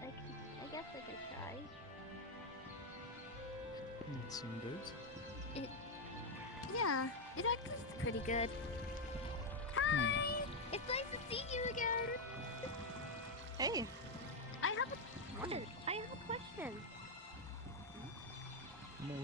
I guess I could try. Indeed. Yeah, it actually is pretty good. Hi! It's nice to see you again! Hey! I have a question. No.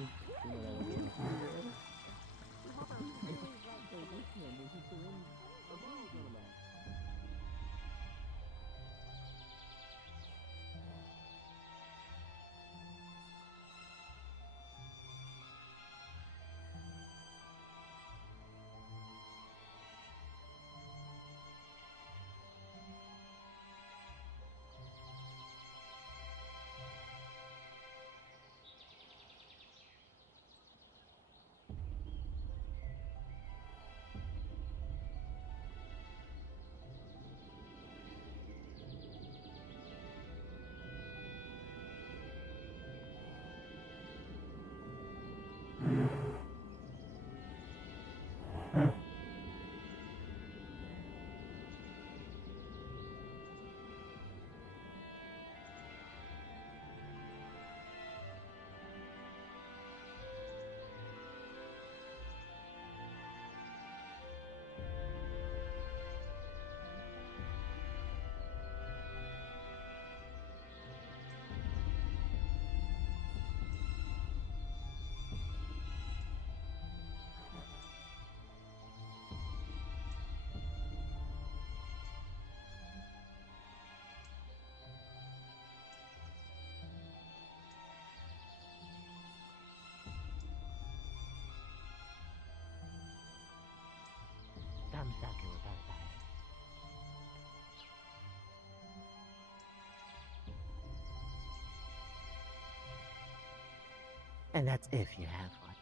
And that's if you have one.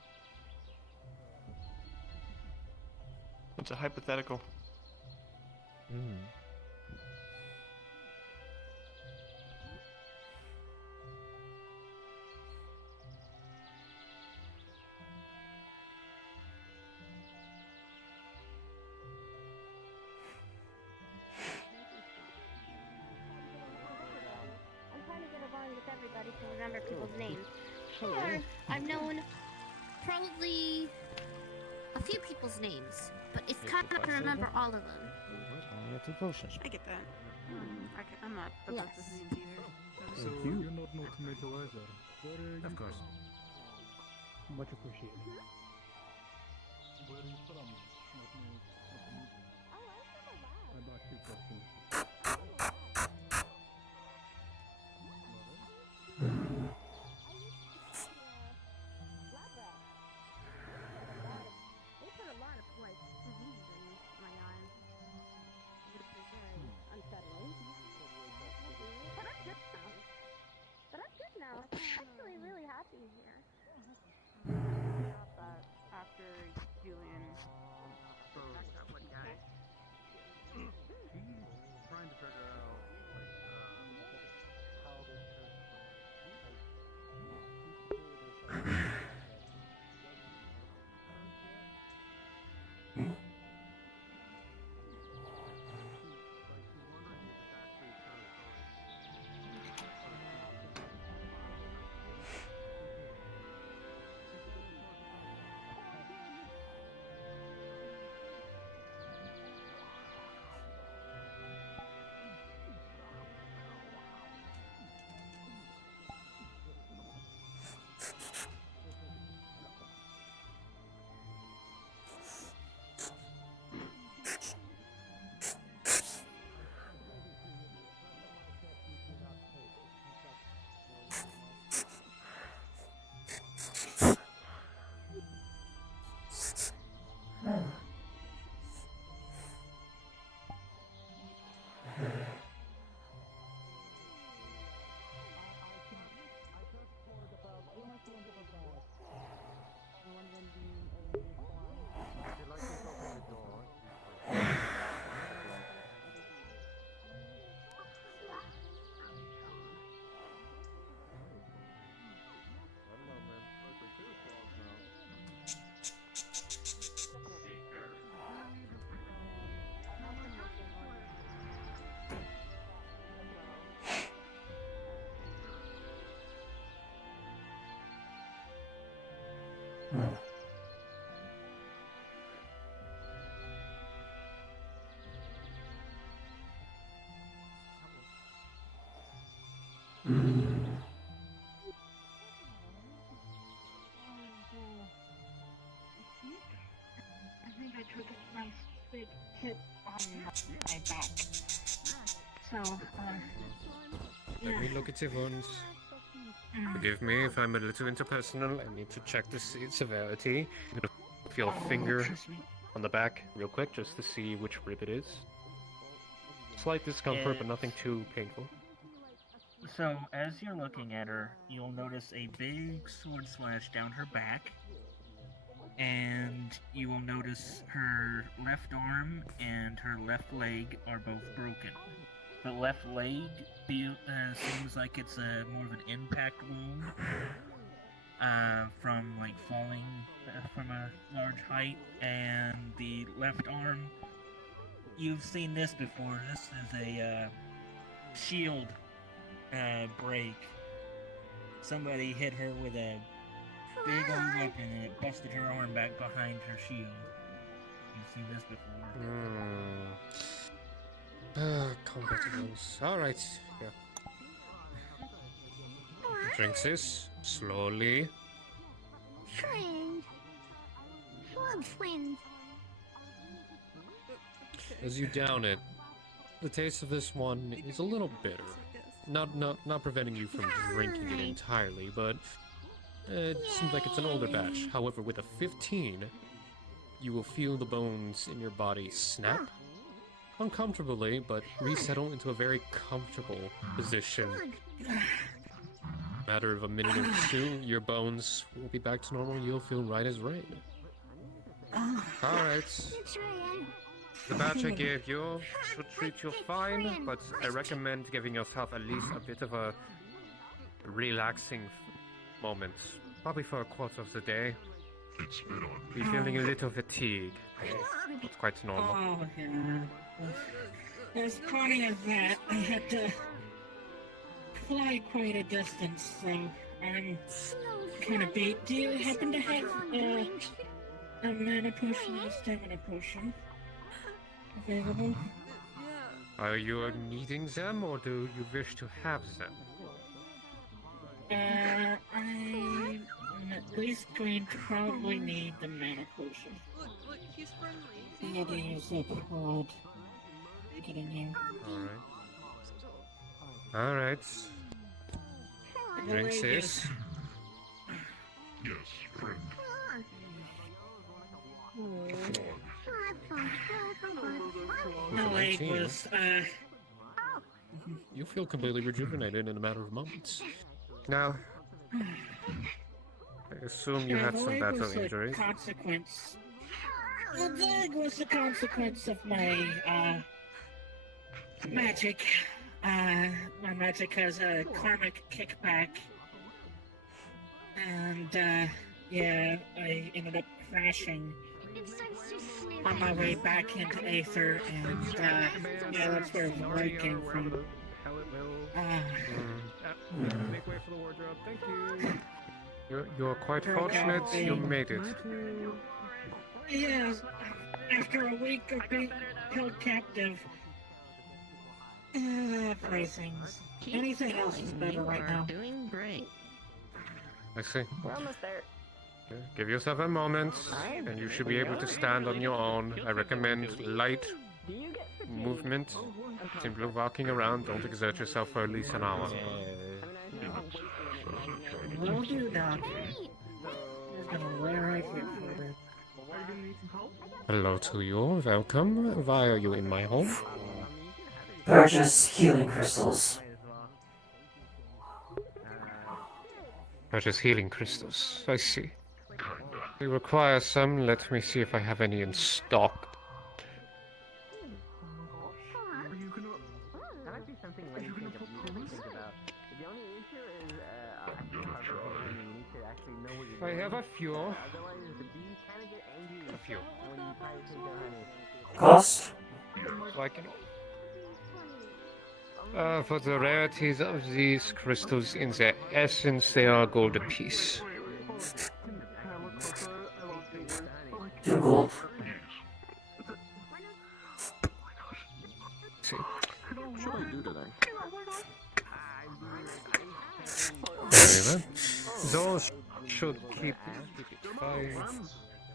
It's a hypothetical. I'm trying to get along with everybody to remember people's names. Sure, I've known probably a few people's names, but it's kind of to remember all of them. I get that. I'm not the best with names either. So you're not an automator either. Of course. Much appreciated. Where are you from? I'd ask you questions. They put a lot of diseases in my arm. It would have been very unsettling. But I'm good now. I'm actually really happy here. That after Julian I think I took a nice big hit on my back. So, Let me look at your wounds. Forgive me if I'm a little interpersonal. I need to check the severity. I'm gonna feel a finger on the back real quick just to see which rib it is. Slight discomfort, but nothing too painful. So, as you're looking at her, you'll notice a big sword slash down her back. And you will notice her left arm and her left leg are both broken. The left leg seems like it's more of an impact wound from like falling from a large height, and the left arm, you've seen this before. This is a shield break. Somebody hit her with a big old weapon and it busted her arm back behind her shield. You've seen this before. Combat wounds. Alright, yeah. Drink this, slowly. friend. Friend. As you down it, the taste of this one is a little bitter. Not preventing you from drinking it entirely, but it seems like it's an older batch. However, with a 15, you will feel the bones in your body snap. Uncomfortably, but resettle into a very comfortable position. Matter of a minute or two, your bones will be back to normal. You'll feel right as rain. Alright. The batch I gave you should treat you fine, but I recommend giving yourself at least a bit of a relaxing moment. Probably for a quarter of the day. Be feeling a little fatigued. It's quite normal. Oh, yeah. There's plenty of that. I had to fly quite a distance, so I'm kind of beat. Do you happen to have a mana potion or a stamina potion available? Are you needing them, or do you wish to have them? I'm at least going to probably need the mana potion. Look, he's friendly. The other is a prod. Getting here. Alright. Drink this. Yes, friend. My leg was, You feel completely rejuvenated in a matter of moments. Now, I assume you had the some leg battle was a injuries. consequence. The leg was the consequence of my, magic. My magic has a karmic kickback. And, yeah, I ended up crashing on my way back into Aether, and, yeah, that's where the leg came from. Make way for the wardrobe. Thank you. You're quite fortunate you made it. Yeah, after a week of being held captive. Poor things. Anything else is better right now. Doing great. I see. We're almost there. Give yourself a moment, and you should be able to stand on your own. I recommend light movement. Simply walking around. Don't exert yourself for at least an hour. Will do, Doc. Just gonna lay right here for a bit. Hello to you. Welcome. Why are you in my home? Purchase healing crystals. Purchase healing crystals. I see. We require some. Let me see if I have any in stock. I have a few. A few. Cost? Like, for the rarities of these crystals, in their essence, they are gold apiece. 2 gold. See. Those should keep it fine.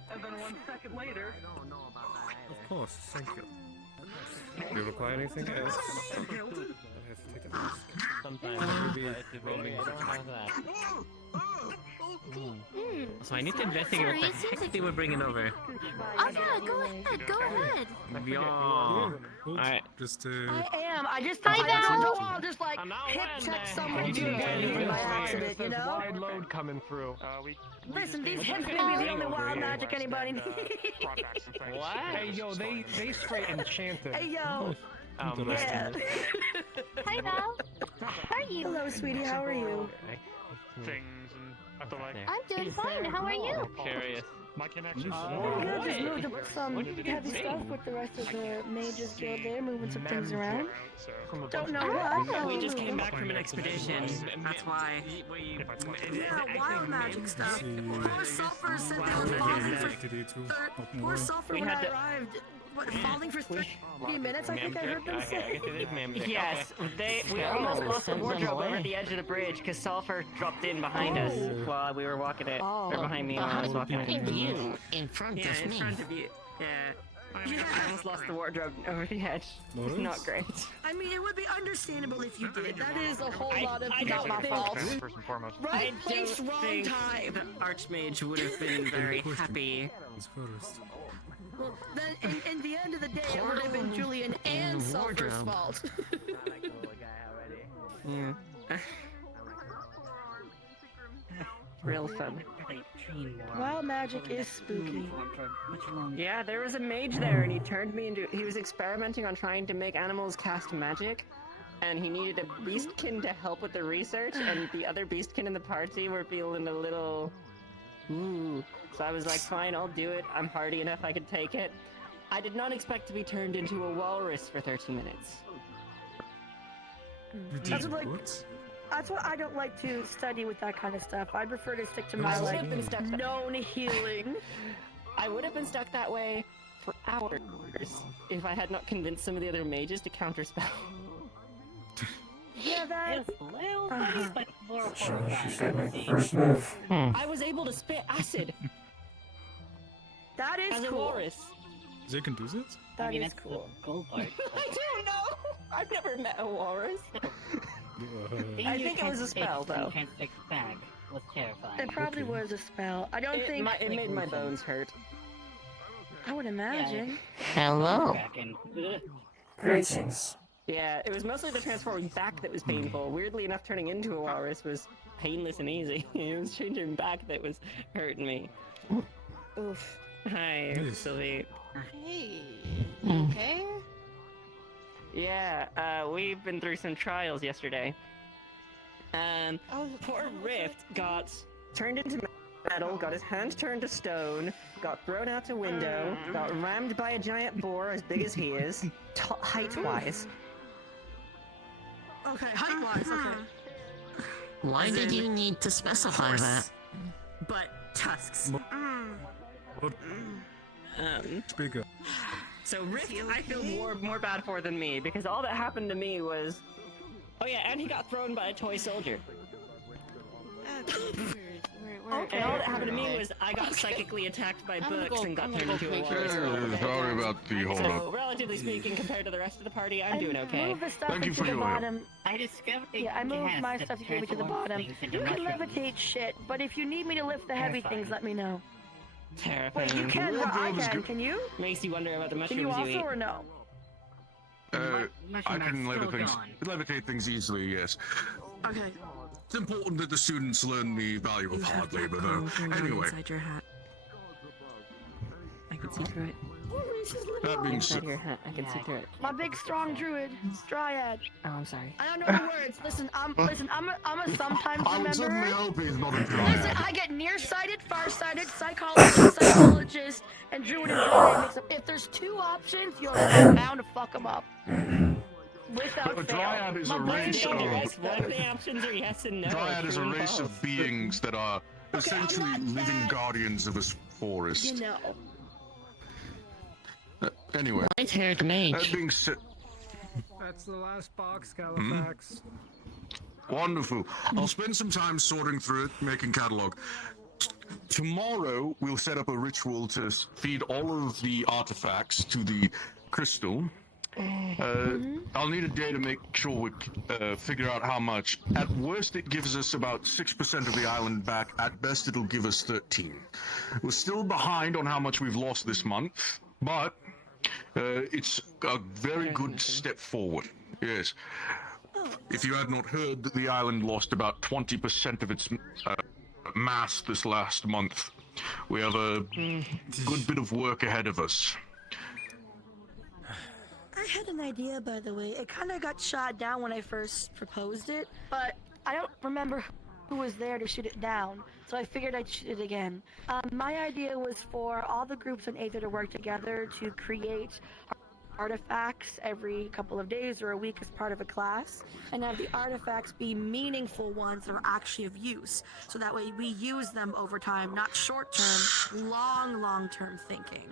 And then 1 second later. Of course, thank you. Do you require anything else? Sometimes we rolling. So I need to investigate what the heck they were bringing over. Oh yeah, go ahead, go ahead. Yeah. Alright. Just I am. I just Hi, don't Val. want to just like hip check someone by accident, you know? wide load coming through. Listen, these hips may be the only wild magic anybody needs. What? Hey, yo, they straight enchanted. Hey, yo. Yeah. Hi Val. How are you? Hello, sweetie. How are you? Things and I feel like I'm doing fine. How are you? Curious. my connection. Yeah, just moved some heavy stuff with the rest of the mages guild there, moving some things around. Don't know what. We just came back from an expedition. That's why. Yeah, wild magic stuff. Poor Sulfur said they were falling for... Poor Sulfur when I arrived, falling for 30 minutes, I think I heard them say. Yes, we almost lost the wardrobe over at the edge of the bridge because Sulfur dropped in behind us while we were walking it. Or behind me while I was walking it. In front Yeah, in front of you. Yeah. I almost lost the wardrobe over the edge. It's not great. I mean, it would be understandable if you did. That is a whole lot of I not my don't fault. First and foremost. Right I place, don't wrong think time. the Archmage would have been very happy. Well, then, in the end of the day, it would have been Julian and Sulfur's fault. Yeah. Real fun. Wild magic is spooky. Yeah, there was a mage there and he turned me into... He was experimenting on trying to make animals cast magic. And he needed a beastkin to help with the research, and the other beastkin in the party were feeling a little... Ooh. So I was like, fine, I'll do it. I'm hardy enough, I can take it. I did not expect to be turned into a walrus for 30 minutes. That's what I don't like to study with that kind of stuff. I prefer to stick to my like known healing. I would have been stuck that way for hours if I had not convinced some of the other mages to counterspell. Yeah, that. First move. I was able to spit acid That is as a cool. walrus. They can do this? That is cool. I don't know. I've never met a walrus. I think it was a spell, though. Was terrifying. It probably was a spell. I don't think. It made my bones hurt. I would imagine. Hello. Greetings. Yeah, it was mostly the transforming back that was painful. Weirdly enough, turning into a walrus was painless and easy. It was changing back that was hurting me. Oof. Hi, Sylvie. Hey. Okay. Yeah, we've been through some trials yesterday. And poor Rift got turned into metal, got his hand turned to stone, got thrown out a window, got rammed by a giant boar as big as he is, height-wise. Okay, height-wise, okay. Why did you need to specify that? But tusks. Speak up. So Rift, I feel more bad for than me, because all that happened to me was... Oh yeah, and he got thrown by a toy soldier. And all that happened to me was I got psychically attacked by books and got turned into a warrior. Sorry about the hold So, up. relatively speaking, compared to the rest of the party, I'm doing okay. Move the stuff Thank you into for the your help. bottom. I discovered Yeah, I moved my stuff you gave me to the bottom. You can levitate shit, but if you need me to lift the heavy things, let me know. Terrifying. Wait, you can, but I can. Can you? Makes you wonder about the Can you mushrooms you also eat. or no? I can levitate things easily, yes. Okay. It's important that the students learn the value of hard labor, though. Anyway, Inside your hat. I can see through it. that being said, Inside your hat, I can see through it. My big strong druid, Dryad. Oh, I'm sorry. I don't know the words. Listen, I'm a sometimes I would certainly rememberer. hope he's not a Listen, dryad. I get nearsighted, farsighted, psychologist, and druid and druid mix up. If there's two options, you're bound to fuck them up. Without A fail. dryad is My a brain race don't of- erase One of this. the options are yes and no. Dryad or is a true and race false. of beings that are essentially not living that- guardians of a forest. You know. Anyway, White-haired that mage. being said, That's the last box, Califax. wonderful. I'll spend some time sorting through it, making catalog. Tomorrow, we'll set up a ritual to feed all of the artifacts to the crystal. I'll need a day to make sure we figure out how much. At worst, it gives us about 6% of the island back. At best, it'll give us 13. We're still behind on how much we've lost this month, but it's a very good step forward. Yes. If you had not heard that the island lost about 20% of its mass this last month, we have a good bit of work ahead of us. I had an idea, by the way. It kind of got shot down when I first proposed it, but I don't remember who was there to shoot it down, so I figured I'd shoot it again. My idea was for all the groups in Aether to work together to create artifacts every couple of days or a week as part of a class, and have the artifacts be meaningful ones that are actually of use, so that way we use them over time, not short-term, long-term thinking.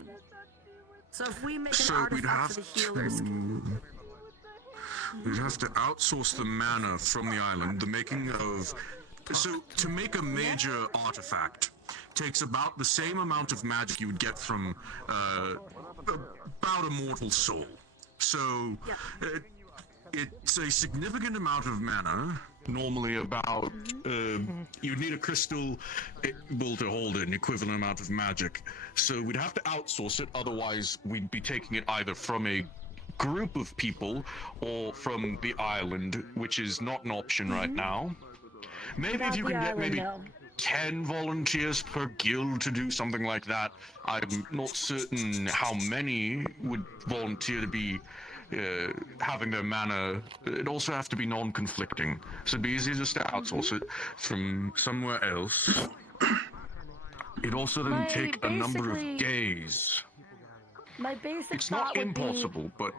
So if we make an So we'd artifact have for the healers, we'd have to outsource the mana from the island, the making of. So to make a major artifact takes about the same amount of magic you would get from about a mortal soul. So it's a significant amount of mana. Normally about you'd need a crystal able to hold an equivalent amount of magic. So we'd have to outsource it, otherwise we'd be taking it either from a group of people or from the island, which is not an option right now. Maybe if you can get maybe 10 volunteers per guild to do something like that. I'm not certain how many would volunteer to be having their mana. It'd also have to be non-conflicting, so it'd be easier just to outsource it from somewhere else. It'd also then take a number of days. my basic It's thought not would impossible, but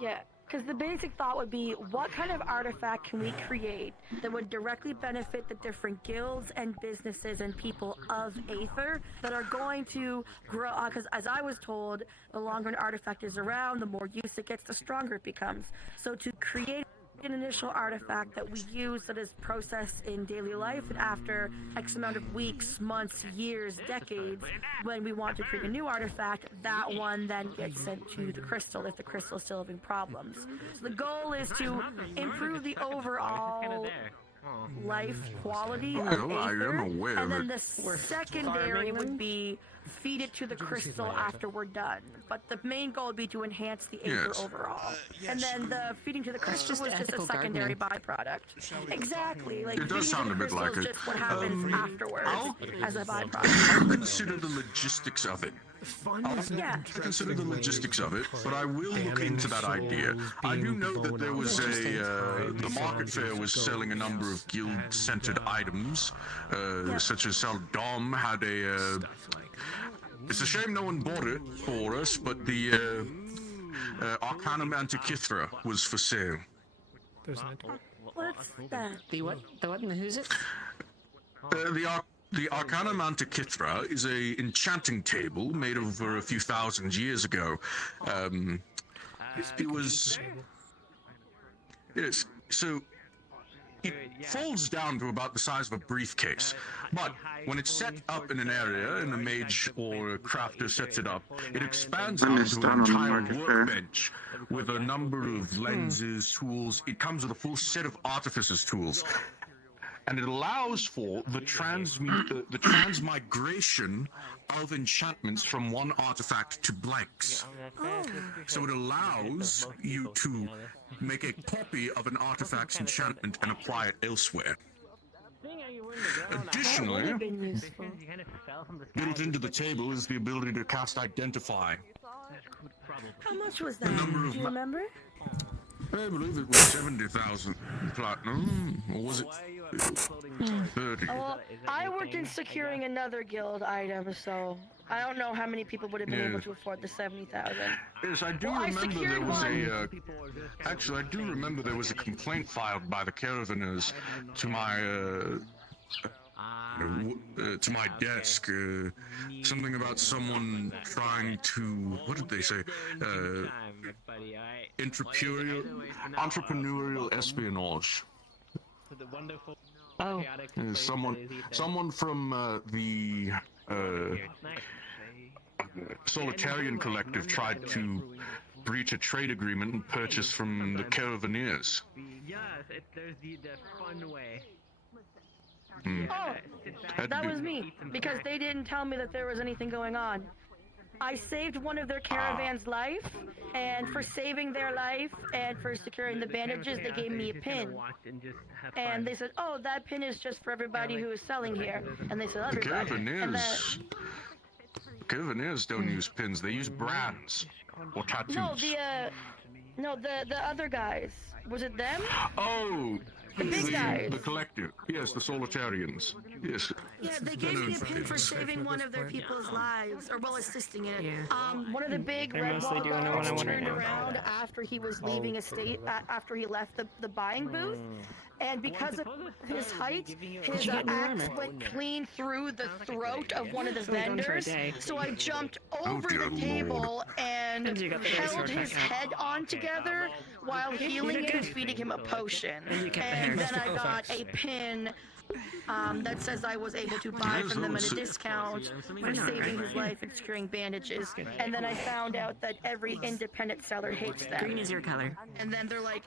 Yeah, because the basic thought would be, what kind of artifact can we create that would directly benefit the different guilds and businesses and people of Aether that are going to grow? Because as I was told, the longer an artifact is around, the more use it gets, the stronger it becomes. So to create an initial artifact that we use that is processed in daily life, and after X amount of weeks, months, years, decades, when we want to create a new artifact, that one then gets sent to the crystal if the crystal is still having problems. So the goal is to improve the overall life quality of Aether, I'm aware and of then it. the secondary would be feed it to the crystal after we're done. But the main goal would be to enhance the Aether Yes. overall. And then the feeding to the crystal just was just a ethical secondary gardening. byproduct. Exactly. Like It does feeding sound to a the bit crystal like is it. just what happens afterwards as a byproduct. I'll consider the logistics of it. Yeah. I consider the logistics of it, but I will look into that idea. I do know that there was the market fair was selling a number of guild-centered items, such as Dom had a. It's a shame no one bought it for us, but the Arcanum Antikythera was for sale. There's an What's that? The what? The what and the who's it? The Arcanum Antikythera is a enchanting table made over a few thousand years ago. It was... Yes, so it folds down to about the size of a briefcase. But when it's set up in an area, and a mage or a crafter sets it up, it expands out into an entire workbench with a number of lenses, tools. It comes with a full set of artificer's tools. And it allows for the transmigration of enchantments from one artifact to blanks. So it allows you to make a copy of an artifact's enchantment and apply it elsewhere. Additionally, built into the table is the ability to cast Identify. How much was that? The number of Do you remember? I believe it was 70,000 platinum, or was it 30? Well, I worked in securing another guild item, so I don't know how many people would have been able to afford the 70,000. Yes, I do remember there was a. Actually, I do remember there was a complaint filed by the Caravaners to my desk. Something about someone trying to. What did they say? Entrepreneurial espionage. Oh. Someone from the Solitarian Collective tried to breach a trade agreement and purchase from the Caravaneers. Yes, there's the fun way. Oh, that was me, because they didn't tell me that there was anything going on. I saved one of their caravan's life, and for saving their life and for securing the bandages, they gave me a pin. And they said, oh, that pin is just for everybody who is selling here. And they said, everybody. Caravaners don't use pins, they use brands or tattoos. No, the other guys. Was it them? Oh! The big guys. The collective. Yes, the Solitarians. Yes. Yeah, they gave me a pin for saving one of their people's lives, or well, assisting in it. One of the big red wall guards turned around after he was leaving after he left the buying booth, and because of his height, his axe went clean through the throat of one of the vendors. So I jumped over the table and held his head on together while healing it and feeding him a potion. And then I got a pin that says I was able to buy from them at a discount for saving his life and securing bandages. And then I found out that every independent seller hates them. Green is your color. And then they're like,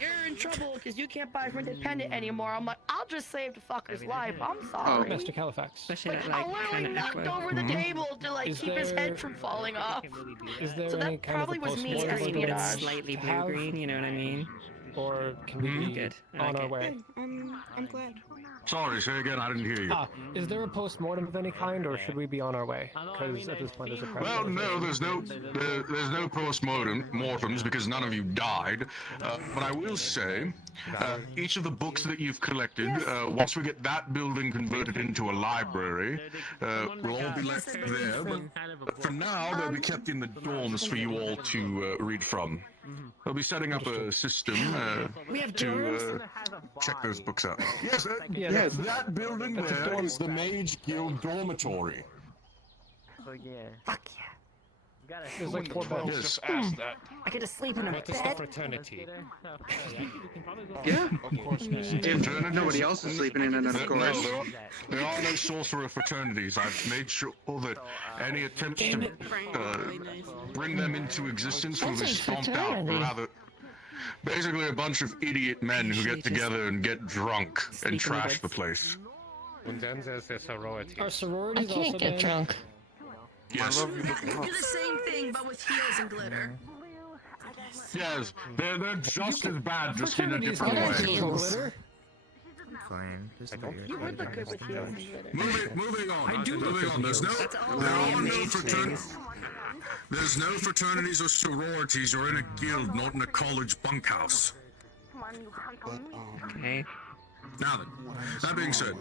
you're in trouble because you can't buy from independent anymore. I'm like, I'll just save the fucker's life. I'm sorry. Mr. Halifax. I literally knocked over the table to keep his head from falling off. Is there So any that kind probably of a was me post-mortem espionage. Slightly blue-green, you know what I mean? Or can we be on our way? I'm glad. Sorry, say again, I didn't hear you. Is there a post-mortem of any kind, or should we be on our way? Because at this point there's a pressure. Well, no, there's no post-mortems because none of you died. But I will say, each of the books that you've collected, once we get that building converted into a library, will all be left there. But for now, they'll be kept in the dorms for you all to read from. They'll be setting up a system to check those books out. Yes, that building there is the Mage Guild dormitory. Oh yeah. Fuck yeah. There's like 4 beds. I get to sleep in a What is the bed. fraternity? Yeah, of course. If nobody else is sleeping in it, of course. No, there are no sorcerer fraternities. I've made sure that any attempts to bring them into existence will be stomped out. Rather, basically a bunch of idiot men who get together and get drunk and trash the place. And then there's the sorority. Are I sororities also can't get drunk. Yes. Do the same thing, but with heels and glitter. Yes, they're just as bad, just in a different way. Fine. You would look good with heels and glitter. Moving on. Moving on. There's no fraternities or sororities. You're in a guild, not in a college bunkhouse. Okay. Now then, that being said,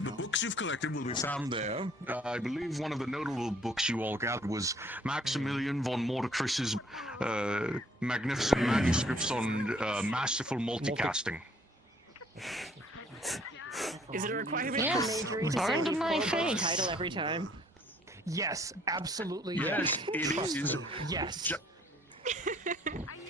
the books you've collected will be found there. I believe one of the notable books you all gathered was Maximilian von Mordecris's magnificent manuscripts on masterful multicasting. Is it a requirement Yes, for Majory to burned say in my the face. title every time? Yes, absolutely Yes, it is. Yes.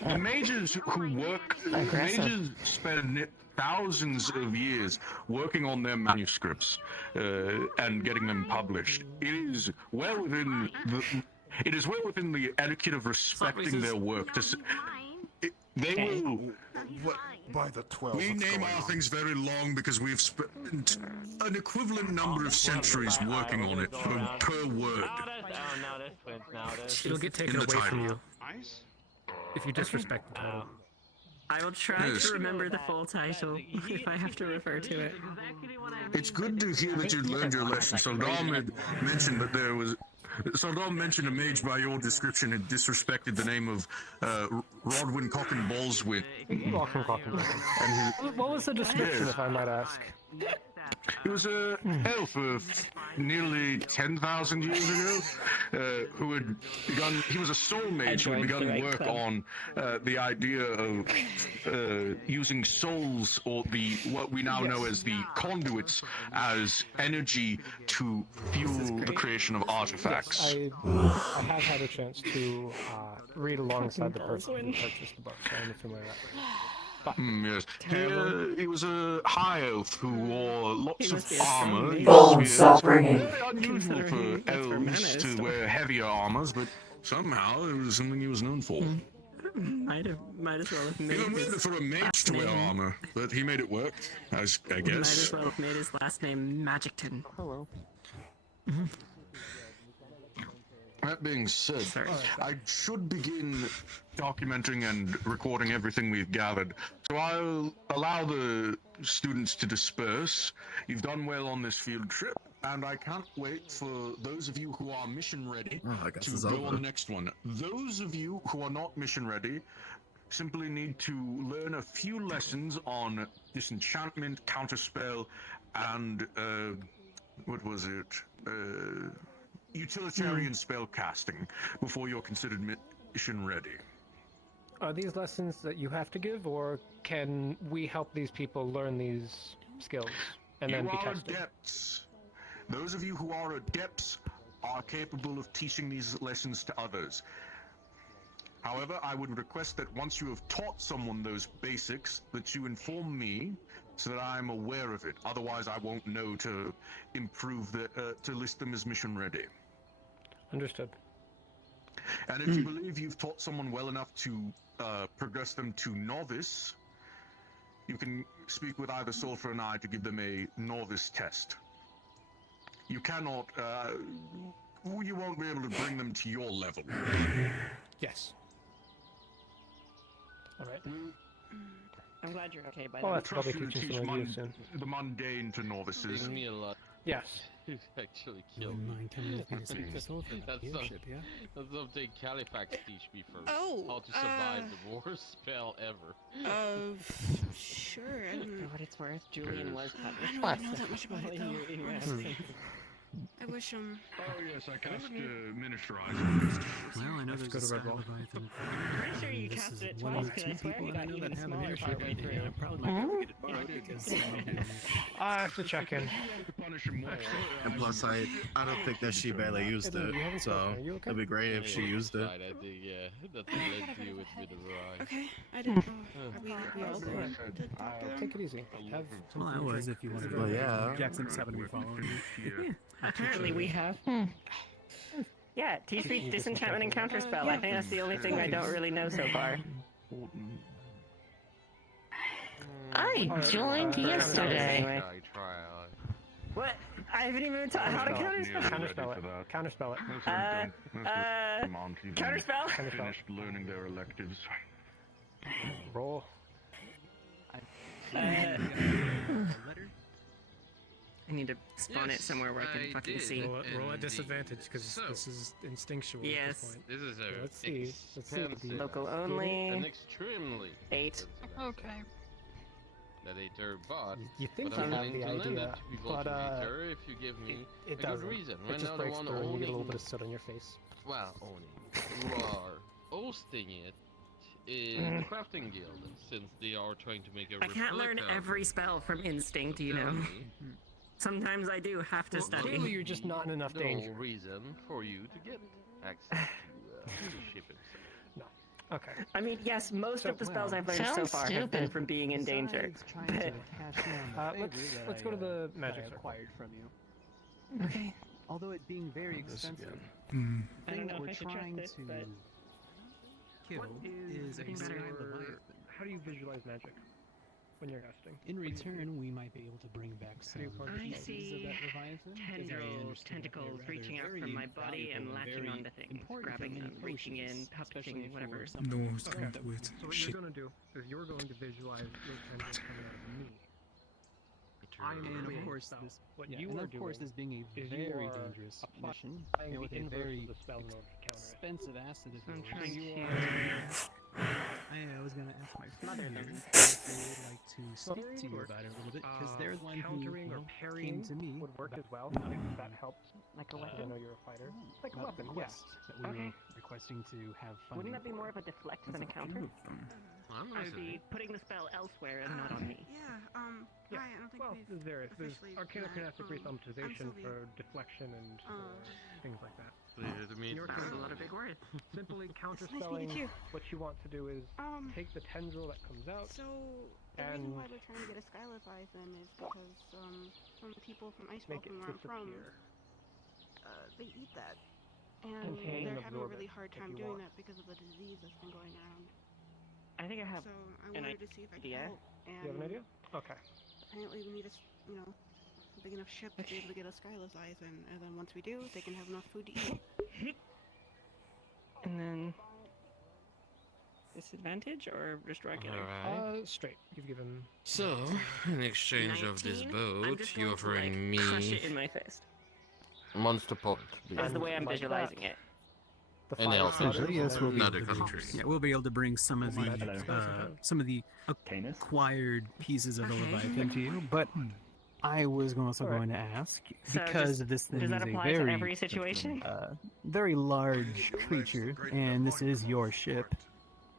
The mages who work, mages spend thousands of years working on their manuscripts and getting them published. It is well within the etiquette of respecting their work. They will. What, by the 12? We name our things very long because we've spent an equivalent number of centuries working on it per word. It'll get taken away from you if you disrespect the title. I will try to remember the full title if I have to refer to it. It's good to hear that you learned your lesson. Saldam had mentioned that there was. Saldam mentioned a mage by your description had disrespected the name of Rodwin Cocken Ballswin. What was the description, if I might ask? He was an elf of nearly 10,000 years ago, who had begun. He was a soul mage who had begun work on the idea of using souls, or what we now know as the conduits, as energy to fuel the creation of artifacts. Yes, I have had a chance to read alongside the person who purchased the book, so I'm familiar with that. Yes. He was a high elf who wore lots of armor. Bold upbringing. Very unusual for elves to wear heavier armors, but somehow it was something he was known for. Might as well have made He made it for a mage to wear armor, but he made it work, I guess. Might as well have made his last name Magicton. Hello. That being said, I should begin documenting and recording everything we've gathered. So I'll allow the students to disperse. You've done well on this field trip, and I can't wait for those of you who are mission ready to go on the next one. Those of you who are not mission ready simply need to learn a few lessons on disenchantment, counterspell, and what was it? Utilitarian spell casting before you're considered mission ready. Are these lessons that you have to give, or can we help these people learn these skills and then be tested? You are adepts. Those of you who are adepts are capable of teaching these lessons to others. However, I would request that once you have taught someone those basics, that you inform me so that I'm aware of it. Otherwise, I won't know to improve to list them as mission ready. Understood. And if you believe you've taught someone well enough to progress them to novice, you can speak with either Sulfur and I to give them a novice test. You cannot, you won't be able to bring them to your level. Yes. All right. I'm glad you're okay by Well, that. that's probably teaching some of you soon. The mundane to novices. Gives me a lot. Yes. Who's actually killed me. That's something Califax teach me first. Oh, how to survive the worst spell ever. Sure. For what it's worth, Julian was I don't know that much about it though. Honestly. I wish Oh yes, I cast Ministerize. Well, I know there's a Sky Leviathan. I'm pretty sure you cast it twice, because I swear he got even smaller partway through. I'm probably not going to get it back because I have to check in. And plus, I don't think that she barely used it, so it'd be great if she used it. I think, yeah, that's led to with me the ride. Okay, I didn't know. We all going? Take it easy. well, I was if you wanted to. Well, yeah. Jackson just happened to be following you. Apparently we have. Yeah, teach me disenchantment and counterspell. I think that's the only thing I don't really know so far. I joined yesterday. Anyway. What? I haven't even taught how to counterspell. Counterspell it. Counterspell it. Counterspell? Finished learning their electives. Roll. I need to spawn it somewhere where I can fucking see. Roll at disadvantage because this is instinctual at Yes. this point. This is a Let's see. Let's see what the Local only. an extremely 8. Okay. that Aether bought. You think but you I'm have willing the to lend idea, it to people but from Aether if you give me it a good doesn't. reason. It Right just now, the breaks one through and you get a little owning, bit of soot on your face. well, owning, who are hosting it is the crafting guild, since they are trying to make a I can't learn replica every spell from instinct, you know. Tell me Sometimes I do have to study. Clearly you're just not in enough the danger. whole reason for you to get access to the ship itself. Okay. I mean, yes, most of the spells I've learned so Sounds far have been stupid. from being in danger. But Let's go to the magic circle. acquired from you. okay. Although it being very expensive, Hmm. the I don't thing know that we're if I should trying trust to it, but kill What is a your- Leviathan. How do you visualize magic when you're casting? In return, we might be able to bring back some do you call it? pieces I of see that Leviathan. because I tendrils, understand that they're tentacles rather reaching out very from my body and valuable latching very onto things, important for grabbing many them, reaching in, potions, especially touching, whatever. for something No, so stop that with So what shit. you're gonna do is you're going to visualize those tendrils coming out of me. I'm And of creating course, spell. this, What yeah, you and are of course, doing this being a is you very are dangerous mission, applying and with the a inverse very of the spell in order to counter it. expensive acid of I'm yours. trying you to. I was gonna ask my Smother friend them. here if they would like to speak Smothering to you or, about it a little bit, because they're the one who countering or came parrying to me would work about as well. the If that helps. Like a I weapon? know you're a fighter. Like a about weapon, the yeah. quest that we Okay. were requesting to have funding. Wouldn't that be for. more of a deflect than a counter? I'm I would be putting the spell elsewhere and not on me. Yeah. I don't think Well, we've there's various. There's officially arcanokinetic met. rethaumatization Sylvie. for deflection and things like that. Pleasure to meet In your you. case, A lot of big words. simply Nice counterspelling. meeting you. What you want to do is take the tendril that comes out. So the And reason why we're trying to get a Skyless Eyes then is because some people from make Icewell, it from where I'm from, disappear. they eat that, and Contain and they're having a absorb really it hard if time you doing want. that because of the disease that's been going around. I think I have So I an wanted to see if I could idea. help. And You have an idea? Okay. apparently we need a big enough ship to be able to get a Skyless Eyes, and then once we do, they can have enough food to eat. And then disadvantage or just regular? Alright. Straight. You've given. So, in exchange of this 19? I'm boat, just you're going to, like, offering me crush it in my fist. monster pot. That's the way I'm like visualizing that. it. The And fire else, starter Essentially, yes, from we'll be another able to, country. yeah, we'll be able to bring some of some of the acquired pieces of the Leviathan to you. But I was also going to ask, So because this thing Does is that a apply to very, every situation? very large creature, and this is your ship,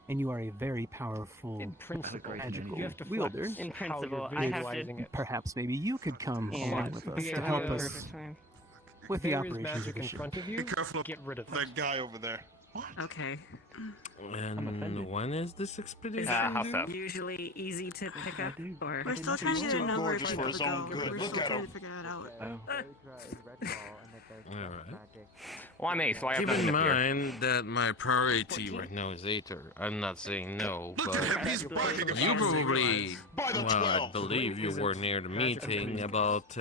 and you are a very powerful In principle, magical you have to wielder. flex In how you're principle, I have to- visualizing it. Perhaps maybe you could come Yeah. along with us The to idea help is- us with the There is operations of magic the in ship. front of you. Be careful of Get rid of it. that guy over there. Okay. And when is this expedition? half due? elf. Usually easy to pick up, or We're still trying to get a too number of gorgeous people for to his own go. good. We're Look still at trying him. to figure that out. Alright. Well, I'm Ace, so I have Keep nothing in to fear. mind that my priority right now is Aether. I'm not saying no, Look at him, but he's bragging about you his probably, ignorance. By the well, I 12. believe you Isn't were near the magic meeting complete? about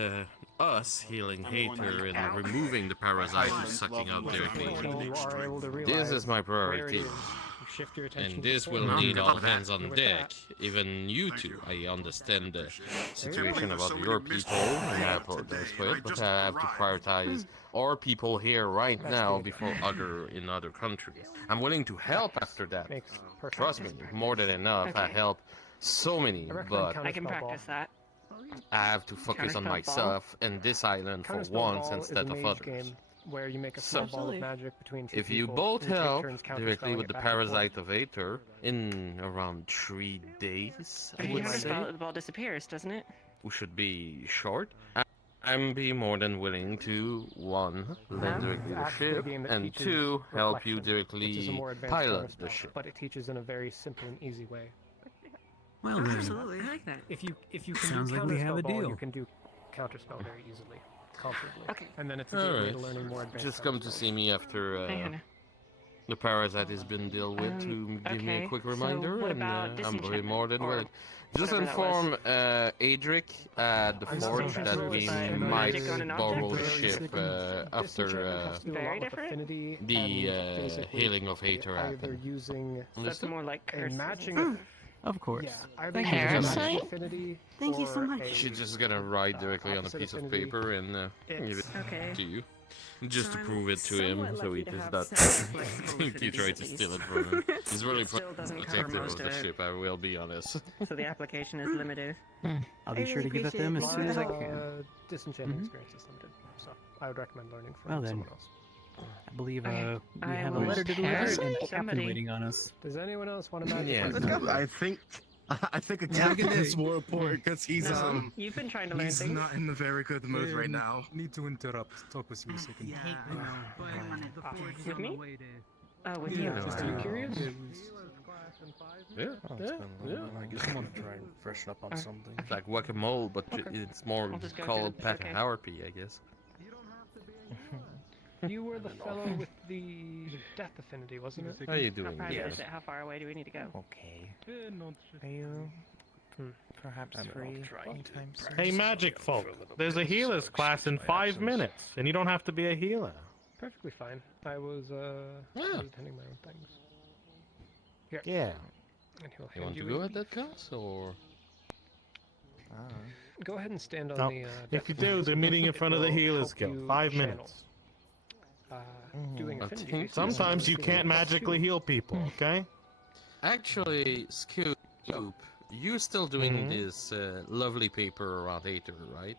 us healing Aether and removing the parasite who's sucking out their So healing. you are able to This realize is my where it priority. is. You shift your attention And to this the will forward. need all hands And on with deck. that, Even you two. I understand the situation There's about so your many people, mysteries and I here apologize today, for and it, I but just I have to arrived. prioritize our people here right That's now good. before in other countries. I'm willing to help after that. makes perfect Trust me, sense. more than enough. I Okay. help so many, I recommend but I can Counterspell Ball. practice that. I have to focus on Counterspell Ball? myself and this island for Counterspell once Ball instead is a of mage others. game where you make a So, small ball of magic between two if you people, both and take help turns directly counterspelling with it the back and forth. parasite of Aether in around 3 days, I If you would counterspell say, it, the ball disappears, doesn't it? we should be short. I'm be more than willing to, one, lend Huh? directly the Actually, a ship, game that and teaches two, help you reflection, which is a directly more advanced pilot the counterspell, ship. but it teaches in a very simple and easy way. Well then, Absolutely. I like that. If you can Sounds do like we have counterspell a ball, deal. you can do counterspell very easily, comfortably. Okay. And then it's a gateway Alright, to learning more advanced just come to counterspells. see me after Hang on. the parasite has been dealt with to give me a okay, quick so reminder, what and about I'm very disenchantment, more than or willing. Just whatever that was? inform Adric at the I'm forge still that trying we to decide might magic on an borrow object. the ship after Disenchantment has to do a lot Very with different? affinity the and basically healing of Aether either happened. using That's Listen? more like a curses. matching of course. yeah, either Thank using you. a Parasite? matching affinity Thank you so or much. a, She's just gonna write directly on a opposite piece of affinity. paper and give it Okay. to you. Just to So I'm prove it to him, somewhat so he lucky to does have not several flexible think you tried to affinities. steal it from him. He's really Still doesn't cover protective most of the of it. ship, I will be honest. So the application is limited. I'll be I sure to really give it to them as appreciate soon as I it. can. Disenchanting Mhm. experience is limited, so I would recommend learning from Well then. someone else. I believe Okay. we I have a will letter to deliver Parasite? and a captain Somebody- waiting on us. Does anyone else want to magic? Yeah. lesson? Let's go. I think a Have a captain good is day. more important because he's No, you've been trying to learn he's things. not in the very good mood right now. Need to interrupt. Talk with you a second. Yeah, I know. But the forge is With on me? the way to... Oh, with Yeah, you. just Are you to- curious? Yeah, Oh, yeah, it's been a little yeah. bit. I guess I'm gonna try and freshen up on something. It's like whack-a-mole, but it's more I'll just go called do it. Okay. patahorpy, I guess. You were the fellow with the death affinity, wasn't it? How are you doing? Yes. How far away do we need to go? Okay. Are you perhaps free anytime soon? Hey, magic folk, there's a healer's class in 5 minutes, and you don't have to be a healer. Perfectly fine. I was attending my own things. Here. Yeah. And he'll You hand want to you go a at that class, or? Go ahead and stand on No, the. if you do, they're meeting in front of the It will healer's help guild. you 5 channel. minutes. Doing I affinity think bases Sometimes is you the can't plus magically 2. heal people, okay? Actually, Scoop, you're still doing this lovely paper around Aether, right?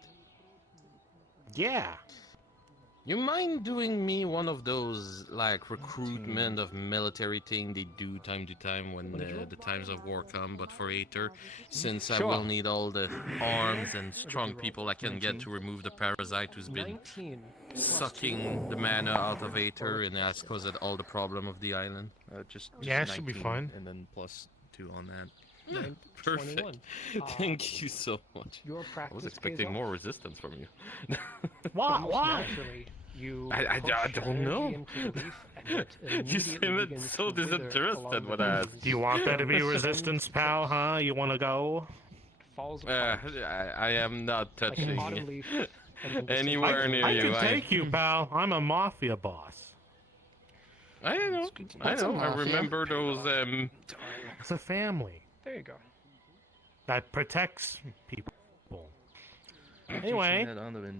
Yeah. You mind doing me one of those, like, recruitment of military thing they do time to time when the times of war come, but for Aether, since I will need all the arms and strong people I can get to remove the parasite who's been sucking the mana out of Aether, and that's caused all the problem of the island. Just Yeah, it should be 19, fine. And then plus 2 on that. Perfect. 21. Thank you so much. Your I was practice expecting pays more off. resistance from you. Why? Almost Why? naturally, you I push don't know. energy into the leaf, and it You immediately seem begins so to wither along disinterested the when I asked. veins. Do you want there to be resistance, pal, huh? You want to go? Falls apart. I am not Like an touching autumn leaf. and can anywhere near I you. can take you, pal. I'm a mafia boss. I know. I What's a know. I mafia? remember those. It's a family There you go. that protects people. Anyway,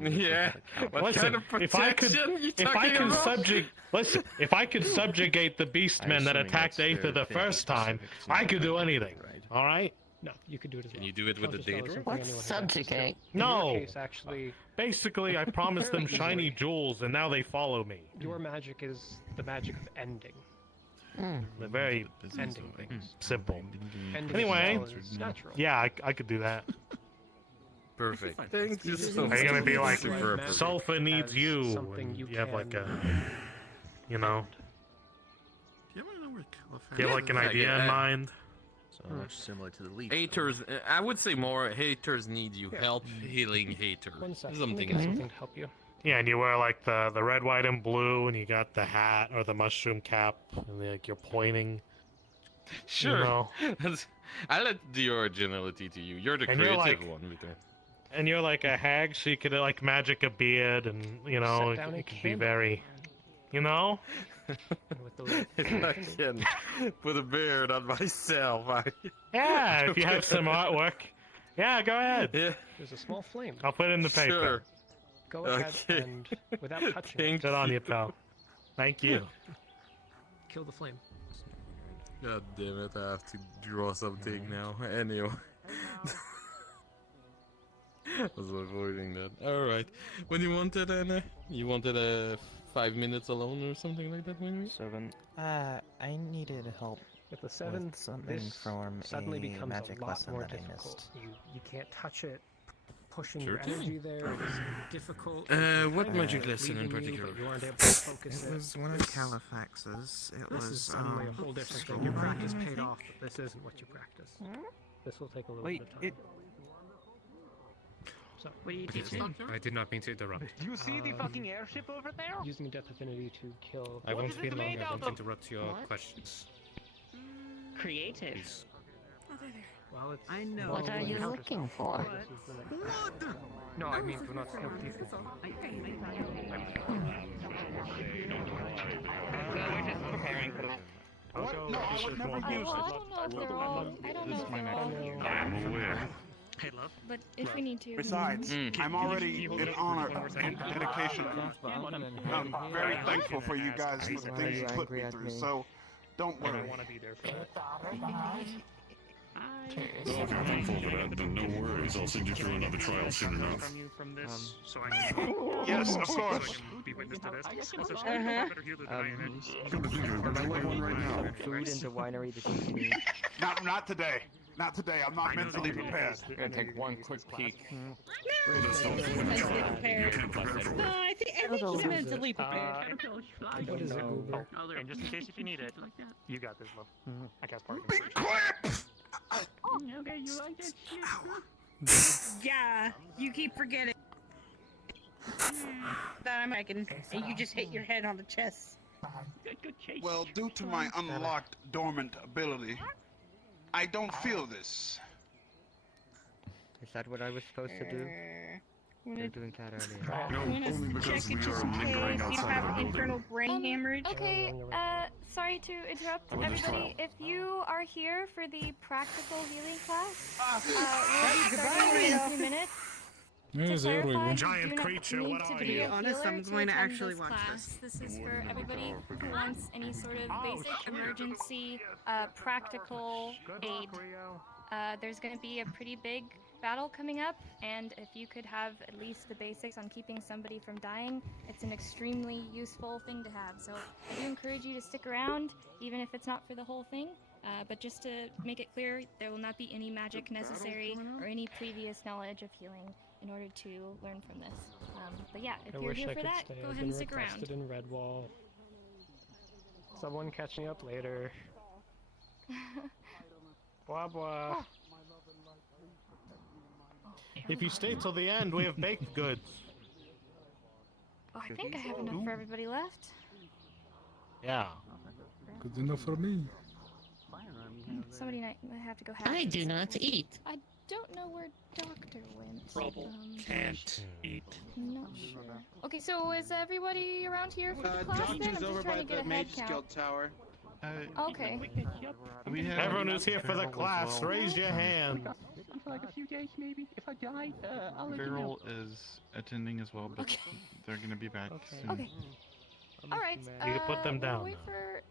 Yeah. What listen, kind of if I could, protection you if I talking could about? listen, if I could subjugate the beastmen that assuming attacked that's Aether their the thing, first time, specific I could do symbol, anything. right? All right? No, you could do it as well. Can you do it with the Counterspell is Daedra? something What's anyone has access to. subjugate? In No. your case, actually, Basically, I promised them shiny jewels, and now they follow me. your magic is the magic of ending. They're very Ending things. simple. Ending Anyway, spell is natural. yeah, I could do that. Perfect. Thank you so much. Are you gonna be like, Super perfect. Sulfa needs as you? something And you you have like can a, you know, Do you ever know where do you have like an Yeah, idea in yeah. mind? So much similar to the leaf. Haters, I would say more. Haters need you help healing hater. One second. Something Let me else. get something to help you. Yeah, and you wear like the red, white, and blue, and you got the hat or the mushroom cap, and like you're pointing. Sure. You know. I let the originality to you. You're the And you're creative like- one, Peter. And you're like a hag, so you could like magic a beard, and you know, Set down a it could be candle. very, you know. With the If I can put a beard on myself, Yeah, if you have some artwork. Yeah, go ahead. Yeah. There's a small flame. I'll put it in the paper. Sure. Go ahead Okay. and, without touching Thank Sit on you, pal. Thank you. kill the flame. God damn it, I have to draw something now. Anyway. I was avoiding that. Alright. When you wanted, Anna? You wanted 5 minutes alone or something like that, maybe? 7. I needed help With the 7, with something this from suddenly a becomes magic a lot lesson more that I difficult. missed. You can't touch it. Pushing Sure your can. energy there is difficult. What Kind of magic lesson in leaving you, particular? but you aren't able to focus It was one of Califax's. It This is was suddenly a whole different thing. Your practice paid off, but this isn't what you practice. This will take a little Wait, bit of time. So, what do you I did not mean to interrupt. Do you see the fucking airship over there? Using death affinity to kill. I won't is be it long. made I out won't of? interrupt your What? questions. Creative. Please. Well, it's I know. What are you looking for? No, I mean, do not kill people. We're just preparing for that. What? No, I would never use it. I am aware. Hey, love. But if we need to. Besides, I'm already in honor and dedication. I'm very thankful for you guys for the things you put me through, so don't worry. I want to be there for it. Well, if you're thankful for that, then no worries. I'll send you through another trial soon enough. From you from this, so I can. Yes, of So I course. can be witness to this. Also, Uh-huh. I'm a better healer than I am. Come to think of it, I'm like one right now. Food into winery this evening. Not today. Not today. I'm not mentally prepared. Gonna take one quick peek. That's not fair. Mentally prepared. You can't prepare for No, it. I think he's mentally prepared. What is it, Goober? And just in case if you need it, you got this, love. I guess part of Be quiet! Yeah, you keep forgetting. That I'm and you just hit your head on the chest. Well, due to my unlocked dormant ability, I don't feel this. Is that what I was supposed to do? They're doing that earlier. No, only because we are lingering outside of the building. Internal brain hemorrhage. Okay, sorry to interrupt everybody. If you are here for the practical healing class, we'll be starting in a few minutes. To clarify, Giant you do not creature, need what to are be you? a Honest, healer I'm to going to attend actually this watch class. This is for everybody who wants any sort of basic emergency practical aid. There's going to be a pretty big battle coming up, and if you could have at least the basics on keeping somebody from dying, it's an extremely useful thing to have. So I do encourage you to stick around, even if it's not for the whole thing. But just to make it clear, there will not be any magic necessary or any previous knowledge of healing in order to learn from this. But yeah, if I you're wish here I for could that, stay. go I've ahead been and stick around. requested in Redwall. Someone catch me up later. Blah blah. If you stay till the end, we have baked goods. Oh, I think I have enough for everybody left. Yeah. Good enough for me. Somebody might have to go have I this. do not eat. I don't know where Doctor went. Trouble. Can't eat. Not sure. Okay, so is everybody around here for the class then? I'm Doctor's just over trying by to get the a head Mage count. Guild Tower. Okay. Everyone who's here for the class, raise your hand. For like a few days, maybe. If I die, I'll let you Viral know. is attending as well, but they're gonna be back soon. Okay. All right. You can put them down We'll wait now. for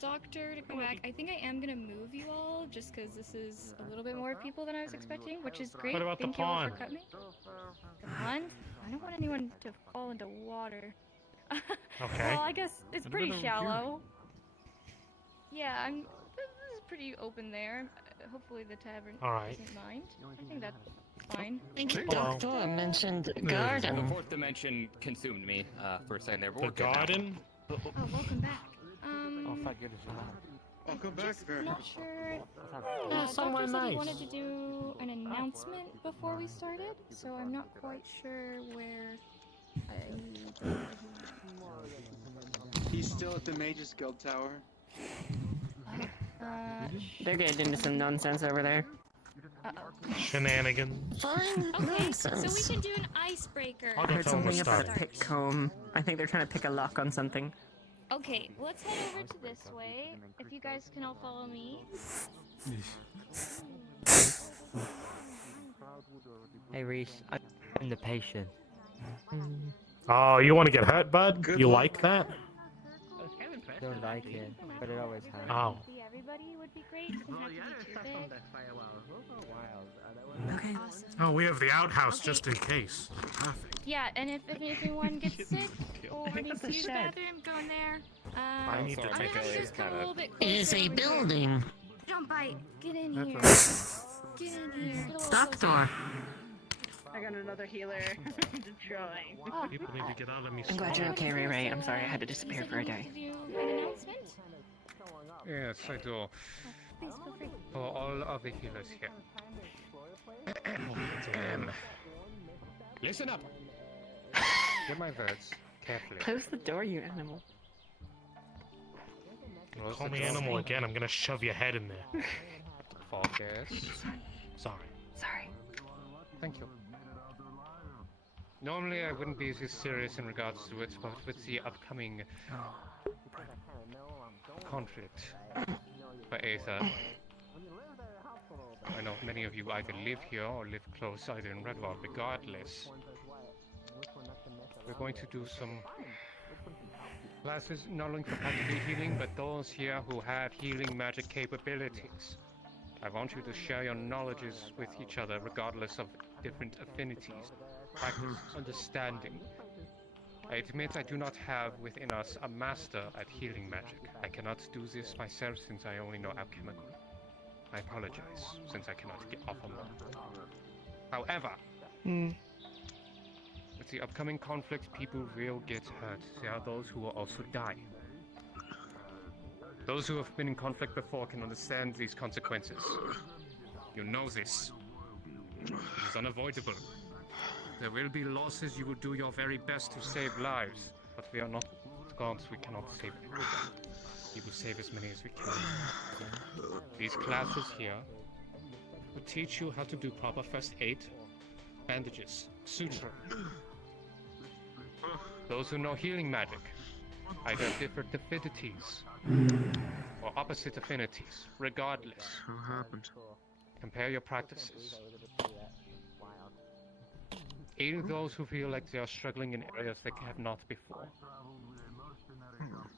Doctor to come back. I think I am gonna move you all just because this is a little bit more people than I was expecting, which is great. What about the Thank you all pond? for cutting me. The pond? I don't want anyone to fall into water. Okay. Well, I guess it's What pretty about over here? shallow. Yeah, this is pretty open there. Hopefully the tavern All right. doesn't mind. I think that's fine. I think Hello. Doctor mentioned The garden. fourth dimension consumed me for a second there. But The we're good now. garden? Oh, welcome back. thank goodness. Welcome back, Just Vera. not sure. Yeah, somewhere Doctor said he nice. wanted to do an announcement before we started, so I'm not quite sure where. He's still at the Mages Guild Tower. They're getting into some nonsense over there. Shenanigans. Fine Okay, so nonsense. we can do an icebreaker. I'll I go heard tell them to something about start. a pick comb. I think they're trying to pick a lock on something. Okay, let's head over to this way. If you guys can all follow me. Hey Reese, I'm the patient. Oh, you want to get hurt, bud? Good You luck. like that? Don't like it, but it always has. Oh. See everybody would be great. Doesn't have to be too big. Okay. Oh, we have the outhouse just in case. Perfect. Yeah, and if anyone gets sick or think needs that's to a use the shed. bathroom, go in there. I need to I'm take gonna a have you just come a little bit closer. It is a over here. building. Don't bite. Get in here. Get in here. Get a little Doctor. closer. I got another healer to try. People need to get out of me. I'm glad you're okay, Ray Ray. I'm sorry I had to disappear for a day. Do you have an announcement? Yes, I do. Please feel free. For all of the healers here. Listen up. Hear my words carefully. Close the door, you animal. Close Call the me door. animal again, I'm gonna shove your head in there. Focus. Sorry. Sorry. Thank you. Normally I wouldn't be this serious in regards to it, but with the upcoming conflict for Aether, I know many of you either live here or live close, either in Redwall. Regardless, we're going to do some classes not only for practical healing, but those here who have healing magic capabilities. I want you to share your knowledges with each other, regardless of different affinities, practice, understanding. I admit I do not have within us a master at healing magic. I cannot do this myself since I only know alchemical. I apologize, since I cannot get off on that. However, with the upcoming conflict, people will get hurt. There are those who will also die. Those who have been in conflict before can understand these consequences. You know this. It is unavoidable. There will be losses. You will do your very best to save lives, but we are not gods. We cannot save everyone. We will save as many as we can. These classes here will teach you how to do proper first aid, bandages, suture. Those who know healing magic, either different affinities or opposite affinities, regardless. What happened? Compare your practices. Aid those who feel like they are struggling in areas they have not before.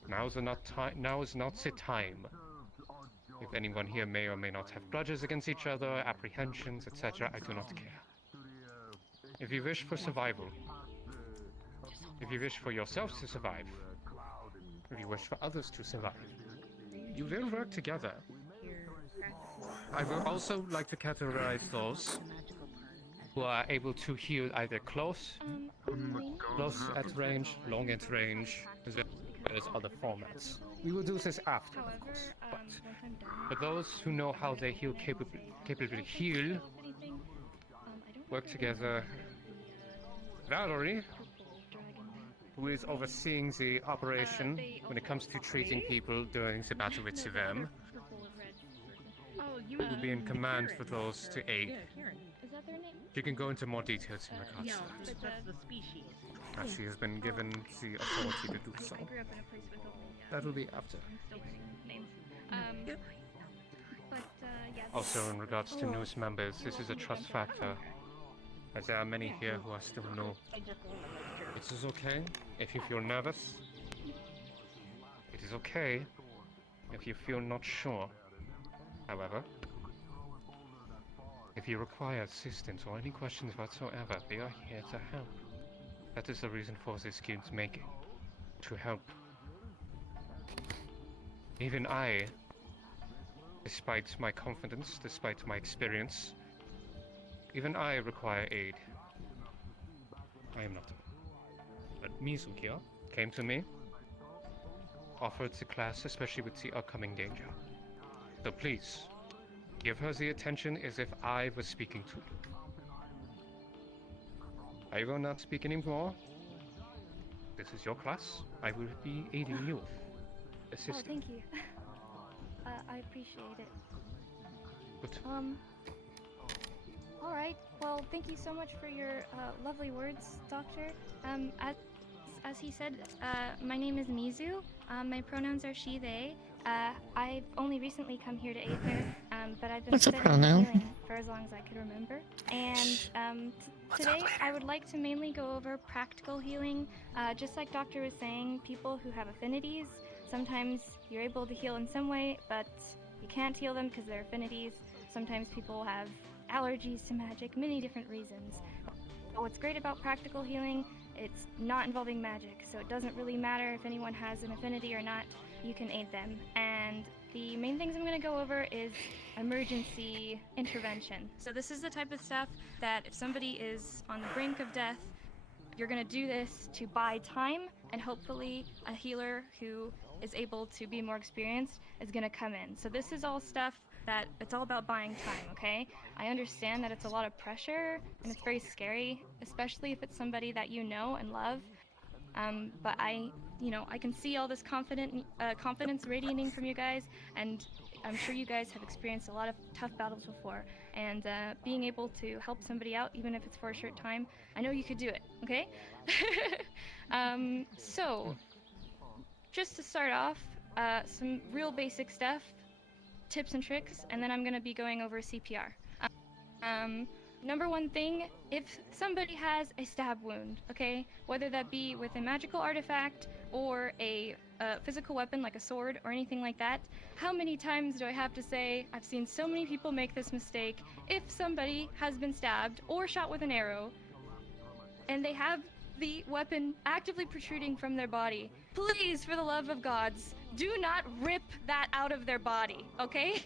Now is not the time. If anyone here may or may not have grudges against each other, apprehensions, etc., I do not care. If you wish for survival, if you wish for yourself to survive, if you wish for others to survive, you will work together. I will also like to categorize those who are able to heal either close at range, long at range, as well as other formats. We will do this after, of course, but for those who know how they heal capably heal, work together. Valerie, who is overseeing the operation when it comes to treating people during the battle with Sivem, will be in command for those to aid. Is that their name? She can go into more details in regards to that. That's the species. As she has been given the authority to do so. I grew up in a place with only That will be after. still names. Yeah. Also, in regards to newest members, this is a trust factor, as there are many here who are still new. It is okay if you feel nervous. It is okay if you feel not sure. However, if you require assistance or any questions whatsoever, we are here to help. That is the reason for this guild's making. To help. Even I, despite my confidence, despite my experience, even I require aid. I am not. But Mizu here came to me, offered the class, especially with the upcoming danger. So please, give her the attention as if I was speaking to you. I will not speak anymore. This is your class. I will be aiding you. Assisting. Oh, thank you. I appreciate it. Good. All right. Well, thank you so much for your lovely words, Doctor. As he said, my name is Mizu. My pronouns are she, they. I've only recently come here to Aether, but I've been What's a studying pronoun? healing for as long as I could remember. And today I would like to mainly go over practical healing. Just like Doctor was saying, people who have affinities, sometimes you're able to heal in some way, but you can't heal them because they're affinities. Sometimes people have allergies to magic, many different reasons. But what's great about practical healing, it's not involving magic, so it doesn't really matter if anyone has an affinity or not, you can aid them. And the main things I'm going to go over is emergency intervention. So this is the type of stuff that if somebody is on the brink of death, you're going to do this to buy time, and hopefully a healer who is able to be more experienced is going to come in. So this is all stuff that it's all about buying time, okay? I understand that it's a lot of pressure and it's very scary, especially if it's somebody that you know and love. But I can see all this confidence radiating from you guys, and I'm sure you guys have experienced a lot of tough battles before, and being able to help somebody out, even if it's for a short time, I know you could do it, okay? So, just to start off, some real basic stuff, tips and tricks, and then I'm going to be going over CPR. Number one thing, if somebody has a stab wound, okay, whether that be with a magical artifact or a physical weapon like a sword or anything like that, how many times do I have to say, I've seen so many people make this mistake, if somebody has been stabbed or shot with an arrow, and they have the weapon actively protruding from their body, please, for the love of gods, do not rip that out of their body, okay?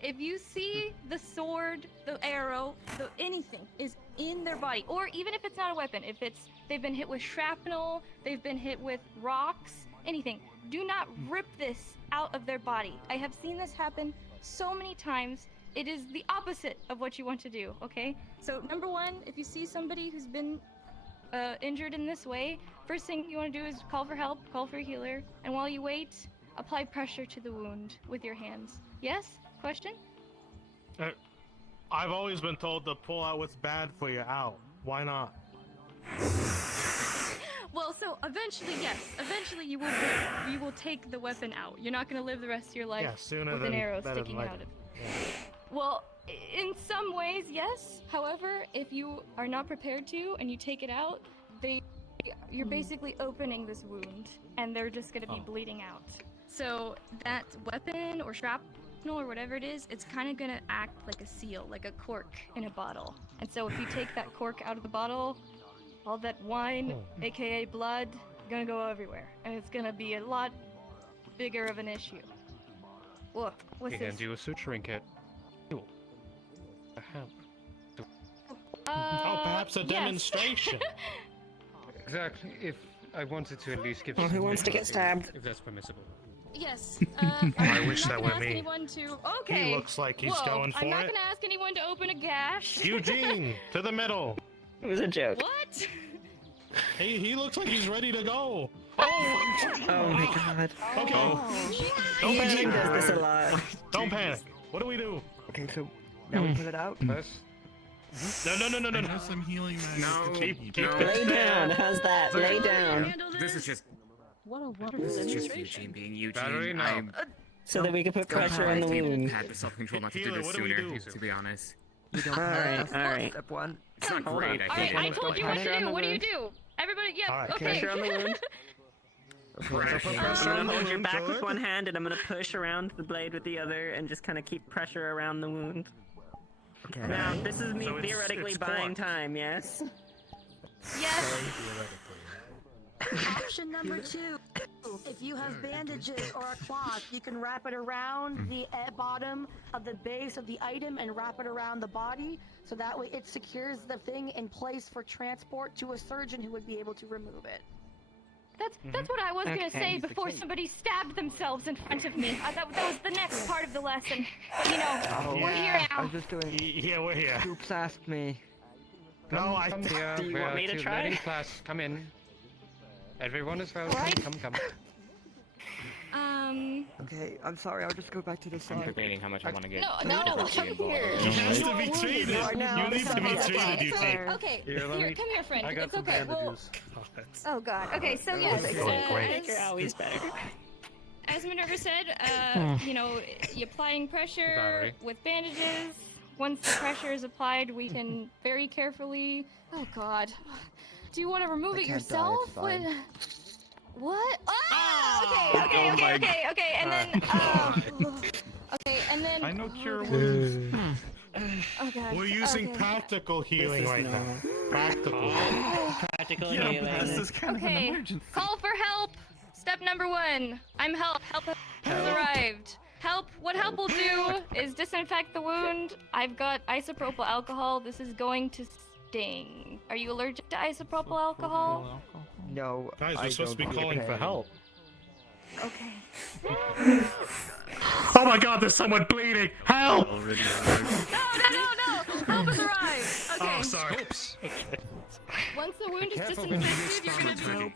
If you see the sword, the arrow, anything is in their body, or even if it's not a weapon, if they've been hit with shrapnel, they've been hit with rocks, anything, do not rip this out of their body. I have seen this happen so many times, it is the opposite of what you want to do, okay? So number one, if you see somebody who's been injured in this way, first thing you want to do is call for help, call for a healer, and while you wait, apply pressure to the wound with your hands. Yes? Question? I've always been told to pull out what's bad for you out. Why not? Well, so eventually, yes, eventually you will take the weapon out. You're not gonna live the rest of your life with an arrow sticking out of it. Well, in some ways, yes. However, if you are not prepared to and you take it out, you're basically opening this wound, and they're just gonna be bleeding out. So that weapon or shrapnel or whatever it is, it's kind of gonna act like a seal, like a cork in a bottle. And so if you take that cork out of the bottle, all that wine, aka blood, gonna go everywhere, and it's gonna be a lot bigger of an issue. Look, what's We this? can do a suturing kit. Perhaps a yes. demonstration. Exactly. If I wanted to at least give. Well, who some wants to get information, stabbed? If that's permissible. Yes. I wish I'm that not were gonna ask me. anyone to. Okay. He looks like he's Whoa, going for I'm not it. gonna ask anyone to open a gash. Eugene, to the middle. It was a joke. What? He looks like he's ready to go. Oh my god. Okay. Don't Eugene does this a lot. Don't panic. What do we do? Okay, so now we pull it out. No. Some healing magic. No, Keep no. Lay down. How's that? Lay down. This is just. What a wonderful This is just demonstration. Eugene being Eugene. Battery, no. I'm So that we can put pressure on the wound. had the self-control not to do Healer, this what do we sooner, do? to be honest. You don't Alright, alright. Step one. It's not Hold great, on. I Alright, think. I told you what to Pressure on do. the What do you wound. do? Everybody, yep, Alright. okay. Pressure on the wound. Pressure. I'm gonna hold your back with one hand, and I'm gonna push around the blade with the other, and just kind of keep pressure around the wound. Okay. Now, this is me So it's theoretically buying cork. time, yes? Yes. Option number 2. If you have bandages or a cloth, you can wrap it around the bottom of the base of the item and wrap it around the body, so that way it secures the thing in place for transport to a surgeon who would be able to remove it. That's what I was gonna Okay. say before somebody stabbed themselves in front of me. That was the next part of the lesson. But, you know, we're here I now. was just doing. Yeah, we're here. Oops, asked me. No, I. Come here. Do you we want are me to two try? learning class. Come in. Everyone is welcome. Right. Come. Okay, I'm sorry. I'll just go back to the I'm side. debating how much I want to get. No, come here. He has to be treated. No, You need to be treated, Eugene. Okay, Here, let me- come here, friend. I got It's some okay. Well, bandages. oh god. Okay, so yes, You're always better. as Minerva said, you know, you're applying pressure Battery. with bandages. Once the pressure is applied, we can very carefully. Oh god. Do you want to remove I it can't die, yourself? it's fine. What? Okay, and then okay, and then I know cure oh, wounds. oh god. We're using okay. practical healing right now. Practical. Practical Yeah, healing. but this is kind of an Okay, emergency. call for help. Step number 1. I'm help. Help has arrived. Help. What help will do is disinfect the wound. I've got isopropyl alcohol. This is going to sting. Are you allergic to isopropyl alcohol? No. Guys, I we're supposed to be don't feel calling for pain. help. Okay. Oh my god, there's someone bleeding! Help! No! Help has arrived. Okay. Oh, sorry. Once the wound is careful when you use disinfected, you're gonna stomach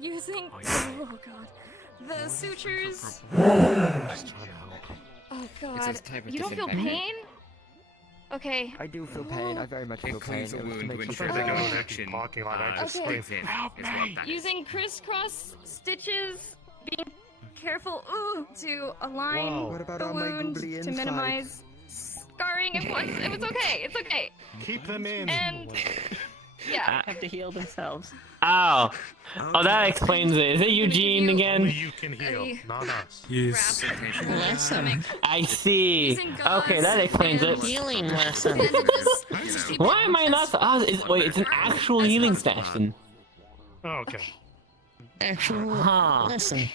be using. Oh god. The sutures. Just trying to help. Oh It's god. a type of You don't feel disinfectant. pain? Okay. I do feel pain. I very much It feel pain. cleans the It was to wound make to sure ensure that that I no was- infection parking lot, I just Okay. is in. Help Is what that is. Using crisscross stitches, being careful to align Whoa. What about the all my wound googly to insides? minimize scarring. It was okay. It's okay. Keep them in. And yeah. Have to heal themselves. Oh, that explains it. Is it Eugene Only again? you can heal, not us. Yes. Lesson. I see. Okay, that explains it. Healing lesson. Why am I not? Oh, wait, it's an actual healing session. Okay. Actual lesson.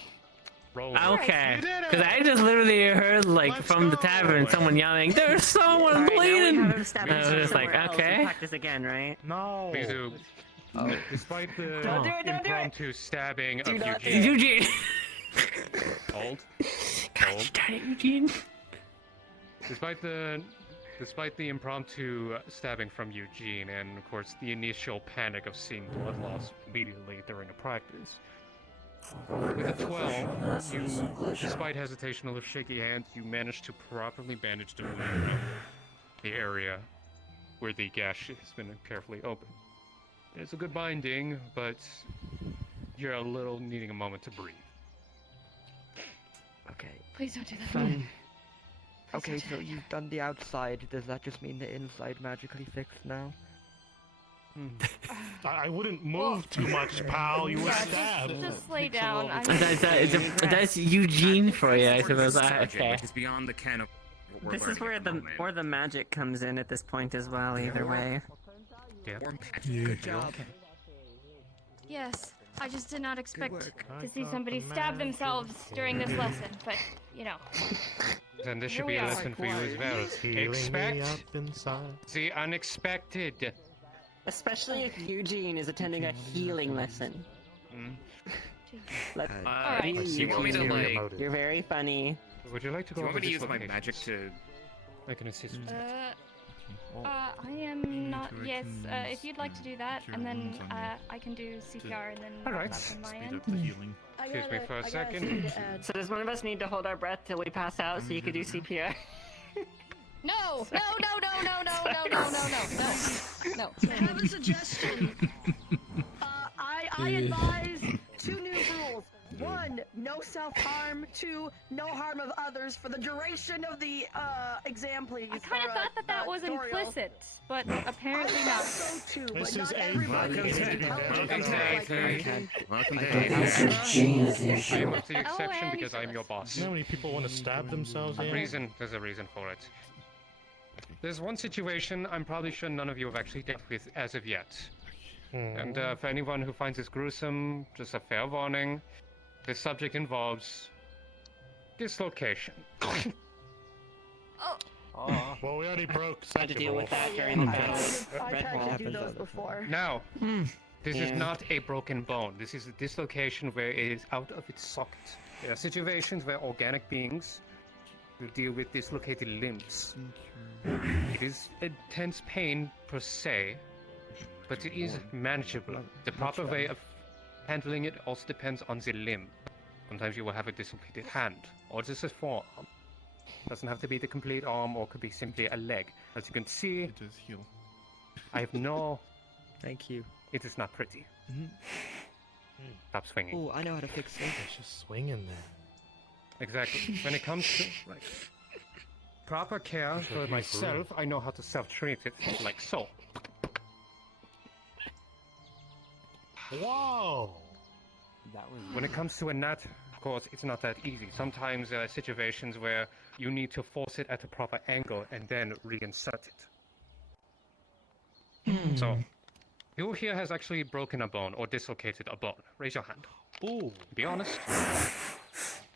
Roll. Okay, because I just literally heard like from the tavern someone yelling, "There's someone Alright, now we bleeding!" have him And stabbing I was just like, somewhere else. We okay. practice again, right? No. Please do. Despite the Don't do it, don't do it. impromptu stabbing of not do Eugene. Eugene. Old. God, you done it, Eugene. Despite the impromptu stabbing from Eugene, and of course the initial panic of seeing blood loss immediately during a practice, with a 12, you, despite hesitation of shaky hands, you manage to properly bandage the wound around the area where the gash has been carefully opened. It's a good binding, but you're a little needing a moment to breathe. Okay. Please don't do that. Fine. Okay, so you've done the outside. Does that just mean the inside magically fixed now? I wouldn't move too much, pal. You were stabbed. Just lay down. That's Eugene for you, I suppose. Okay. Which is beyond the can of. This is where the magic comes in at this point as well. Either way. Yeah. Good job. Yes, I just did not expect to see somebody stab themselves during this lesson, but you know. Then this should be a lesson for you as well. Expect the unexpected. Especially if Eugene is attending a healing lesson. You want me to like? You're very funny. Would you like to go? Do you want me to over use my this magic to? I can assist with that. I am not. Yes, if you'd like to do that, and then I can do CPR, and then Alright. on my end. Excuse me for a second. So does one of us need to hold our breath till we pass out so you could do CPR? No! No! No! No! No! No! No! No! No! No! I have a suggestion. I advise 2 new rules. 1, no self-harm. 2, no harm of others for the duration of the exam, please. I kind of thought that was implicit, but apparently not. So too, This but is not a everybody. Welcome to Aether. Welcome to I Aether. move the exception because I'm your boss. You know how many people want to stab themselves? There's a reason for it. There's one situation I'm probably sure none of you have actually dealt with as of yet. And for anyone who finds this gruesome, just a fair warning. This subject involves dislocation. Well, we already broke. Had to deal with that during the battle. I've had to do those before. Now, this is Yeah. not a broken bone. This is a dislocation where it is out of its socket. There are situations where organic beings will deal with dislocated limbs. It is intense pain per se, but it is manageable. The proper way of handling it also depends on the limb. Sometimes you will have a dislocated hand, or just a forearm. Doesn't have to be the complete arm, or could be simply a leg. As you can see, It does heal. I have no. Thank you. It is not pretty. Stop swinging. Oh, I know how to fix it. It's just swinging there. Exactly. When it comes to proper care for myself, I know how to self-treat it, like so. Whoa! When it comes to a nut, of course, it's not that easy. Sometimes there are situations where you need to force it at a proper angle and then reinsert it. So, who here has actually broken a bone or dislocated a bone? Raise your hand. Ooh. Be honest.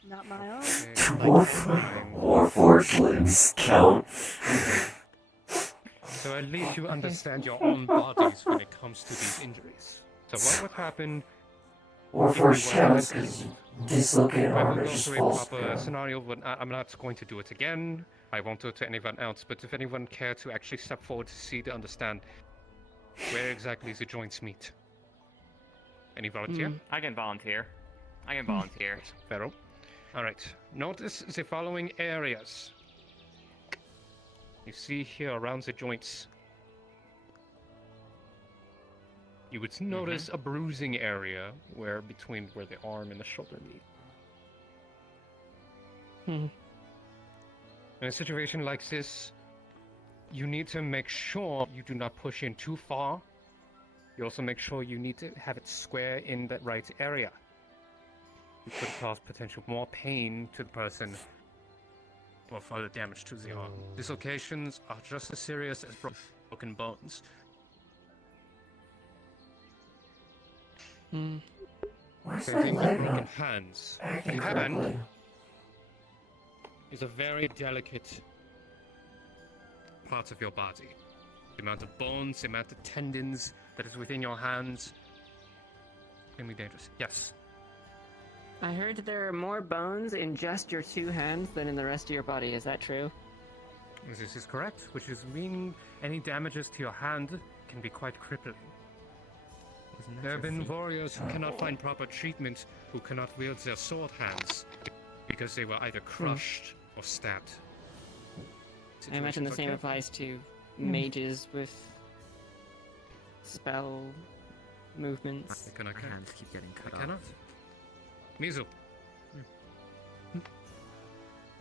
Not my own. Warforged limbs count. So at least you understand your own bodies when it comes to these injuries. So what would happen? Warforged counts because dislocated I will arm go is just through a falls. proper scenario. But I'm not going to do it again. I won't do it to anyone else. But if anyone care to actually step forward to see to understand where exactly the joints meet. Any volunteer? I can volunteer. I can volunteer. Pharaoh. Alright. Notice the following areas. You see here around the joints. You would notice a bruising area between where the arm and the shoulder meet. In a situation like this, you need to make sure you do not push in too far. You also make sure you need to have it square in the right area. You could cause potential more pain to the person or further damage to the arm. Dislocations are just as serious as broken bones. Same thing with broken hands. The hand is a very delicate part of your body. The amount of bones, the amount of tendons that is within your hands can be dangerous. Yes. I heard there are more bones in just your 2 hands than in the rest of your body. Is that true? This is correct, which is mean any damages to your hand can be quite crippling. There have been warriors who cannot find proper treatment who cannot wield their sword hands because they were either crushed or stabbed. I imagine the same okay? applies to mages with spell movements. My hands keep getting cut off. Cannot? Mizu.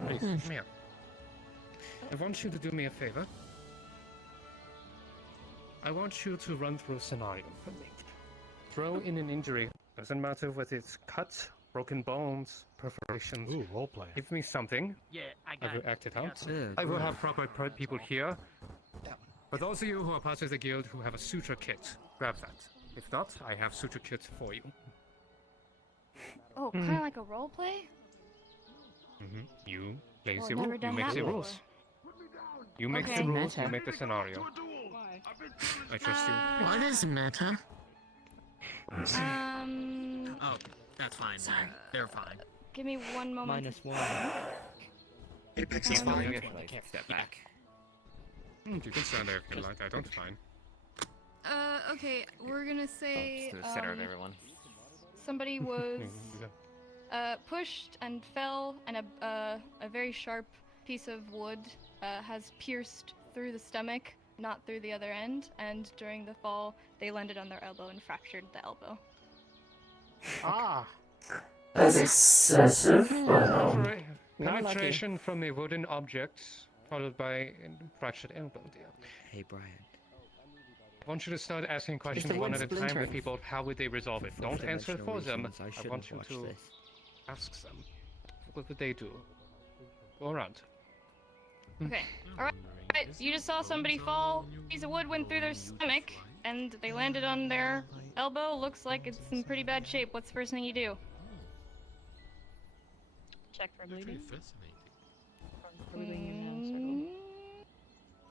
Please, come here. I want you to do me a favor. I want you to run through a scenario for me. Throw in an injury. Doesn't matter whether it's cuts, broken bones, perforations. Ooh, roleplay. Give me something. Yeah, I will act it out. I will have proper people here. For those of you who are part of the guild who have a suture kit, grab that. If not, I have suture kits for you. Oh, kind of like a role play? You play Well, the never rules. You done make that the before. rules. You make Okay. the rules. Meta. You make the scenario. I trust you. What is meta? Oh, that's fine. Sorry. They're fine. Give me one moment. -1. Apex is I fine. can't step back. You can stand there if you like. I don't mind. Okay, we're gonna say To the center of everyone. somebody was pushed and fell, and a very sharp piece of wood has pierced through the stomach, not through the other end, and during the fall, they landed on their elbow and fractured the elbow. Ah. That's excessive. Penetration from a wooden object, followed by a fractured elbow, dear. Hey, Brian. I want you to start asking questions the one wood at a time with splintering? people. How would they resolve it? Don't answer it for them. reasons, I I shouldn't want you watch to this. ask them. What would they do? Go around. Okay, alright. You just saw somebody fall, piece of wood went through their stomach, and they landed on their elbow. Looks like it's in pretty bad shape. What's the first thing you do? Check for bleeding.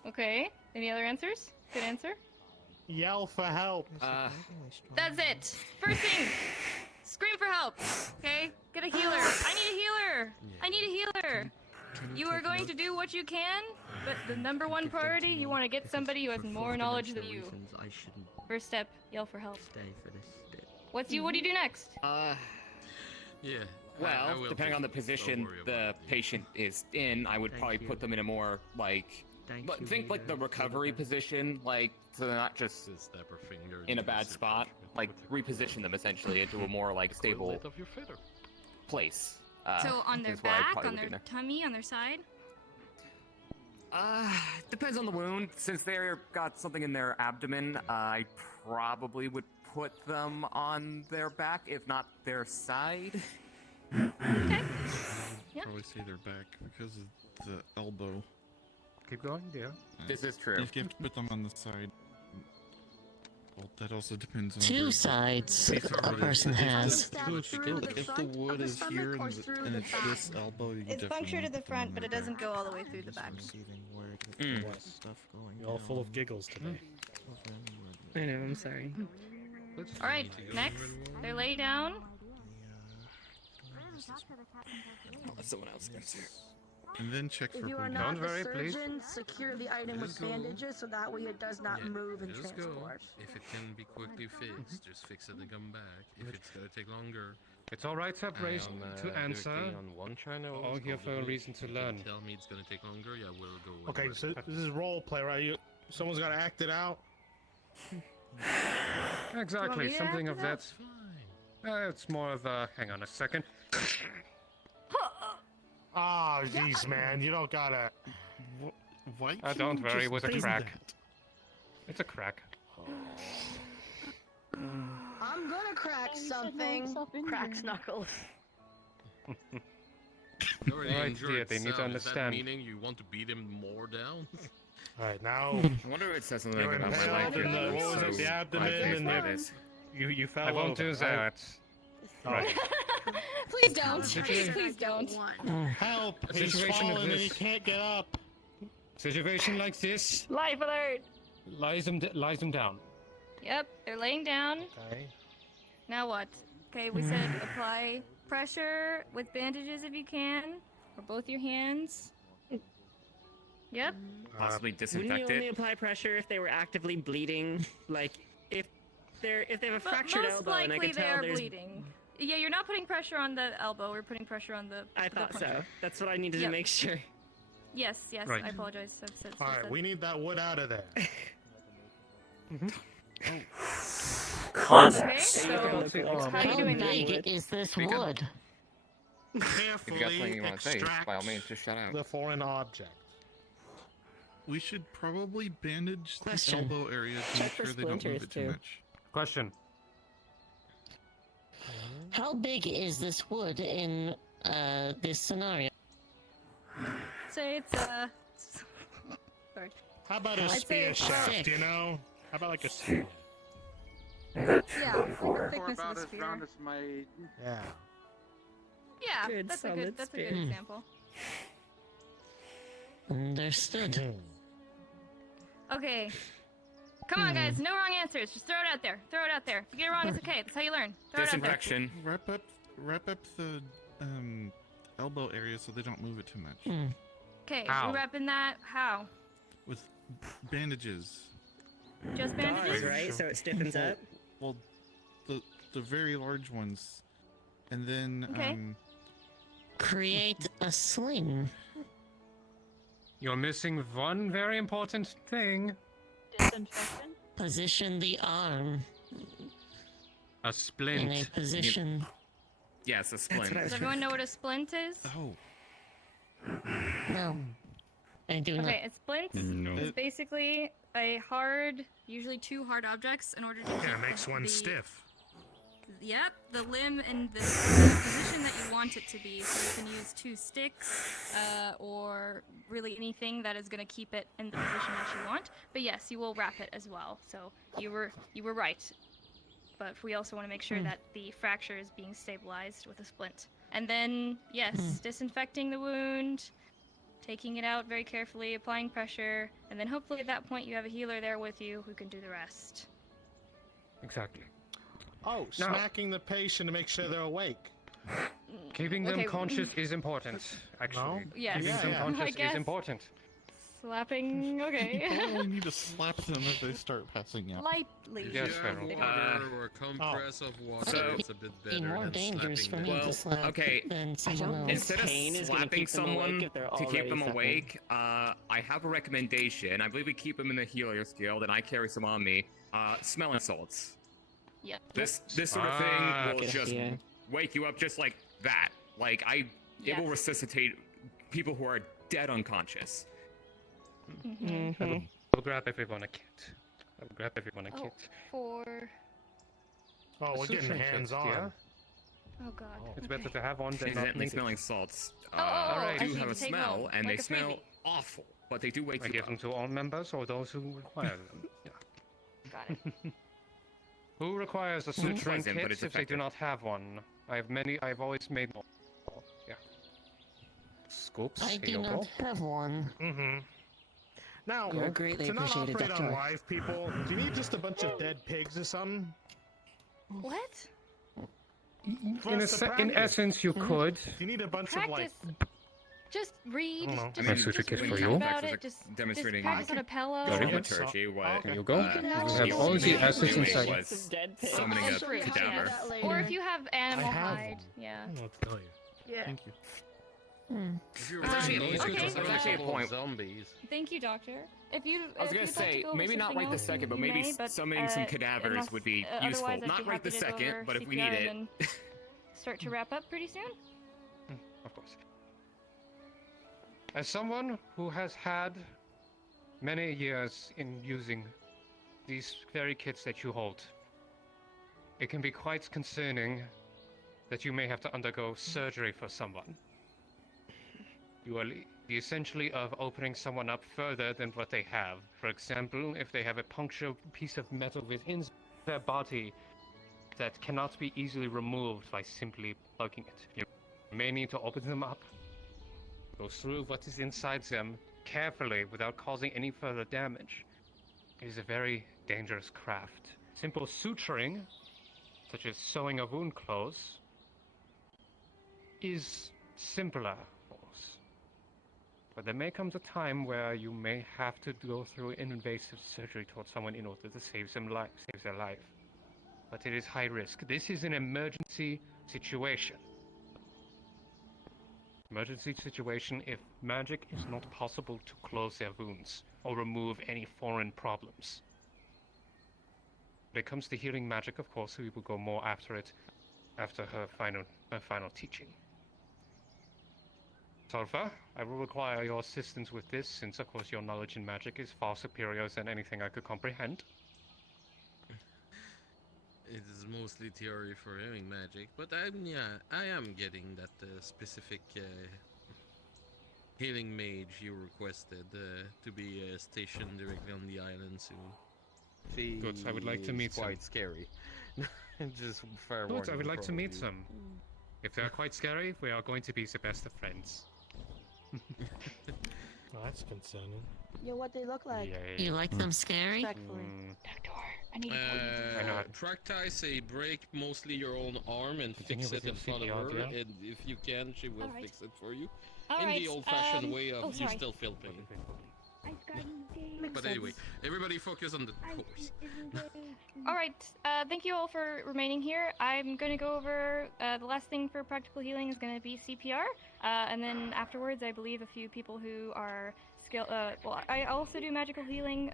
Okay, any other answers? Good answer. Yell for help. That's it. First thing, scream for help. Okay, get a healer. I need a healer. I need a healer. You are going to do what you can, but the number one priority, you want to get somebody who has more knowledge than you. I shouldn't First step, yell for help. stay for this bit. What do you do next? Yeah. Well, will depending on the take it. Don't position worry the about it. patient is in, I would probably put them in a more, like, Thank you, think like the recovery position, like, so they're not just Snap her finger in a to bad the spot. Like, reposition them essentially into a more, like, stable Correlate of your feather. place. So on their is what I back, probably on would do their there. tummy, on their side? Depends on the wound. Since they've got something in their abdomen, I probably would put them on their back, if not their side. Okay. Yep. Probably say their back because of the elbow. Keep going, dear. This is true. If you have to put them on the side. Well, that also depends on Two the- sides If a person has. if the wood is here and it's this elbow, you It's definitely punctured want at the to put them front, on but it their doesn't back. go all the way through the back. You're all full of giggles today. I know, I'm sorry. Alright, next. They're laid down. Let someone else answer. And then check for If you are bleeding. not a surgeon, secure the item with bandages so that way it does not move and Just go. transport. If it can be quickly fixed, just fix it and come back. If it's gonna take longer, It's all right, Separation, to answer. on one channel. All here for a reason to learn. Tell me it's gonna take longer. Yeah, we'll go. with Okay, it. so this is role play, right? Someone's got to act it out. Exactly, me to something act of it that. It's more of a. Hang on a second. Ah, jeez, man, you don't gotta. Why? Don't worry, it was a do crack. that? It's a crack. I'm gonna crack something. Cracks knuckles. They already Right, injured dear, they need to Sam. Is understand. that meaning you want to beat him more down? Alright, now. I wonder if it says something You're about my impaled life. in the, what was it, the abdomen and the, you fell I won't over. do that. Right. Please don't. Please don't. Help! A He's situation of fallen and he this. can't get up. Situation like this, Life alert. lies them down. Yep, they're laying down. Okay. Now what? Okay, we said apply pressure with bandages if you can, or both your hands. Yep. Possibly Wouldn't disinfect you only it. apply pressure if they were actively bleeding? Like, if they have a But fractured most elbow and I likely can they tell are there's... bleeding. Yeah, you're not putting pressure on the elbow. We're putting pressure on the. I the thought so. puncture. That's what I needed to Yep. make sure. Yes, yes. Right. I apologize. All right, we need that wood out of there. Context. Okay, so how are you doing that? big is this wood? If you got something Carefully you want to say, extract. by all means, just shut out. The foreign object. We should probably bandage the Question. elbow area to make Check for sure they don't move splinters, it too too. much. Question. How big is this wood in this scenario? Say it's sorry. How about a I'd spear say shaft, you know? How about like a spear? Yeah, like the Or thickness about of a as spear. round as my. Yeah. Yeah, Good, that's a solid good spear. example. Understood. Okay. Come on, guys. No wrong answers. Just throw it out there. Throw it out there. If you get it wrong, it's okay. That's how you learn. Throw it out there. Disinfection. Wrap up the elbow area so they don't move it too much. Okay, Ow. we wrapping that. How? With bandages. Just Gauze, bandages? right? So it stiffens up. Well, the very large ones, and then Okay. Create a sling. You're missing one very important thing. Disinfection? Position the arm A in splint. a position. Yes, a splint. what I was Does everyone know what a splint is? Oh, No, I do not. Okay, a splint No. is basically a hard, usually two hard objects in order to Yeah, keep it makes one the, stiff. Yep, the limb in the position that you want it to be. So you can use two sticks, or really anything that is going to keep it in the position that you want. But yes, you will wrap it as well. So you were right. But we also want to make sure that the fracture is being stabilized with a splint. And then, yes, disinfecting the wound, taking it out very carefully, applying pressure, and then hopefully at that point you have a healer there with you who can do the rest. Exactly. Oh, Now- smacking the patient to make sure they're awake. Keeping them Okay. conscious is important, actually. Yes. Keeping them Yeah. conscious I guess. is important. Slapping, you okay. probably need to slap them if they start passing out. Lightly. Yes, If you have Feral. water or a compress of water, So- it's a bit Be better more than dangerous for slapping me them. to Well, slap okay, than someone else. Instead of Pain is gonna slapping keep them awake someone if they're to keep already them suffering. awake, I have a recommendation. I believe we keep them in the Healer's Guild, and I carry some on me. Smelling salts. Yep. This sort of Ah, thing will good just idea. wake you up just like that. Like it Yes. will resuscitate people who are dead unconscious. I'll grab everyone a kit. I'll grab everyone a Oh, kit. for... Oh, we're getting Suturing kit, hands on. dear. Oh god. It's better to have one than not Incidentally, needed. smelling salts Oh, I do see, have a take smell, home, and like they a smell freebie. awful, but they do wake I you give up. them to all members or those who require them. Yeah. Got it. Who requires a suturing Pleasant, but kit it's if they do effective. not have one? I have many. I've always made more. Yeah. Scoops. I here do you not go. have one. Mm-hmm. Now, You're greatly to not appreciated, operate on Doctor. live people, do you need just a bunch of dead pigs or something? What? In essence, you could. Do you need a bunch of like? Practice. Just read. I don't know. Just, I mean, suture just kit read for you. about it. Just Demonstrating practice on a pillow. Very good. liturgy, what There you go. You can actually have all the see essence doing inside. was Dead pig. summoning a Fruit, cadaver. yes. Or if you have animal I have hide. one. Yeah. I don't know what to tell you. Yeah. Thank you. If you're There's actually really a- good, okay. just there's have actually a point. Zombies. Thank you, doctor. If you, I was if gonna you'd like say, to go over maybe not something right this else, second, but you maybe may, but, summoning some cadavers unless- would be useful. otherwise, I'd Not be right happy this to go second, over but if we CPR need it. and then start to wrap up pretty soon. Of course. As someone who has had many years in using these very kits that you hold, it can be quite concerning that you may have to undergo surgery for someone. You are the essentially of opening someone up further than what they have. For example, if they have a punctured piece of metal within their body that cannot be easily removed by simply plugging it. You may need to open them up, go through what is inside them carefully without causing any further damage. It is a very dangerous craft. Simple suturing, such as sewing a wound close, is simpler, of course. But there may come a time where you may have to go through invasive surgery towards someone in order to save their life. But it is high risk. This is an emergency situation. Emergency situation if magic is not possible to close their wounds or remove any foreign problems. When it comes to healing magic, of course, we will go more after it, after her final teaching. Sulfur, I will require your assistance with this, since of course your knowledge in magic is far superior than anything I could comprehend. It is mostly theory for healing magic, but I am getting that specific healing mage you requested to be stationed directly on the island soon. She Good, I would like to meet quite some. scary. Just fair Good, warning. I would like to for meet you. some. If they are quite scary, we are going to be the best of friends. Well, that's concerning. Yeah, what they look like. You like them scary? Respectfully. I need Practice a break mostly your own arm and fix it in front of her, and if you can, she will fix it for you. In the old-fashioned way of you still feel pain. But anyway, everybody focus on the course. Alright, thank you all for remaining here. I'm going to go over the last thing for practical healing is going to be CPR. And then afterwards, I believe a few people who are skilled. Well, I also do magical healing,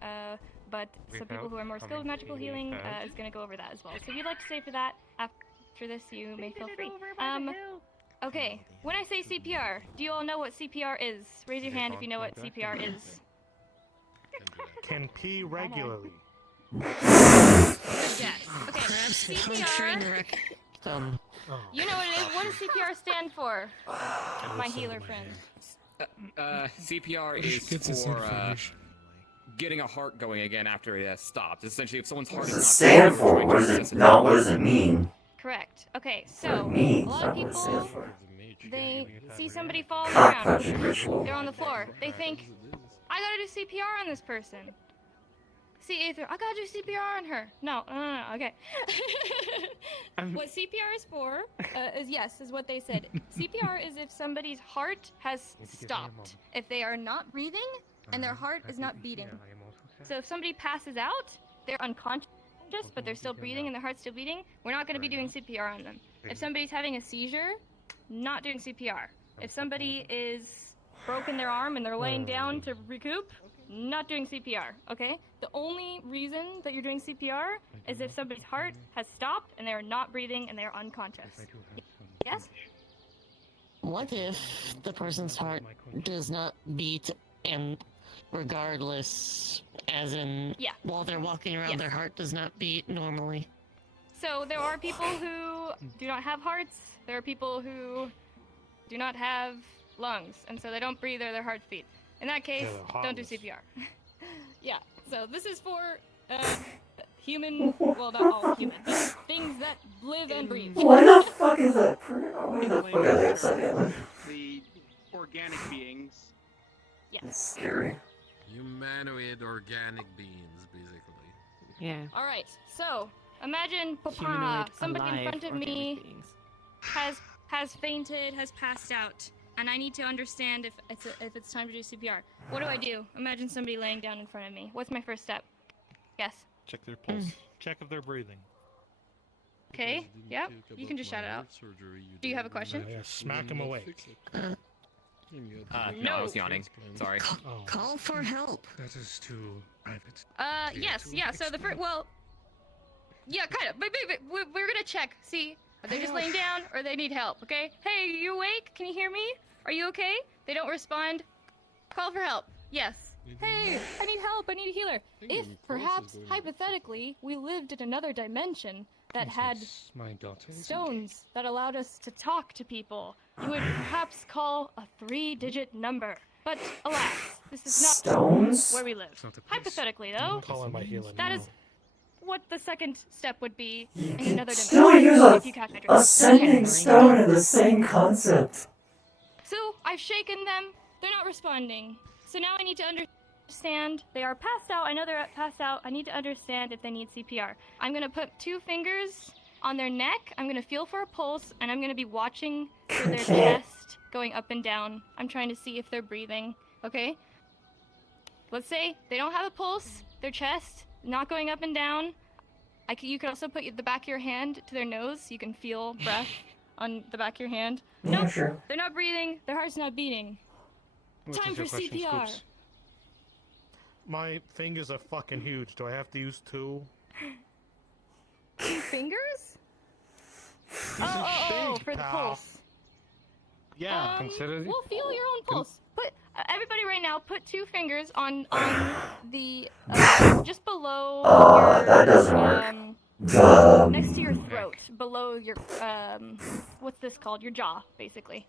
but some people who are more skilled with magical healing is going to go over that as well. So if you'd like to stay for that, after this, you may feel free. Okay, when I say CPR, do you all know what CPR is? Raise your hand if you know what CPR is. Can pee regularly. Yes. Okay. CPR. You know what it is. What does CPR stand for? My healer friend. CPR is for getting a heart going again after it has stopped. Essentially, if someone's heart is not stand for? What does it mean? Correct. Okay, so a lot of people, they see somebody fall on the ground. They're on the floor. They think, I gotta do CPR on this person. See, Aether, I gotta do CPR on her. No, okay. What CPR is for, is what they said. CPR is if somebody's heart has stopped. If they are not breathing and their heart is not beating. So if somebody passes out, they're unconscious, but they're still breathing and their heart's still beating, we're not gonna be doing CPR on them. If somebody's having a seizure, not doing CPR. If somebody is broken their arm and they're laying down to recoup, not doing CPR, okay? The only reason that you're doing CPR is if somebody's heart has stopped and they're not breathing and they're unconscious. Yes? What if the person's heart does not beat and regardless, as in while they're walking around, their heart does not beat normally? So there are people who do not have hearts, there are people who do not have lungs, and so they don't breathe or their hearts beat. In that case, don't do CPR. Yeah, so this is for human, well, not all human, but things that live and breathe. What the fuck is that? Wait a second. The organic beings. Yes. Scary. Humanoid organic beings, basically. Yeah. Alright, so imagine Humanoid, somebody in alive, front of me organic beings. has fainted, has passed out, and I need to understand if it's time to do CPR. What do I do? Imagine somebody laying down in front of me. What's my first step? Yes. Check their pulse. Check if they're breathing. Okay. Yep. You can just shout it out. Do you have a question? Yeah, smack them awake. No, I was yawning. Sorry. Call for help. That is too private. Yes, yeah, so the first, well, yeah, kind of, but we're gonna check, see, are they just laying down, or they need help, okay? Hey, you awake? Can you hear me? Are you okay? They don't respond. Call for help. Yes. Hey, I need help, I need a healer. If, perhaps, hypothetically, we lived in another dimension that had my daughter stones that allowed us to talk to people, you would perhaps call a 3-digit number. But alas, this is not Stones? where we live. Hypothetically, though, Calling my healing. that is what the second step would be in another Still dimension. use If you catch my drift. ascending stone in the same concept. So I've shaken them. They're not responding. So now I need to understand. They are passed out. I know they're passed out. I need to understand if they need CPR. I'm gonna put 2 fingers on their neck. I'm gonna feel for a pulse, and I'm gonna be watching for their chest going up and down. I'm trying to see if they're breathing. Okay? Let's say they don't have a pulse, their chest, not going up and down. You could also put the back of your hand to their nose so you can feel breath on the back of your hand. Yeah, No, sure. they're not breathing, their heart's not beating. Time for CPR. My fingers are fucking huge. Do I have to use 2? 2 fingers? These Oh, are big, for the pal. pulse. Yeah, consider. We'll feel your own pulse. Put everybody right now. Put 2 fingers on the just below that doesn't work. next to your throat, below your what's this called? Your jaw, basically.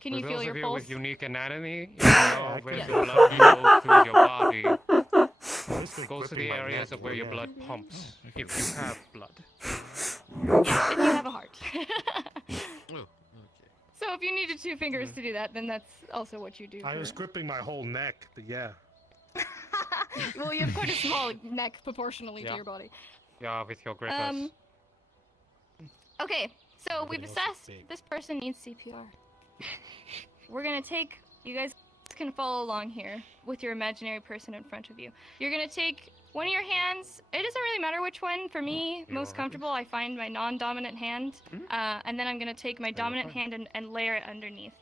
Can you For feel those your of you pulse? with unique anatomy, you know where the blood flows through your body. Goes to the areas of where your blood pumps, if you have blood. If you have a heart. Oh, okay. So if you needed 2 fingers to do that, then that's also what you do. I was gripping my whole neck, but yeah. Well, you have quite a small neck proportionally to your body. Yeah, with your grippers. Okay, so we've assessed this person needs CPR. We're gonna take, you guys can follow along here with your imaginary person in front of you. You're gonna take one of your hands, it doesn't really matter which one. For me, most comfortable, I find my non-dominant hand, and then I'm gonna take my dominant hand and layer it underneath.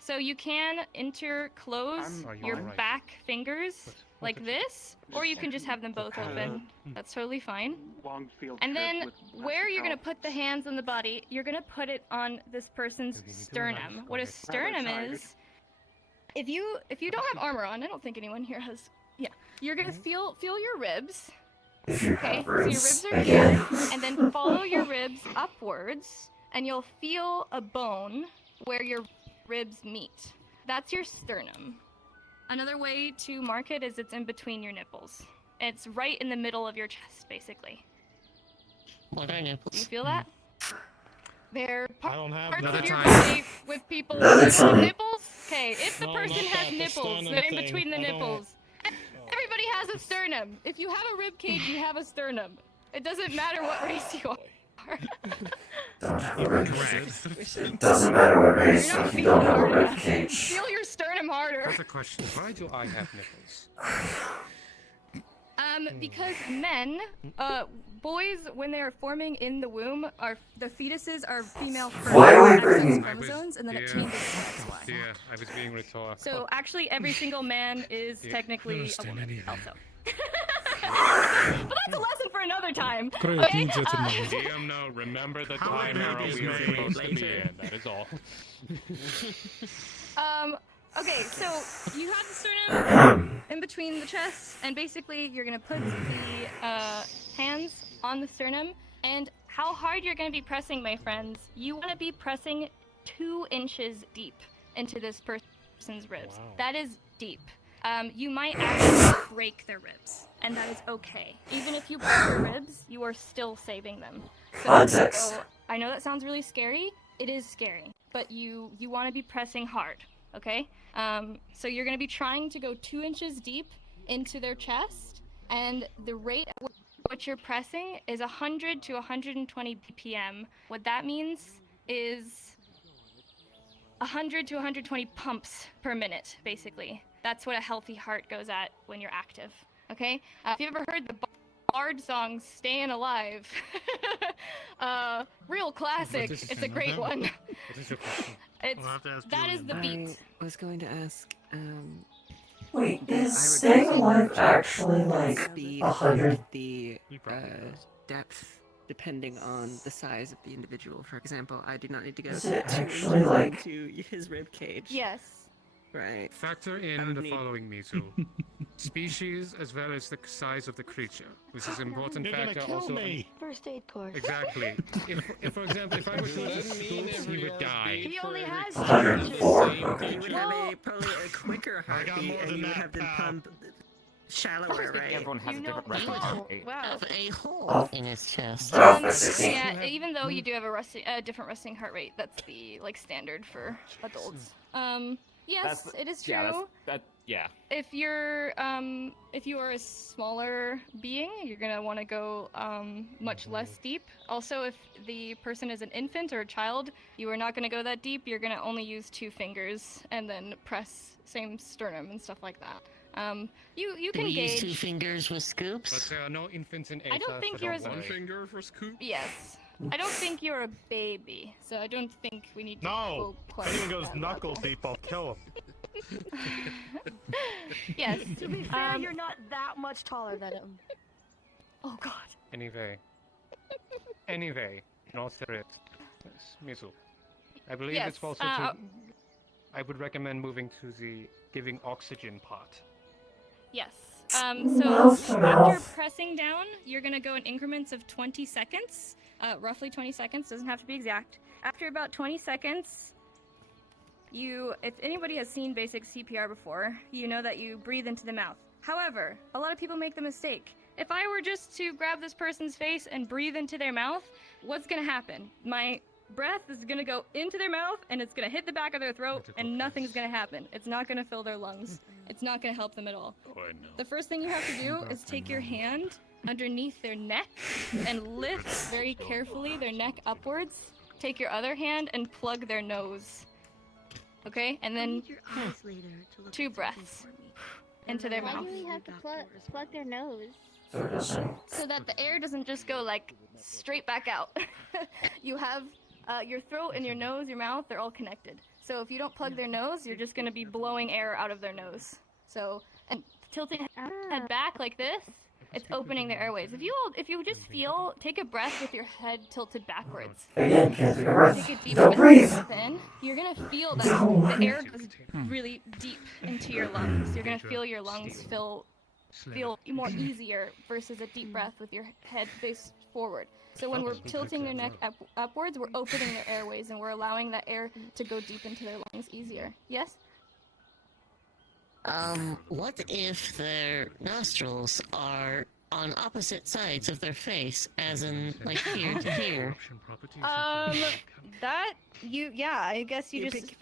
So you can interclose your back fingers like this, or you can just have them both open. That's totally fine. And then where you're gonna put the hands on the body, you're gonna put it on this person's sternum. What a sternum is, if you don't have armor on, I don't think anyone here has. Yeah, you're gonna feel your ribs. Okay, so your ribs are here, and then follow your ribs upwards, and you'll feel a bone where your ribs meet. That's your sternum. Another way to mark it is it's in between your nipples. It's right in the middle of your chest, basically. What are nipples? Do you feel that? They're parts Another of your time. body with people Another with time. nipples. Okay, if the No, person not has that, the nipples, sternum they're in thing. between the I don't nipples. Everybody has a sternum. If you have a rib cage, you have a sternum. It doesn't matter what race you are. It doesn't matter what race You're not if you feeling don't have a hard rib enough. cage. Feel your sternum harder. That's a question. Why do I have nipples? Because men, boys, when they are forming in the womb, the fetuses are female first. Why are we X bringing- chromosomes, and then it changes to XY. Yeah, I was being rhetorical. So actually, every single man is technically a understand woman. any of Also. But that's a lesson for another time. Okay? DM, no, remember the How time era babies we are made supposed to be later. in. That is all. Okay, so you have the sternum in between the chest, and basically you're gonna put the hands on the sternum, and how hard you're gonna be pressing, my friends, you wanna be pressing 2 inches deep into this person's ribs. Wow. That is deep. You might actually break their ribs, and that is okay. Even if you break your ribs, you are still saving them. Context. I know that sounds really scary. It is scary, but you want to be pressing hard, okay? So you're going to be trying to go 2 inches deep into their chest, and the rate at which you're pressing is 100 to 120 BPM. What that means is 100 to 120 pumps per minute, basically. That's what a healthy heart goes at when you're active, okay? If you've ever heard the Bard song, Staying Alive, real classic, it's a great one. What is your question? That is the beat. I was going to ask, Wait, is staying alive actually like speed 100? the depth depending on the size of the individual. For example, I do not need to go Is to it 2 actually inches like- into his rib cage. Yes. Right. Factor in the following, Mizu. Species as well as the size of the creature. This is an important You're gonna factor kill also. me. First aid course. Exactly. If, for example, if I were to use Scoops, he would die. He only has 104. You would have probably a quicker heartbeat, and you would have to pump shallower, right? Everyone has a different know- resting rate. Wow. Have a hole in his chest. Oh, for 16. Yeah, even though you do have a different resting heart rate, that's the standard for adults. Yes, it is true. Yeah. If you are a smaller being, you're gonna want to go much less deep. Also, if the person is an infant or a child, you are not gonna go that deep. You're gonna only use 2 fingers and then press same sternum and stuff like that. You can use gauge. 2 fingers with scoops. But there are no infants in Aether. I don't think so you're don't as worry. Finger for scoop? Yes. I don't think you're a baby, so I don't think we need to No! go quite If anyone goes that knuckle level. deep, I'll kill him. Yes. To be fair, you're not that much taller than him. Oh God. Anyway, in all seriousness, Mizu, I believe Yes, it's also I would recommend moving to the giving oxygen part. Yes. Mouth So to after mouth. pressing down, you're gonna go in increments of 20 seconds. Roughly 20 seconds, doesn't have to be exact. After about 20 seconds, if anybody has seen basic CPR before, you know that you breathe into the mouth. However, a lot of people make the mistake. If I were just to grab this person's face and breathe into their mouth, what's gonna happen? My breath is gonna go into their mouth and it's gonna hit the back of their throat and nothing's gonna happen. It's not gonna fill their lungs. It's not gonna help them at all. Oh, I know. The first thing you have to do is take your hand underneath their neck and lift very carefully their neck upwards. Take your other hand and plug their nose. Okay? And then 2 breaths into their Why mouth. do we have to plug their nose? So that the air doesn't just go like straight back out. You have your throat and your nose, your mouth, they're all connected. So if you don't plug their nose, you're just going to be blowing air out of their nose. So, and tilting head back like this, it's opening their airways. If you just take a breath with your head tilted backwards. Again, can't take a breath. Take a deep Don't breath breathe. in. You're gonna feel that the air goes really deep into your lungs. You're gonna feel your lungs feel more easier versus a deep breath with your head face forward. So when we're tilting their neck upwards, we're opening their airways and we're allowing that air to go deep into their lungs easier. Yes? What if their nostrils are on opposite sides of their face, as in, like, here to here? I guess you just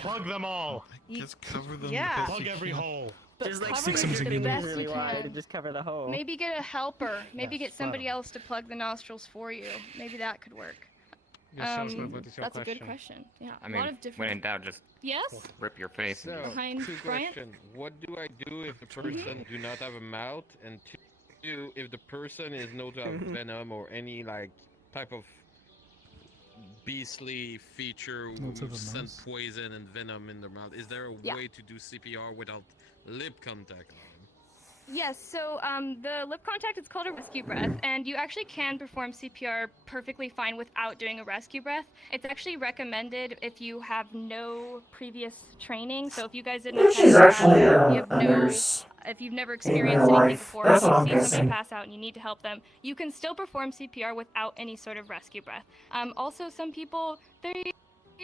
Plug them all. Just cover them. Yeah. Plug every hole. Just like cover squeeze it the the best really you wide can. and just cover the hole. Maybe get a helper. Maybe Yes, get somebody else to plug the nostrils for you. Maybe that could work. Yes, what is your That's a good question? question. Yeah, I a mean, lot of different. when in doubt, just Yes? rip your face. So, Behind 2 Bryant? questions. What do I do if the person do not have a mouth? And 2, if the person is known to have venom or any like type of beastly feature No to who the send nose. poison and venom in their mouth, is there a Yeah. way to do CPR without lip contact? Yes, so the lip contact is called a rescue breath, and you actually can perform CPR perfectly fine without doing a rescue breath. It's actually recommended if you have no previous training. So if you guys didn't She's attend actually class, a you have nurse if you've never in experienced real anything life. before, That's and what I'm you see somebody guessing. pass out and you need to help them, you can still perform CPR without any sort of rescue breath. Also, some people, they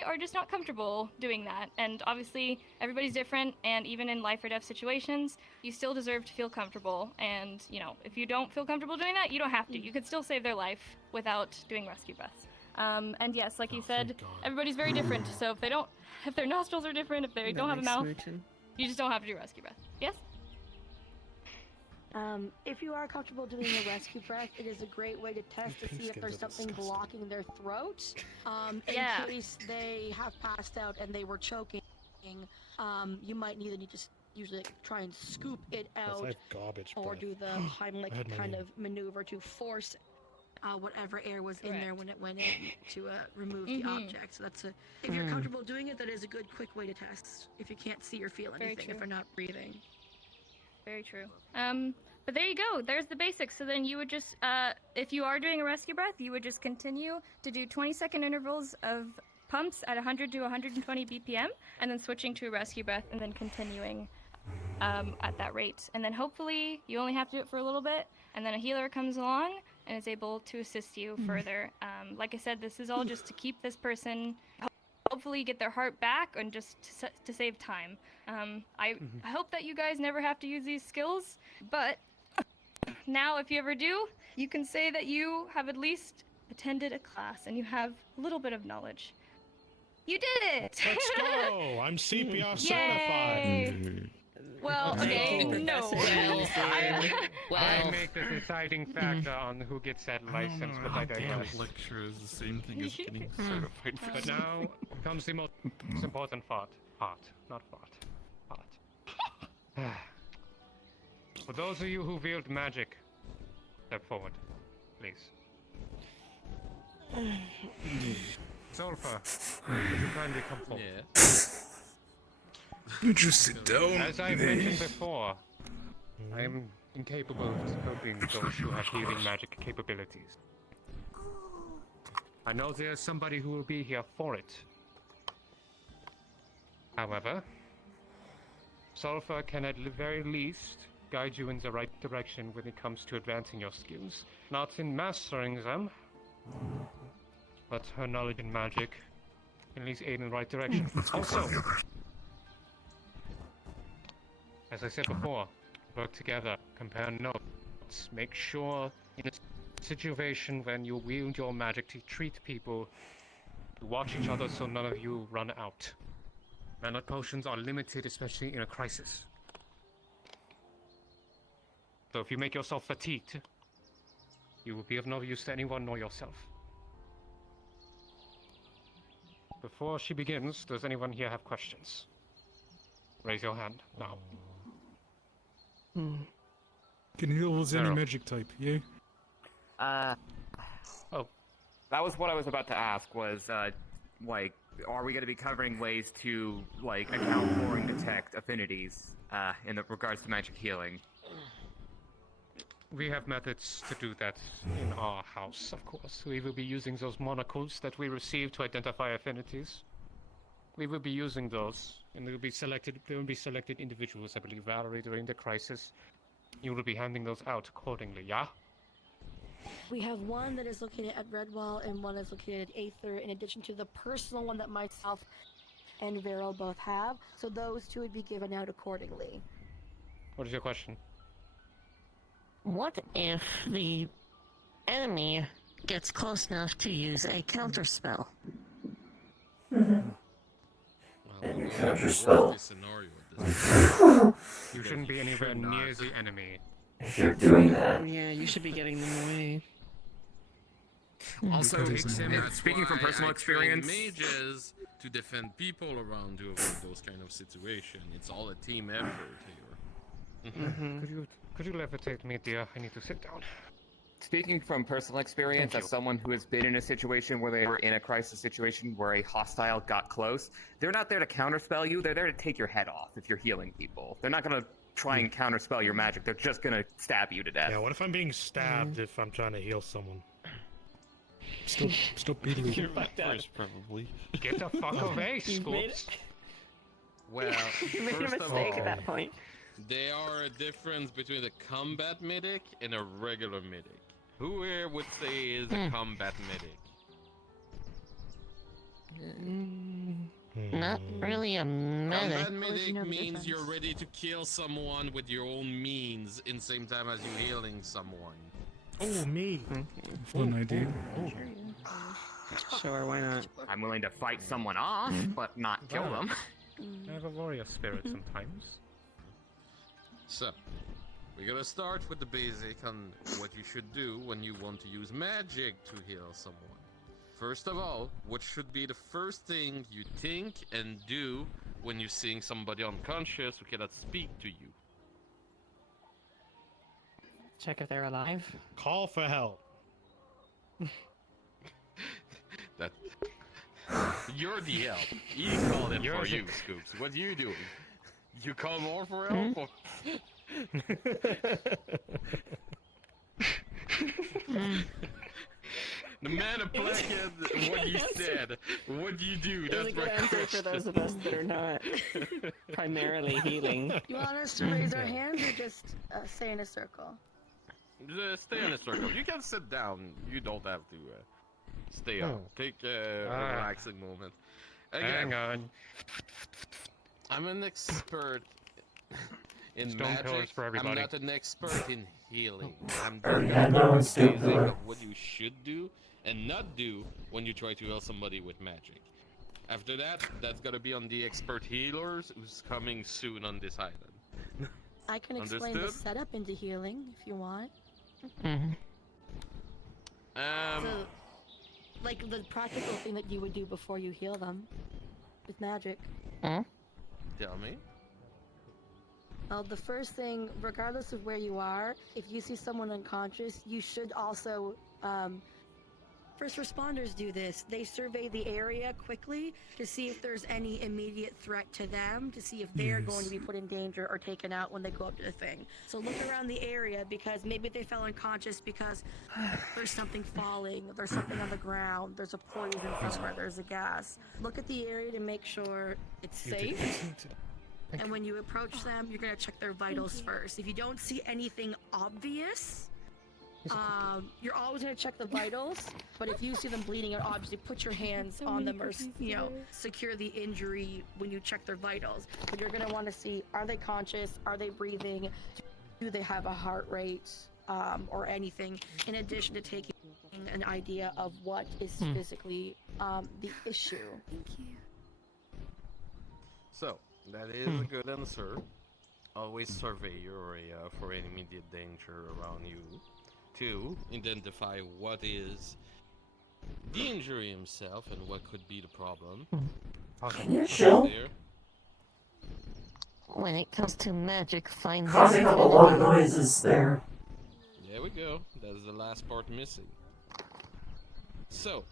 are just not comfortable doing that, and obviously everybody's different, and even in life or death situations, you still deserve to feel comfortable, and if you don't feel comfortable doing that, you don't have to. You could still save their life without doing rescue breaths. And yes, like you said, everybody's very different, so if their nostrils are different, if they don't have a mouth, you just don't have to do rescue breath. Yes? If you are comfortable doing a rescue breath, it is a great way to test to see if there's something blocking their throat. In case they have passed out and they were choking, you might need to just usually try and scoop it out, or do the Heimlich kind of maneuver to force whatever air was in there when it went in to remove the object. So that's if you're comfortable doing it, that is a good quick way to test if you can't see or feel anything if they're not breathing. Very true. But there you go. There's the basics. So then you would just, if you are doing a rescue breath, you would just continue to do 20-second intervals of pumps at 100 to 120 BPM, and then switching to a rescue breath, and then continuing at that rate. And then hopefully you only have to do it for a little bit, and then a healer comes along and is able to assist you further. Like I said, this is all just to keep this person, hopefully get their heart back, and just to save time. I hope that you guys never have to use these skills, but now if you ever do, you can say that you have at least attended a class and you have a little bit of knowledge. You did it! Let's go! I'm CPR Yay! certified. Well, okay, no. I make the deciding factor on who gets that license, but I digress. Lecture is the same thing as getting certified for But now comes the most important part. For those of you who wield magic, step forward, please. Sulfur, would you kindly come forward? Would you sit down? As I mentioned before, I am incapable of helping those who have healing magic capabilities. I know there's somebody who will be here for it. However, Sulfur can at the very least guide you in the right direction when it comes to advancing your skills. Not in mastering them, but her knowledge in magic can at least aid in the right direction. Also, as I said before, work together, compare notes, make sure in a situation when you wield your magic to treat people, to watch each other so none of you run out. Mana potions are limited, especially in a crisis. So if you make yourself fatigued, you will be of no use to anyone nor yourself. Before she begins, does anyone here have questions? Raise your hand now. Can you heal any Zero. magic type? You? Oh. That was what I was about to ask, was, like, are we going to be covering ways to, like, account for and detect affinities, in regards to magic healing? We have methods to do that in our house, of course. We will be using those monocles that we receive to identify affinities. We will be using those, and there will be selected individuals, I believe, Valerie, during the crisis. You will be handing those out accordingly, yeah? We have one that is located at Redwall and one is located at Aether, in addition to the personal one that myself and Vero both have. So those two would be given out accordingly. What is your question? What if the enemy gets close enough to use a counterspell? Counterspell. You shouldn't be anywhere near the enemy. If you're doing that. Yeah, you should be getting them away. Also, speaking from personal experience, mages to defend people around to avoid those kind of situations. It's all a team effort here. Could you levitate me, dear? I need to sit down. Speaking from personal experience, as someone who has been in a situation where they were in a crisis situation where a hostile got close, they're not there to counterspell you, they're there to take your head off if you're healing people. They're not going to try and counterspell your magic, they're just going to stab you to death. Yeah, what if I'm being stabbed if I'm trying to heal someone? Stop beating me. First, probably. Get the fuck away, Scoops. Well, You made a first of mistake all, at that point. there are a difference between a combat medic and a regular medic. Who here would say is a combat medic? Not really a medic. Combat medic means you're ready to kill someone with your own means in the same time as you're healing someone. Oh, me. Fun idea. Sure, why not? I'm willing to fight someone off, but not kill them. I have a warrior spirit sometimes. So, we're gonna start with the basic on what you should do when you want to use magic to heal someone. First of all, what should be the first thing you think and do when you're seeing somebody unconscious who cannot speak to you? Check if they're alive. Call for help. That you're the help. He called it for you, Scoops. What are you doing? You call more for help? Or... The man of Blackhead, what you said, what do you do? That's a good answer for those of us that are not primarily healing. You want us to raise our hands or just stay in a circle? Just stay in a circle. You can sit down. You don't have to stay up. Take a relaxing moment. Again, Hang on. I'm an expert in Stone magic. pillars for everybody. I'm not an expert in healing. I'm Oh, doing yeah, no one's the basic stone pillar. of what you should do and not do when you try to heal somebody with magic. After that, that's gonna be on the expert healers who's coming soon on this island. I can explain the Understood? setup into healing if you want. Um, Like the practical thing that you would do before you heal them with magic. tell me. Well, the first thing, regardless of where you are, if you see someone unconscious, you should also, first responders do this. They survey the area quickly to see if there's any immediate threat to them, to see if they're going to be put in danger or taken out when they go up to the thing. So look around the area because maybe they fell unconscious because there's something falling, there's something on the ground, there's a poison somewhere, there's a gas. Look at the area to make sure it's safe. And when you approach them, you're gonna check their vitals first. If you don't see anything obvious, you're always gonna check the vitals. But if you see them bleeding, obviously put your hands on them or secure the injury when you check their vitals. But you're gonna want to see: are they conscious? Are they breathing? Do they have a heart rate or anything? In addition to taking an idea of what is physically the issue. Thank you. So, that is a good answer. Always survey your area for any immediate danger around you. 2, identify what is the injury himself and what could be the problem. Chill. When it comes to magic, find Causing up a lot of noises there. There we go. That's the last part missing. So,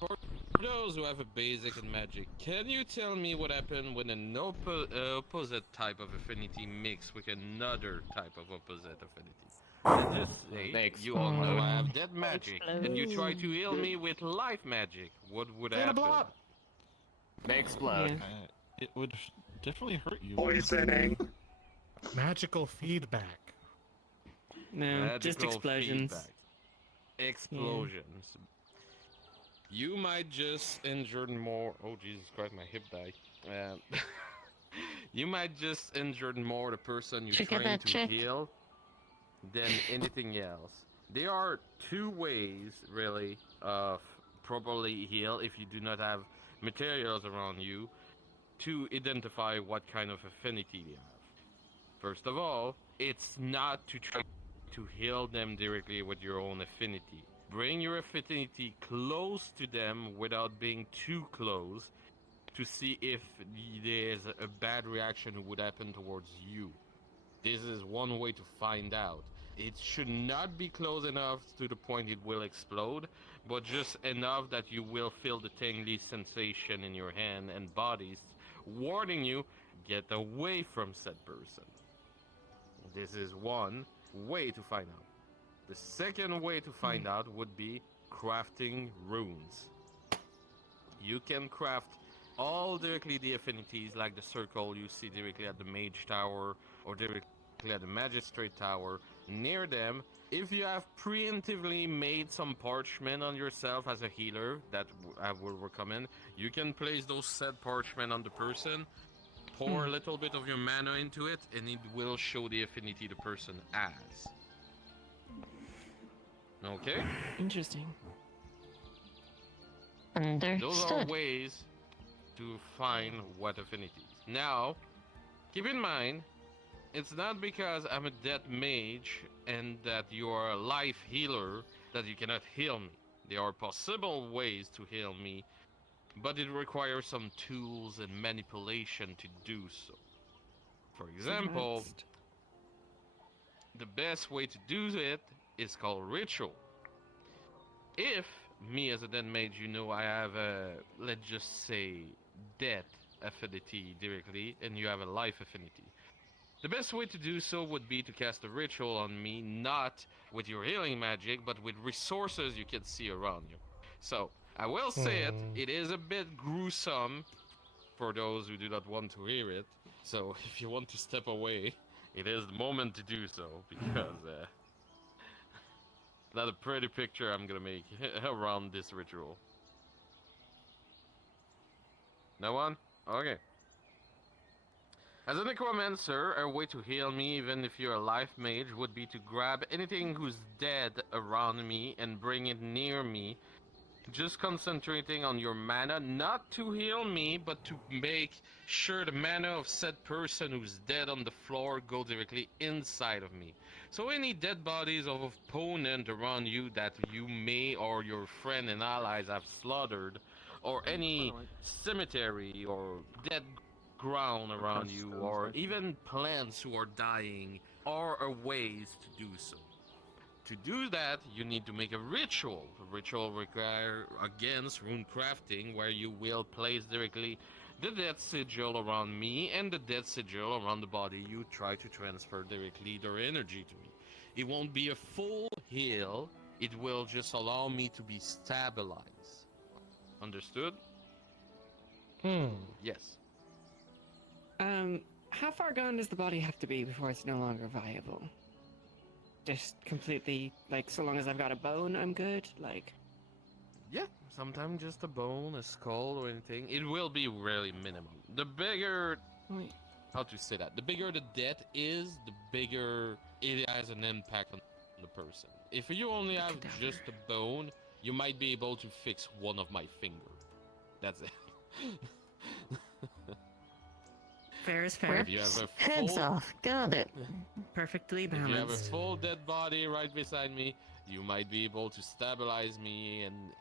for those who have a basic in magic, can you tell me what happened when an opposite type of affinity mixed with another type of opposite affinity? Let's just say you all know I have dead magic, and you try to heal me with life magic. What would happen? They explode. It would definitely hurt you. Poisoning. Magical feedback. No, just Magical explosions. feedback. Explosions. You might just injure more. Oh Jesus Christ, my hip died. You might just injure more the person you're trying to heal than anything else. There are 2 ways, really, of properly heal if you do not have materials around you to identify what kind of affinity you have. First of all, it's not to try to heal them directly with your own affinity. Bring your affinity close to them without being too close to see if there's a bad reaction would happen towards you. This is one way to find out. It should not be close enough to the point it will explode, but just enough that you will feel the tingly sensation in your hand and bodies warning you, get away from said person. This is one way to find out. The second way to find out would be crafting runes. You can craft all directly the affinities, like the circle you see directly at the mage tower or directly at the magistrate tower. Near them, if you have preemptively made some parchment on yourself as a healer, that I will recommend, you can place those said parchment on the person, pour a little bit of your mana into it, and it will show the affinity the person has. Okay? Interesting. Those are ways to find what affinities. Now, keep in mind, it's not because I'm a dead mage and that you are a life healer that you cannot heal me. There are possible ways to heal me, but it requires some tools and manipulation to do so. For example, the best way to do it is called ritual. If me as a dead mage, you know I have a, let's just say, death affinity directly, and you have a life affinity. The best way to do so would be to cast a ritual on me, not with your healing magic, but with resources you can see around you. So, I will say it, it is a bit gruesome for those who do not want to hear it. So, if you want to step away, it is the moment to do so, because not a pretty picture I'm gonna make around this ritual. No one? Okay. As a necromancer, a way to heal me, even if you're a life mage, would be to grab anything who's dead around me and bring it near me just concentrating on your mana, not to heal me, but to make sure the mana of said person who's dead on the floor go directly inside of me. So any dead bodies of opponent around you that you may or your friend and allies have slaughtered, or any cemetery or dead ground around you, or even plants who are dying, are ways to do so. To do that, you need to make a ritual. A ritual requires against rune crafting, where you will place directly the death sigil around me and the death sigil around the body you try to transfer directly their energy to me. It won't be a full heal, it will just allow me to be stabilized. Understood? Yes. How far gone does the body have to be before it's no longer viable? Just completely, like, so long as I've got a bone, I'm good? Like... Yeah, sometimes just a bone, a skull, or anything. It will be really minimum. The bigger... How to say that? The bigger the death is, the bigger it has an impact on the person. If you only have just a bone, you might be able to fix one of my fingers. That's it. Fair is fair. If you have a Heads off. Got it. Perfectly If you have a balanced. full dead body right beside me, you might be able to stabilize me and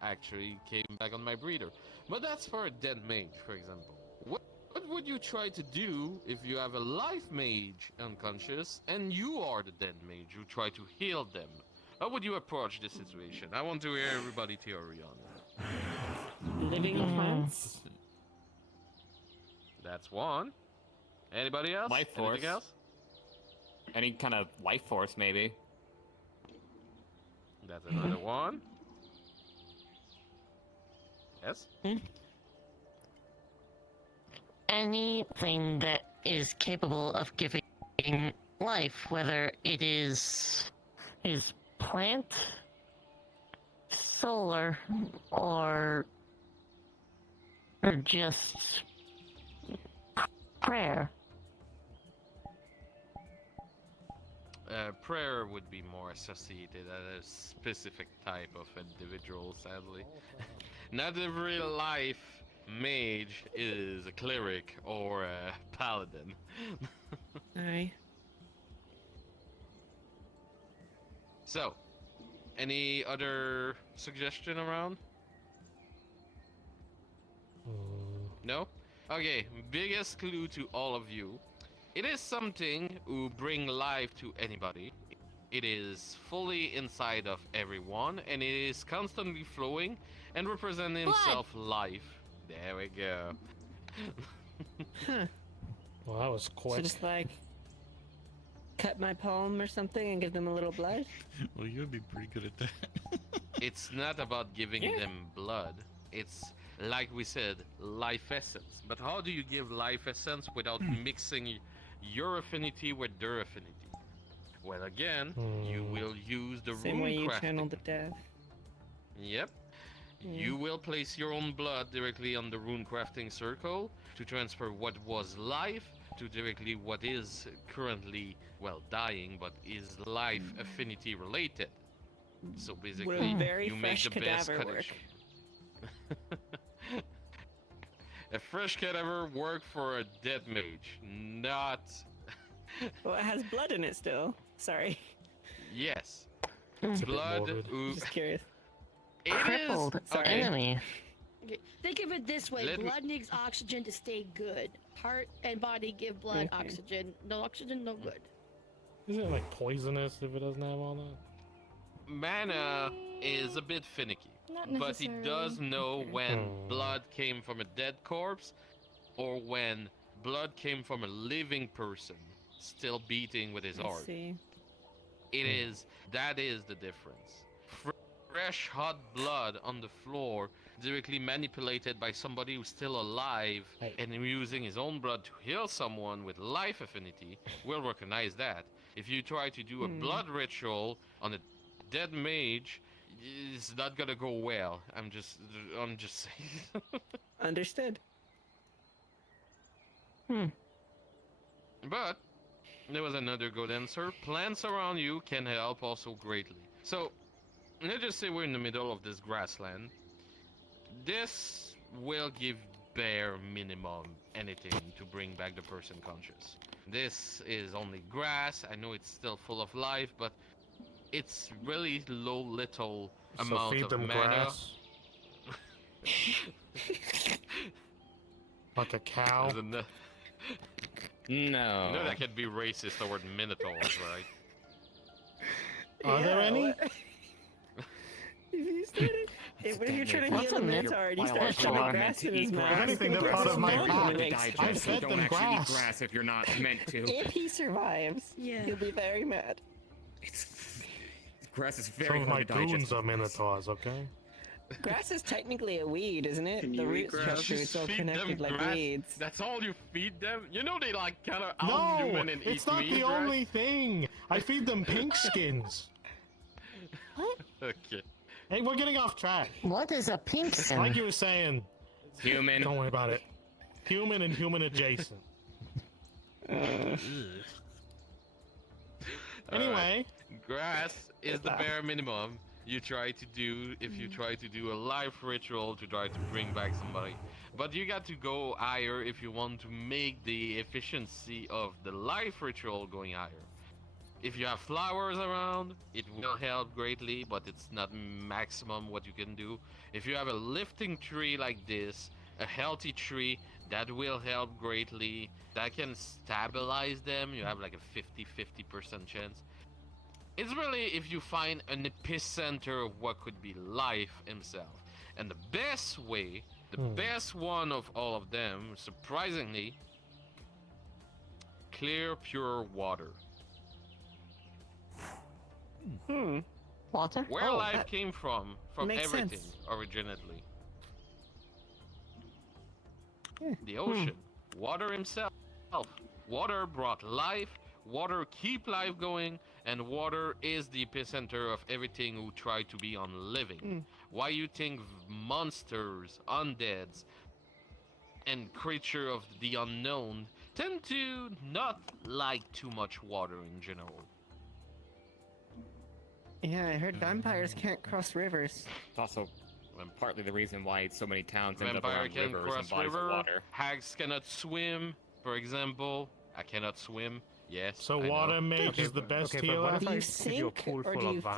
actually came back on my breather. But that's for a dead mage, for example. What would you try to do if you have a life mage unconscious and you are the dead mage who try to heal them? How would you approach this situation? I want to hear everybody's theory on it. Living plants? That's one. Anybody else? Life force. Anything else? Any kind of life force, maybe. That's another one. Yes? Anything that is capable of giving life, whether it is plant, solar, or just prayer. Prayer would be more associated at a specific type of individual, sadly. Not every life mage is a cleric or a paladin. Aye. So, any other suggestion around? No? Okay, biggest clue to all of you. It is something who bring life to anybody. It is fully inside of everyone, and it is constantly flowing and representing self-life. There we go. Huh. Well, that was quick. So just like cut my palm or something and give them a little blood? Well, you'd be pretty good at that. It's not about giving them blood. It's, like we said, life essence. But how do you give life essence without mixing your affinity with their affinity? Well, again, you will use the Same way rune you crafting. channel the death. Yep. You will place your own blood directly on the rune crafting circle to transfer what was life to directly what is currently, well, dying, but is life affinity related. So basically, very you make fresh the best cadaver connection. A fresh cadaver work for a dead mage, not... Well, it has blood in it still. Sorry. Yes. Blood. Just curious. It Crippled is okay. enemy. Okay, think of it this way: Let me- blood needs oxygen to stay good. Heart and body give blood Okay. oxygen. No oxygen, no good. Isn't it like poisonous if it doesn't have all that? Mana is a bit finicky, Not but he does know when blood came from a dead corpse or when blood came from a living person still beating with his I heart. see. That is the difference. Fresh hot blood on the floor directly manipulated by somebody who's still alive and using his own blood to heal someone with life affinity will recognize that. If you try to do a blood ritual on a dead mage, it's not gonna go well. I'm just saying. Understood. But there was another good answer. Plants around you can help also greatly. So let's just say we're in the middle of this grassland. This will give bare minimum anything to bring back the person conscious. This is only grass. I know it's still full of life, but it's really little So amount feed of them mana. grass. Like a cow. No. You know that could be racist toward minotaurs, right? Are there any? If you're trying to What's heal a a minotaur? minotaur and you start shoving grass in his mouth, If anything, they're part of my pack. I fed Don't them actually grass. eat grass if you're not meant to. if he survives, he'll be very mad. Grass is Some very of hard my to digest. goons are minotaurs, okay? Grass is technically a weed, isn't it? Can The you root eat grass? structure is all Feed connected them like grass. weeds. That's all you feed them? You know they like kind of No, outhuman and it's eat not meat, the right? only thing. I feed them pink skins. Okay. Hey, we're getting off track. What is a pink skin? Like you were saying. Human. Don't worry about it. Human and human adjacent. Anyway. Grass is the bare minimum you try to do if you try to do a life ritual to try to bring back somebody. But you got to go higher if you want to make the efficiency of the life ritual going higher. If you have flowers around, it will help greatly, but it's not maximum what you can do. If you have a lifting tree like this, a healthy tree, that will help greatly. That can stabilize them. You have like a 50-50% chance. It's really if you find an epicenter of what could be life himself. And the best way, the best one of all of them, surprisingly, clear, pure water. Water? Where life came from makes everything sense. originally. The ocean, water himself. Water brought life, water keep life going, and water is the epicenter of everything who try to be on living. Why you think monsters, undeads, and creature of the unknown tend to not like too much water in general? Yeah, I heard vampires can't cross rivers. It's also partly the reason why so many towns end up Vampire around can rivers cross and bodies river. of water. Hags cannot swim, for example. I cannot swim. Yes. So I water know. mage is the best but healer? what if Do I you give you a sink pool or full do of you vine?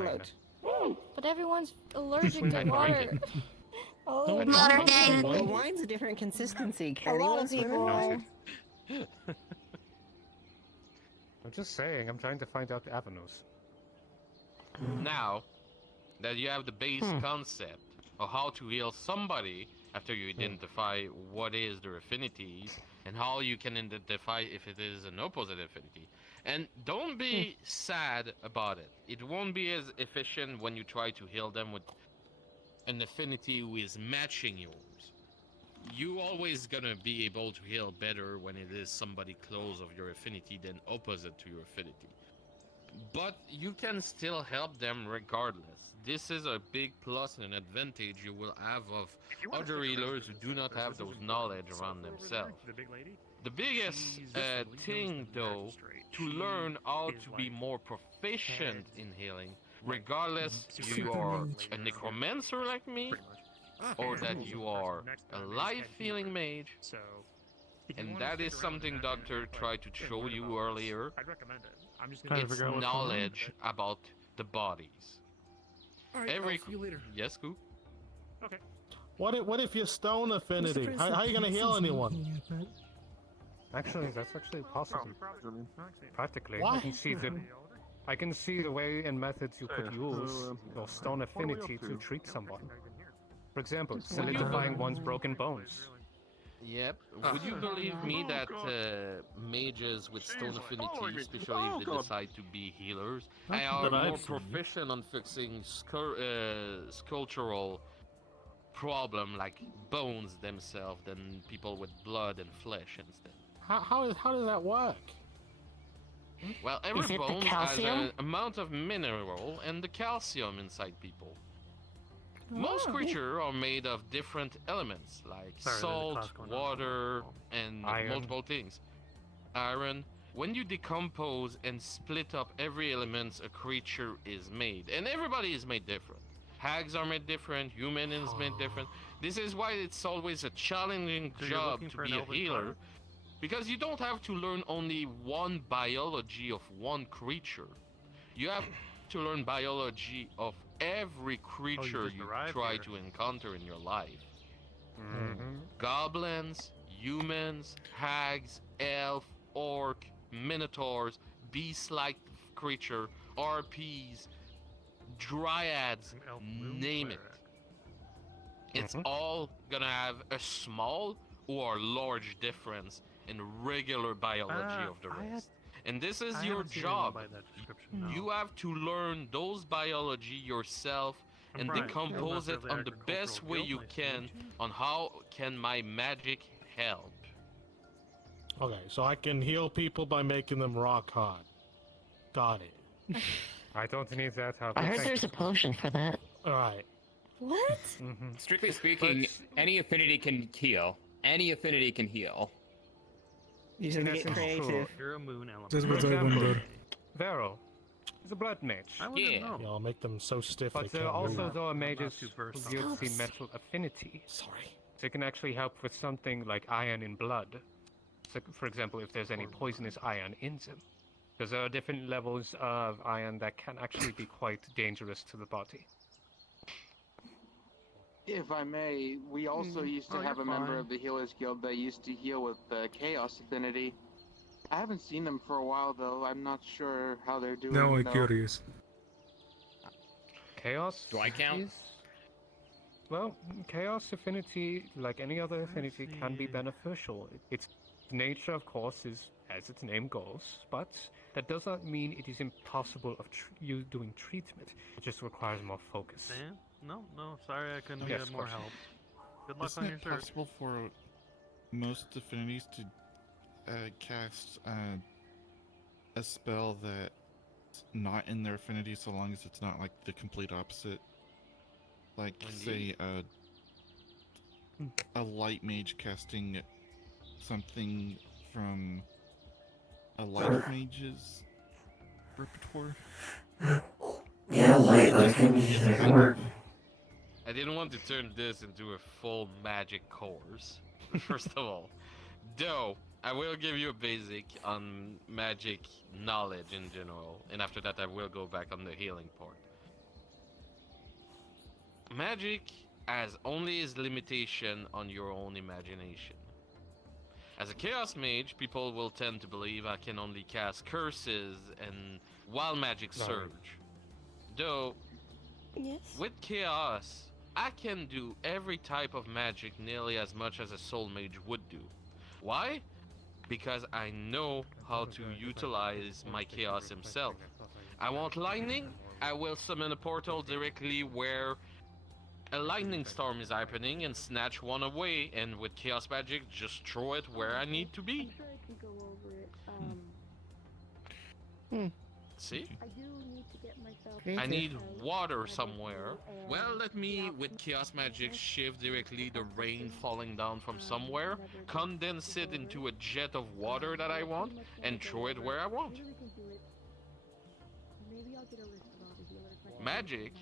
float? But everyone's allergic to And water. drink it. Oh, the wine's a different consistency. A Carrie, lot of wants people women? are. I'm just saying, I'm trying to find out the avenues. Now that you have the base concept of how to heal somebody after you identify what is their affinities and how you can identify if it is an opposite affinity. And don't be sad about it. It won't be as efficient when you try to heal them with an affinity who is matching yours. You always gonna be able to heal better when it is somebody close of your affinity than opposite to your affinity. But you can still help them regardless. This is a big plus and an advantage you will have of other healers who do not have those knowledge around themselves. The biggest thing though, to learn how to be more proficient in healing, regardless you are a necromancer like me, or that you are a life-healing mage, and that is something Doctor tried to show you earlier. It's knowledge about the bodies. Alright, see you later. Yes, Coop? Okay. What if you're stone affinity? How are you gonna heal anyone? Actually, that's actually possible. Practically, What? I can see the way and methods you could use your stone affinity to treat someone. For example, solidifying one's broken bones. Yep. Would you believe me that mages with stone affinity, especially if they decide to be healers, Not are that I've more seen. proficient on fixing sculptural problem like bones themselves than people with blood and flesh instead? How does that work? Well, Is every it the bone has calcium? an amount of mineral and the calcium inside people. Most Oh. creatures are made of different elements, like Sorry, there's a salt, class going on. water, and Iron. multiple things. Iron. When you decompose and split up every element a creature is made, and everybody is made different. Hags are made different, human is made different. This is why it's always a challenging job to be a healer, because you don't have to learn only one biology of one creature. You have to learn biology of every creature you try to encounter in your life. Goblins, humans, hags, elf, orc, minotaurs, beast-like creature, RPs, dryads, name it. It's all gonna have a small or large difference in regular biology of the rest. And this is your job. You have to learn those biology yourself and decompose it on the best way you can on how can my magic help. Okay, so I can heal people by making them rock hard. Got it. I don't need that help. I heard there's a potion for that. Alright. What? Strictly speaking, any affinity can heal. Any affinity can heal. You just get creative. You're a moon element. For example, Vero is a blood mage. Yeah, I'll make them so stiff But they there are can't also move. there are mages who use the metal affinity. Sorry. They can actually help with something like iron in blood. So, for example, if there's any poisonous iron in them. Because there are different levels of iron that can actually be quite dangerous to the body. If I may, we also used to have a member of the Healers Guild that used to heal with Chaos Affinity. I haven't seen them for a while, though. I'm not sure how they're doing. Now I'm though. curious. Chaos? Do I count? Well, Chaos Affinity, like any other affinity, can be beneficial. Its nature, of course, is as its name goes, but that does not mean it is impossible of you doing treatment. It just requires more focus. Dan? No, sorry I couldn't Yes, get more question. help. Good luck Isn't on your it search. possible for most affinities to cast a spell that's not in their affinity, so long as it's not like the complete opposite? Like, say, a light mage casting something from a light mage's repertoire? Yeah, light, I can use that word. I didn't want to turn this into a full magic course, first of all. Though, I will give you a basic on magic knowledge in general, and after that I will go back on the healing part. Magic has only its limitation on your own imagination. As a chaos mage, people will tend to believe I can only cast curses and wild magic surge. Though, with chaos, I can do every type of magic nearly as much as a soul mage would do. Why? Because I know how to utilize my chaos himself. I want lightning, I will summon a portal directly where a lightning storm is happening and snatch one away, and with chaos magic, just throw it where I need to be. I'm sure I can go over it. See? I do need to get myself. I need water somewhere. Well, let me, with chaos magic, shift directly the rain falling down from somewhere, condense it into a jet of water that I want, and throw it where I want. Maybe I'll get a list of all the healers. Magic,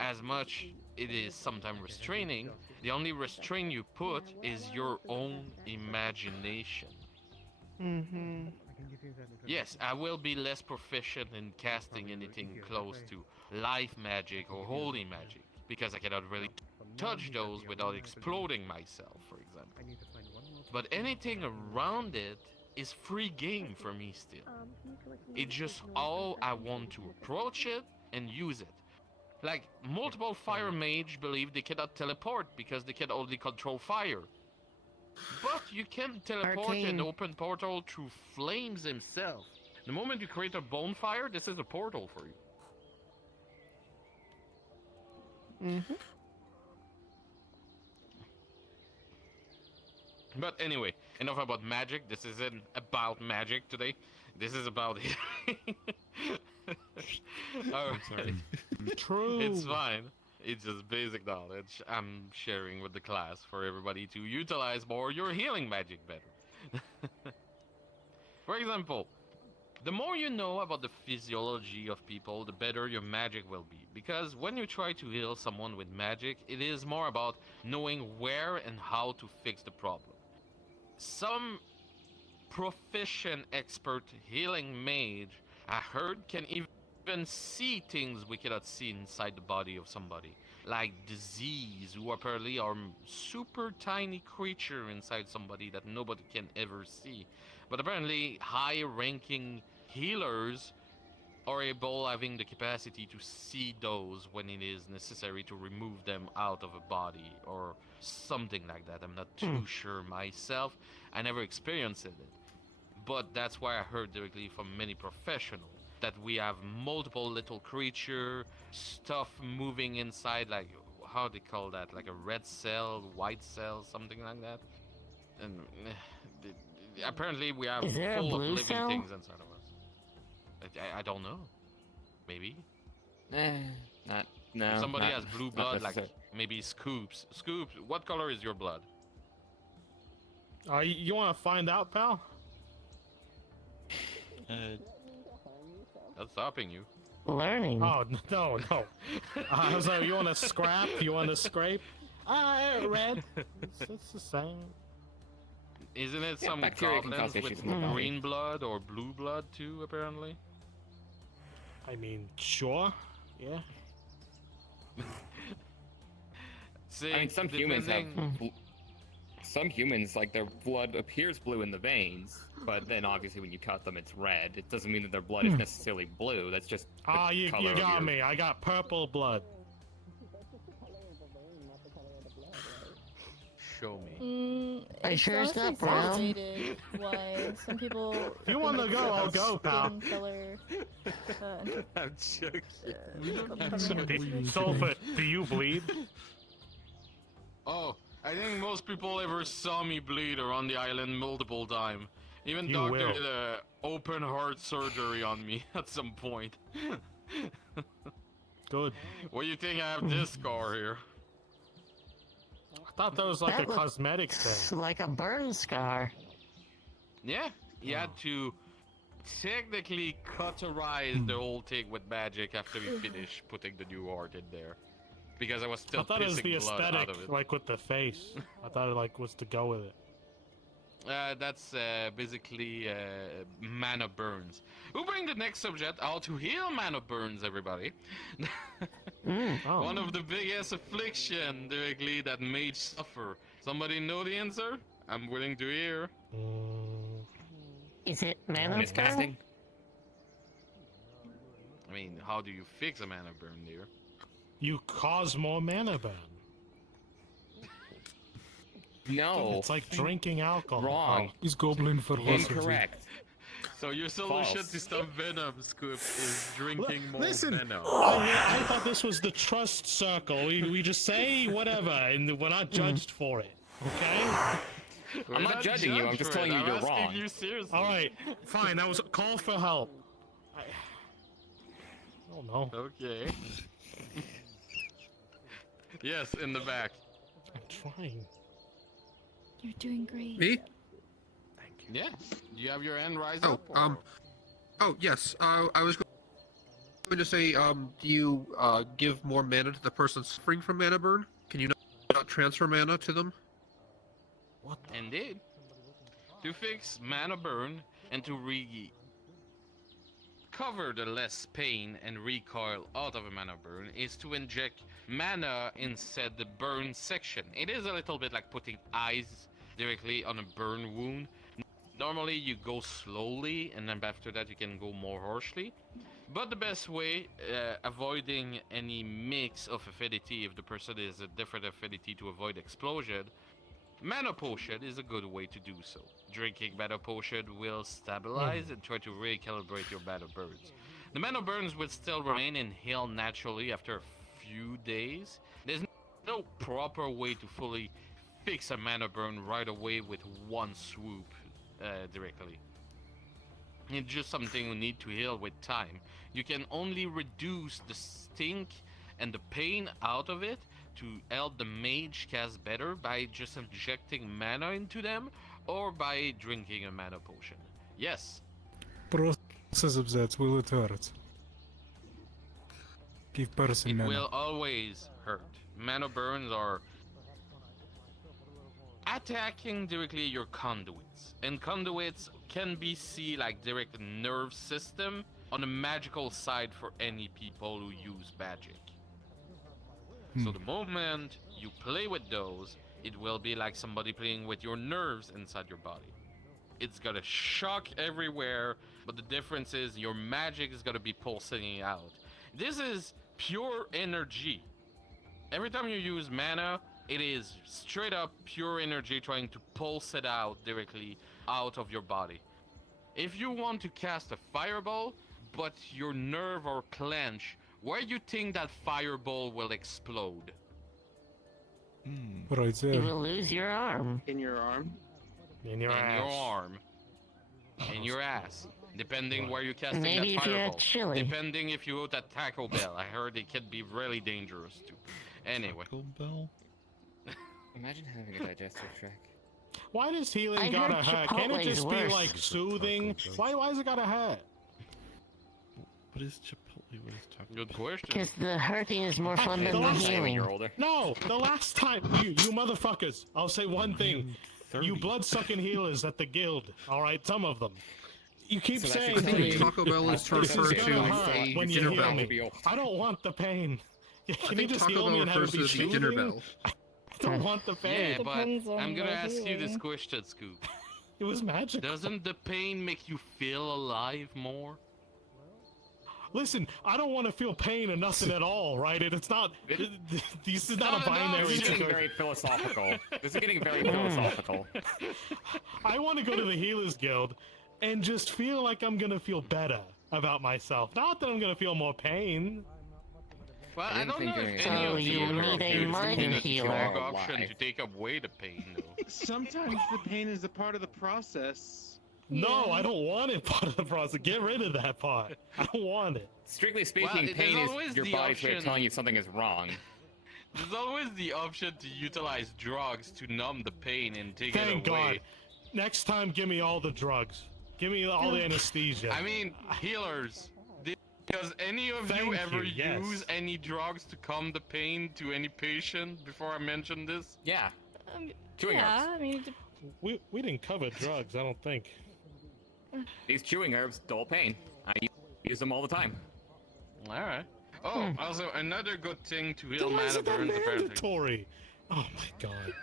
as much it is sometimes restraining, the only restraint you put is your own imagination. Yes, I will be less proficient in casting anything close to life magic or holy magic, because I cannot really touch those without exploding myself, for example. But anything around it is free game for me still. It's just how I want to approach it and use it. Like, multiple fire mage believe they cannot teleport because they can only control fire. But you can teleport an open portal through flames himself. The moment you create a bonfire, this is a portal for you. But anyway, enough about magic. This isn't about magic today. This is about Alright. True. It's fine. It's just basic knowledge I'm sharing with the class for everybody to utilize more your healing magic better. For example, The more you know about the physiology of people, the better your magic will be. Because when you try to heal someone with magic, it is more about knowing where and how to fix the problem. Some proficient expert healing mage, I heard, can even see things we cannot see inside the body of somebody. Like disease, who apparently are super tiny creature inside somebody that nobody can ever see. But apparently high-ranking healers are able, having the capacity to see those when it is necessary to remove them out of a body or something like that. I'm not too sure myself. I never experienced it. But that's why I heard directly from many professionals that we have multiple little creature, stuff moving inside, like, how they call that? Like a red cell, white cell, something like that. And apparently we have Is there a full of blue living cell? things inside of us. I don't know. Maybe. No. If somebody not- has blue not blood, like necessary. maybe Scoops. Scoops, what color is your blood? You want to find out, pal? That's stopping you. Learning. Oh, no. So you want to scrap? You want to scrape? Red. It's the same. Isn't it Yeah, some bacteria can goblins cause with issues in the body. green blood or blue blood too, apparently? I mean, sure. Yeah. See, I mean, some humans have. depending- Some humans, like, their blood appears blue in the veins, but then obviously when you cut them, it's red. It doesn't mean that their blood is necessarily blue. That's just. the You color of got your- me. I got purple blood. Show me. Are you It's sure it's honestly not brown? debated why some people. If you want to think go, I'll it's go, pal. skin color, I'm joking. Sulfur, do you bleed? Oh, I think most people ever saw me bleed around the island multiple times. Even You doctor will. did a open heart surgery on me at some point. Good. What do you think I have this scar here? I thought that was like That a looks cosmetic thing. like a burn scar. Yeah, you had to technically cauterize the whole thing with magic after we finished putting the new art in there. Because I was still I thought it was pissing the blood out aesthetic, of it. like with the face. I thought it like was to go with it. That's basically mana burns. We'll bring the next subject how to heal mana burns, everybody. Oh. One of the biggest affliction directly that mage suffer. Somebody know the answer? I'm willing to hear. Is it mana It's burn? casting. I mean, how do you fix a mana burn, dear? You cause more mana burn. No. It's like drinking alcohol. Wrong. He's goblin for Incorrect. So your solution False. to stop venom, Scoop, is drinking more Listen, venom. I thought this was the trust circle. We just say whatever, and we're not judged for it. Okay? We're I'm not judging you, I'm judged just for telling it. you I'm you're asking wrong. you seriously. All right, fine. That was a call for help. I don't know. Okay. Yes, in the back. I'm trying. You're doing great. Me? Yeah. Do you have your hand rise Oh, up? Or... Oh, yes. I was going to say, do you give more mana to the person suffering from mana burn? Can you not transfer mana to them? What? Indeed. To fix mana burn and to cover the less pain and recoil out of a mana burn is to inject mana inside the burn section. It is a little bit like putting ice directly on a burn wound. Normally you go slowly and then after that you can go more harshly. But the best way, avoiding any mix of affinity if the person is a different affinity to avoid explosion, mana potion is a good way to do so. Drinking mana potion will stabilize and try to recalibrate your mana burns. The mana burns will still remain and heal naturally after a few days. There's no proper way to fully fix a mana burn right away with one swoop directly. It's just something you need to heal with time. You can only reduce the stink and the pain out of it to help the mage cast better by just injecting mana into them or by drinking a mana potion. Yes. That will it hurt? Give person It mana. will always hurt. Mana burns are attacking directly your conduits, and conduits can be seen like direct nerve system on the magical side for any people who use magic. So the moment you play with those, it will be like somebody playing with your nerves inside your body. It's gonna shock everywhere, but the difference is your magic is gonna be pulsating out. This is pure energy. Every time you use mana, it is straight up pure energy trying to pulse it out directly out of your body. If you want to cast a fireball, but your nerve or clench, where you think that fireball will explode? Right there. You will lose your arm. In your arm? In your In ass. your arm. In your ass. Depending where you're casting Maybe that if you had fireball. chili. Depending if you eat at Taco Bell. I heard it can be really dangerous too. Anyway. Taco Bell? Imagine having a digestive tract. Why does healing I got a heard hat? Can't it Chipotle's just be worse. like soothing? Why is it got a hat? What is Chipotle? What is Taco Good question. Because the hurting is more fun The than the last time healing. No, the last time you motherfuckers. I'll say one thing. You blood-sucking healers at the guild. All right, some of them. You keep So saying that's to your me, thing. Taco Bell is to this is refer gonna to hurt a when you dinner heal bell. me. I don't want the pain. Can I you think just Taco heal Bell me and have it refers be to the dinner soothing? bell. I don't want the pain. Yeah, but Depends on I'm gonna the ask you this healing. question, Scoop. It was magical. Doesn't the pain make you feel alive more? Listen, I don't want to feel pain or nothing at all, right? It's not. This is not a binary This is getting situation. very philosophical. This is getting very philosophical. I want to go to the Healers Guild and just feel like I'm gonna feel better about myself. Not that I'm gonna feel more pain. Well, I I don't didn't know think if doing any it of was you so are need a minor a healer. strong option to take away the pain, though. Sometimes the pain is a part of the process. No, I don't want it part of the process. Get rid of that part. I don't want it. Strictly speaking, Well, pain there's always is your the body's way of option- telling you something is wrong. There's always the option to utilize drugs to numb the pain and take Thank it away. God. Next time, give me all the drugs. Give me all the anesthesia. I mean, healers. Does any of you Thank ever you, yes. use any drugs to calm the pain to any patient before I mention this? Yeah. Chewing yeah, I mean, we didn't cover drugs, I don't think. These chewing herbs dull pain. I use them all the time. Alright. Oh, also, another good thing to heal Then why is mana it that burns, apparently. mandatory? Oh my God.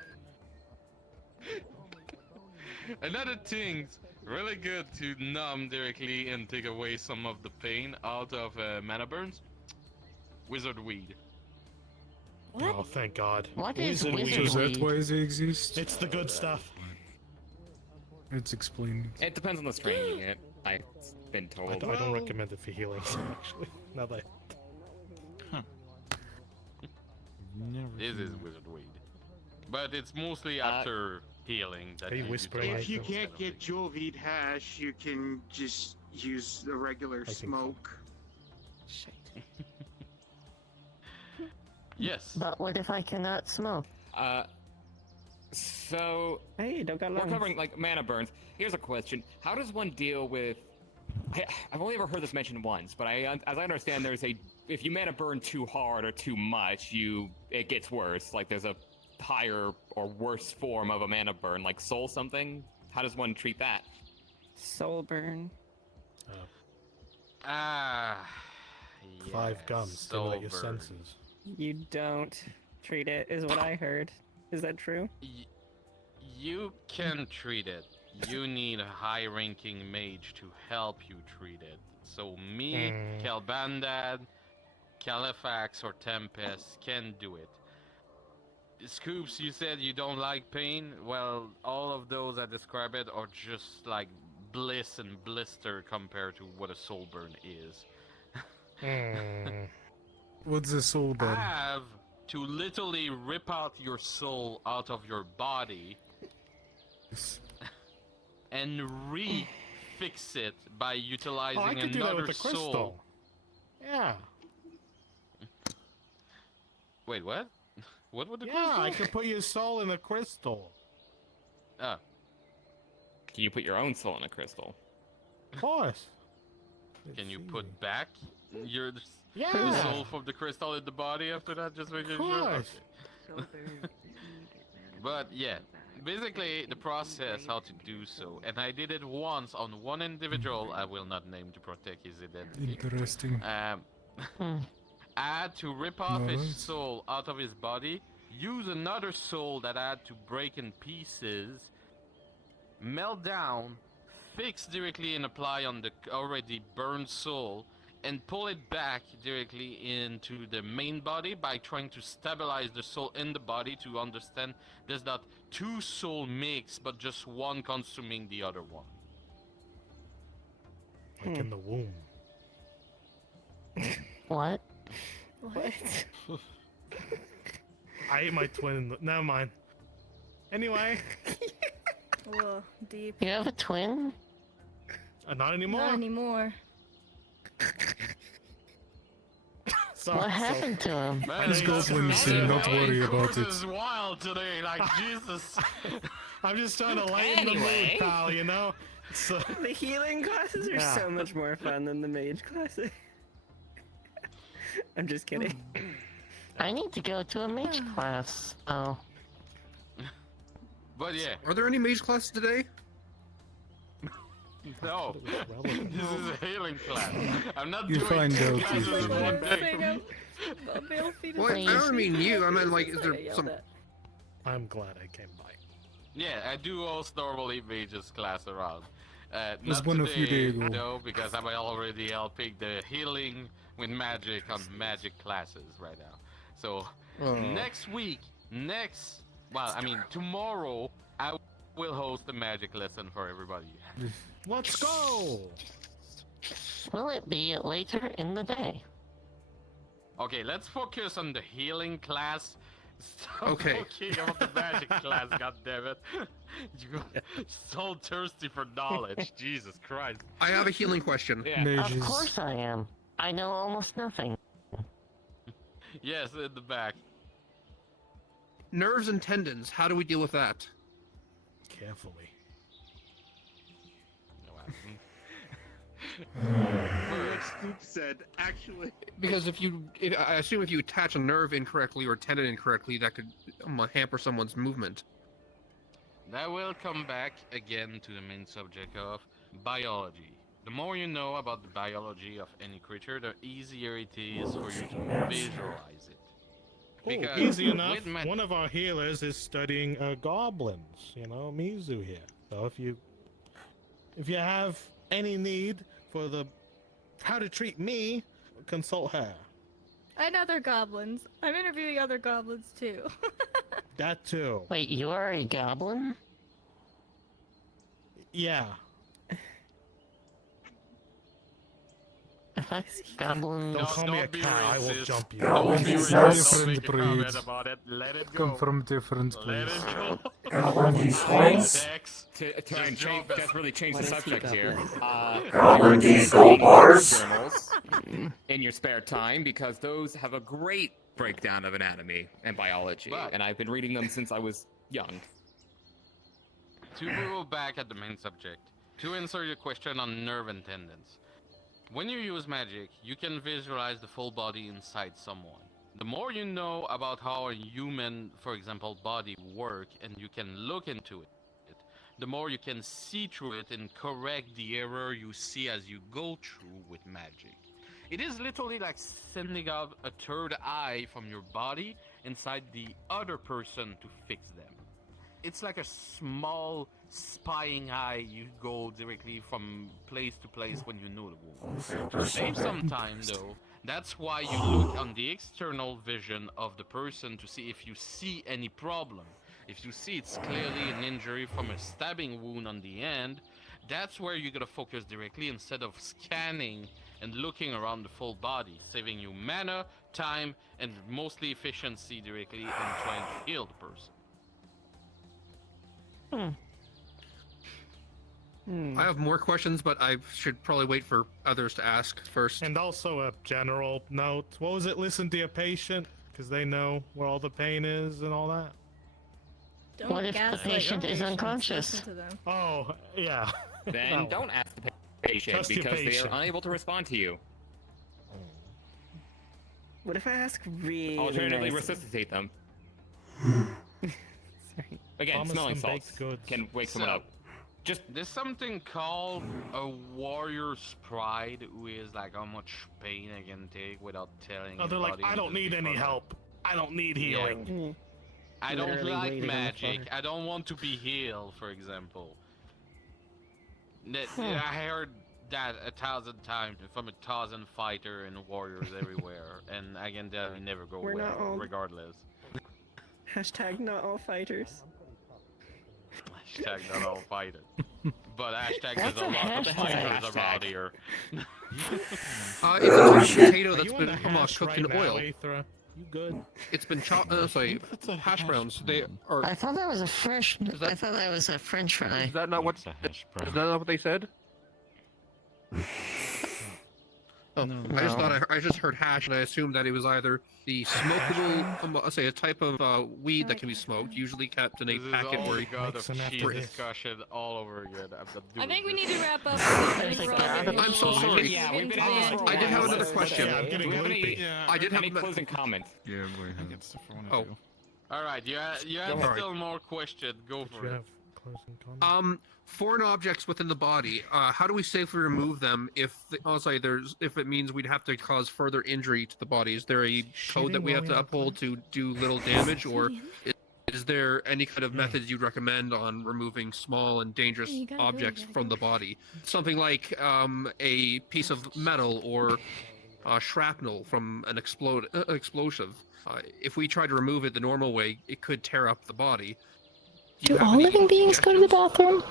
Another thing really good to numb directly and take away some of the pain out of mana burns. Wizard weed. Oh, thank God. What is So wizard is that weed? why they exist? It's the good stuff. It's explained. It depends on the strain you get. I've been told. I don't recommend it for healing, actually. Now that This is wizard weed. But it's mostly after healing that Are you you whispering? utilize If you those can't kind of get jewel weed hash, you can just use the regular smoke. Yes. But what if I cannot smoke? So Hey, don't got we're lungs. covering like mana burns. Here's a question: how does one deal with? I've only ever heard this mentioned once, but as I understand, there's a if you mana burn too hard or too much, it gets worse. Like there's a higher or worse form of a mana burn, like soul something. How does one treat that? Soul burn. Ah. 5 gums stimulate your sober. senses. You don't treat it, is what I heard. Is that true? You can treat it. You need a high-ranking mage to help you treat it. So me, Kelbandad, Califax, or Tempest can do it. Scoops, you said you don't like pain? Well, all of those I describe it are just like bliss and blister compared to what a soul burn is. What's the soul I burn? have to literally rip out your soul out of your body and refix it by utilizing Oh, I could do that another with the crystal. soul. Yeah. Wait, what? What would the Yeah, crystal? I could put your soul in a crystal. Oh. Can you put your own soul in a crystal? Of course. Can you put back your Yeah. the soul from the crystal in the body after that? Just making sure. course. Okay. But yeah, basically the process how to do so, and I did it once on one individual. I will not name to protect his identity. Interesting. I had to rip off his Alright. soul out of his body, use another soul that I had to break in pieces, melt down, fix directly and apply on the already burned soul, and pull it back directly into the main body by trying to stabilize the soul in the body to understand there's not two soul mix, but just one consuming the other one. Like in the womb. What? What? I ate my twin. Never mind. Anyway. Whoa, deep. You have a twin? Not anymore. Not anymore. What happened to him? He's goblin, so not worry about it. This is wild today, like Jesus. I'm just trying to lighten the mood, pal, you know? So... The healing classes are so much more fun than the mage classes. I'm just kidding. I need to go to a mage class. Oh. But yeah. Are there any mage classes today? No. This is a healing class. I'm not You doing find two out classes if in you one want. day. Well, I don't mean you. I meant like, is there some? I'm glad I came by. Yeah, I do host normally mages class around. Was Not one a today, few days ago. no, because I'm already helping the healing with magic on magic classes right now. So next week, well, I mean tomorrow, I will host a magic lesson for everybody. Let's go! Will it be later in the day? Okay, let's focus on the healing class. Stop Okay. talking about the magic class, goddammit. You're so thirsty for knowledge, Jesus Christ. I have a healing question. Yeah. Of course I am. I know almost nothing. Yes, in the back. Nerves and tendons. How do we deal with that? Carefully. Said actually. Because I assume if you attach a nerve incorrectly or a tendon incorrectly, that could hamper someone's movement. That will come back again to the main subject of biology. The more you know about the biology of any creature, the easier it is for you to visualize it. Oh, easy enough. One of our healers is studying goblins. You know, Mizu here. So if you have any need for how to treat me, consult her. And other goblins. I'm interviewing other goblins too. That too. Wait, you are a goblin? Yeah. If that's goblin... Don't call me a cow, I will jump you. Don't be It's racist, don't different make a comment breeds. about it. Let it Come go. from different Let places. it go. Goblin twins? To try and desperately change the What is he subject here. Goblin you're these reading gold bars? journals in your spare time because those have a great breakdown of anatomy and biology, and I've been reading them since I was young. To go back at the main subject, to answer your question on nerve and tendons. When you use magic, you can visualize the full body inside someone. The more you know about how a human, for example, body work, and you can look into it, the more you can see through it and correct the error you see as you go through with magic. It is literally like sending out a third eye from your body inside the other person to fix them. It's like a small spying eye. You go directly from place to place when you know the wound. To save some time though, that's why you look on the external vision of the person to see if you see any problem. If you see it's clearly an injury from a stabbing wound on the end, that's where you're gonna focus directly instead of scanning and looking around the full body, saving you mana, time, and mostly efficiency directly in trying to heal the person. I have more questions, but I should probably wait for others to ask first. And also a general note. What was it? Listen to your patient, because they know where all the pain is and all that. What if the patient is unconscious? Listen to them. Oh, yeah. Then Well, don't ask the patient Trust your because they patient. are unable to respond to you. What if I ask really Alternatively, nicely? resuscitate them. Sorry. Again, Promise smelling them baked salts goods. can wake someone up. Just There's something called a warrior's pride, who is like how much pain I can take without telling. Oh, they're like, anybody I don't until need any before that." help. I don't need Yeah. healing. I don't Literally like waiting on the magic. floor. I don't want to be healed, for example. Huh. I heard that 1,000 times from 1,000 fighter and warriors everywhere, and I can tell you never go We're well, not all- regardless. Hashtag not all fighters. Hashtag not all fighters. But hashtag What's there's a a lot of hashtag? fighters around here. It's a type of potato that's been cooked in oil. Aether? You good? It's been chopped. Sorry, hash browns. They are. I thought that was a fresh. I thought that was a French fry. Is that not what? Is that not what they said? Oh, I just thought I just heard hash, and I assumed that it was either the smokable, I'll say a type of weed that can be smoked, usually kept in a This is packet all where God of cheese where- discussion all over again. I think we need to wrap up. I'm so sorry. Yeah, we've been I did have another question. Yeah, I'm getting loopy. I did have any closing comments. Yeah, boy. I got stuff for one Oh. of you. All right, you have All right. still more questions. Go for it. Foreign objects within the body. How do we safely remove them if if it means we'd have to cause further injury to the body? Is there a code that we have to uphold to do little damage, or is there any kind of methods you'd recommend on removing small and dangerous objects from the body? Something like a piece of metal or shrapnel from an explosive. If we try to remove it the normal way, it could tear up the body. Do all living beings go to the bathroom?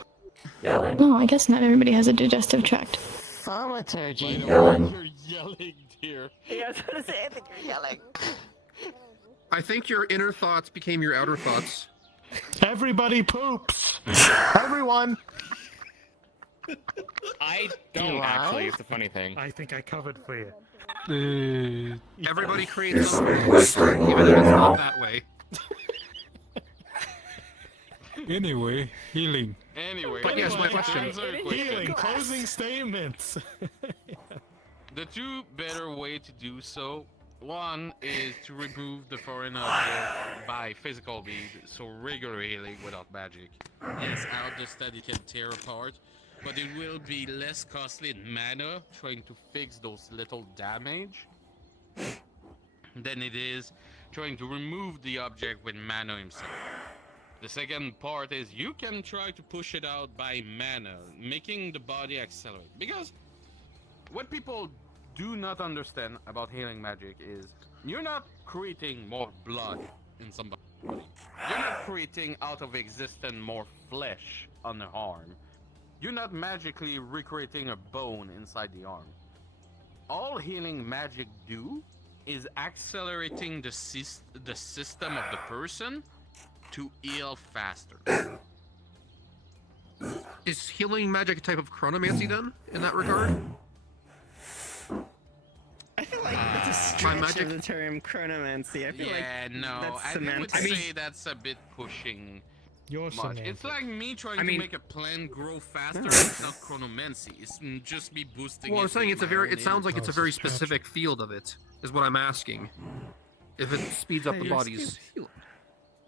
No, I guess not everybody has a digestive tract. Thaumaturgy. You're yelling, dear. Yeah, I was gonna say, I think you're yelling. I think your inner thoughts became your outer thoughts. Everybody poops. Everyone. I don't actually. It's the funny thing. I think I covered for you. Everybody creates something, even if it's not that way. Anyway, healing. Anyway, But yes, my question. Healing. Closing statements. The two better way to do so. One is to remove the foreign object by physical means, so regular healing without magic. Yes, I understand it can tear apart, but it will be less costly in mana trying to fix those little damage than it is trying to remove the object with mana himself. The second part is you can try to push it out by mana, making the body accelerate. Because what people do not understand about healing magic is you're not creating more blood in somebody. You're not creating out of existence more flesh on the arm. You're not magically recreating a bone inside the arm. All healing magic do is accelerating the system of the person to heal faster. Is healing magic a type of chronomancy then, in that regard? I feel like that's a stretch of the term chronomancy. I feel like no, that's I would semantics. say that's a bit pushing Your much. semantics. It's like me trying I mean- to make a plant grow faster. It's not chronomancy. It's just me boosting. Well, I'm it saying with it's a my very. own It sounds like it's a energy. very specific field of it. Is what I'm asking. If it speeds up the You're body's healing.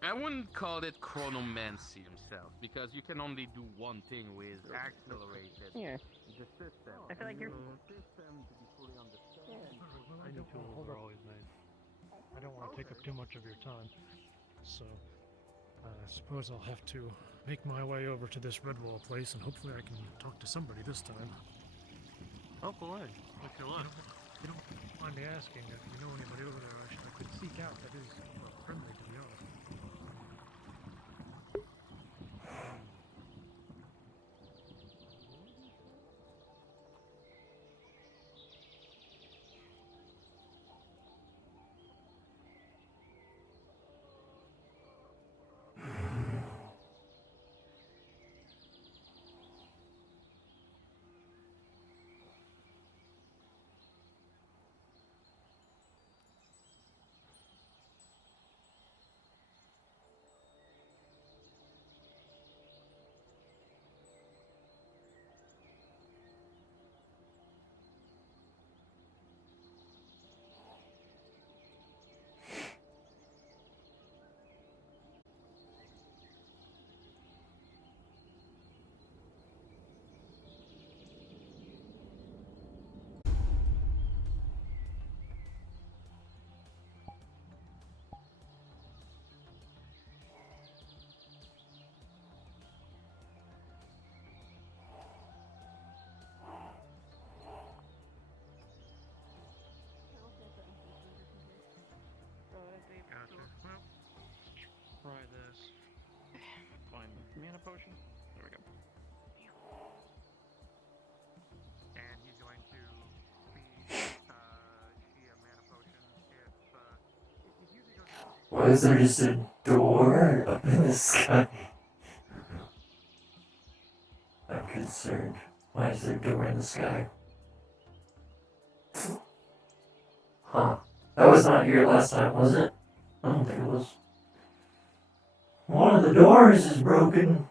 I wouldn't call it chronomancy himself because you can only do one thing with accelerated. Yeah. The system. I feel like you're. The system to be fully understood. I know tools are always nice. I don't want to take up too much of your time, so I suppose I'll have to make my way over to this Redwall place, and hopefully I can talk to somebody this time. Hopefully. Wish you luck. You don't mind me asking if you know anybody over there I could seek out that is friendly, to be honest. well, try this. Find the mana potion. There we go. And he's going to feed she a mana potion if usually goes. Why is there just a door up in the sky? I'm concerned. Why is there a door in the sky? Huh. That was not here last time, was it? I don't think it was. One of the doors is broken.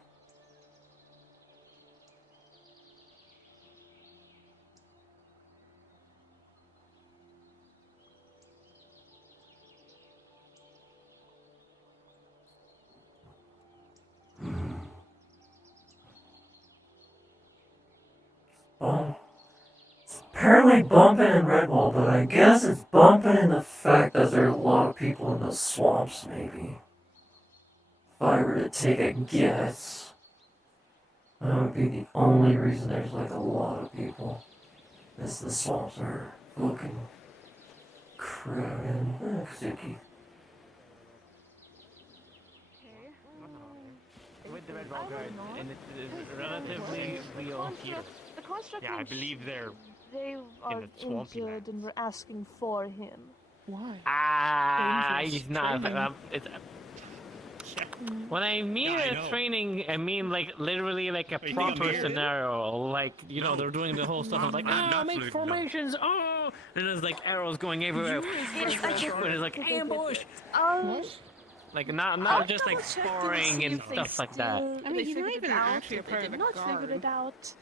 Oh. It's apparently bumping in Red Bull, but I guess it's bumping in the fact that there are a lot of people in the swamps, maybe. If I were to take a guess, that would be the only reason there's like a lot of people. Is the swamps are looking crowded. Kazuki. With the red ball guard, and it is relatively real here. The construct Yeah, I believe they're they are the swampy injured and we're asking for him. Why? He's not. When I mean training, I mean like literally like a proper scenario. Like they're doing the whole stuff of like make formations. Oh, and there's like arrows going everywhere. And it's like ambush. Like not just like scoring and stuff like that. I mean, he's not even actually a part of the guard. Not figured it out.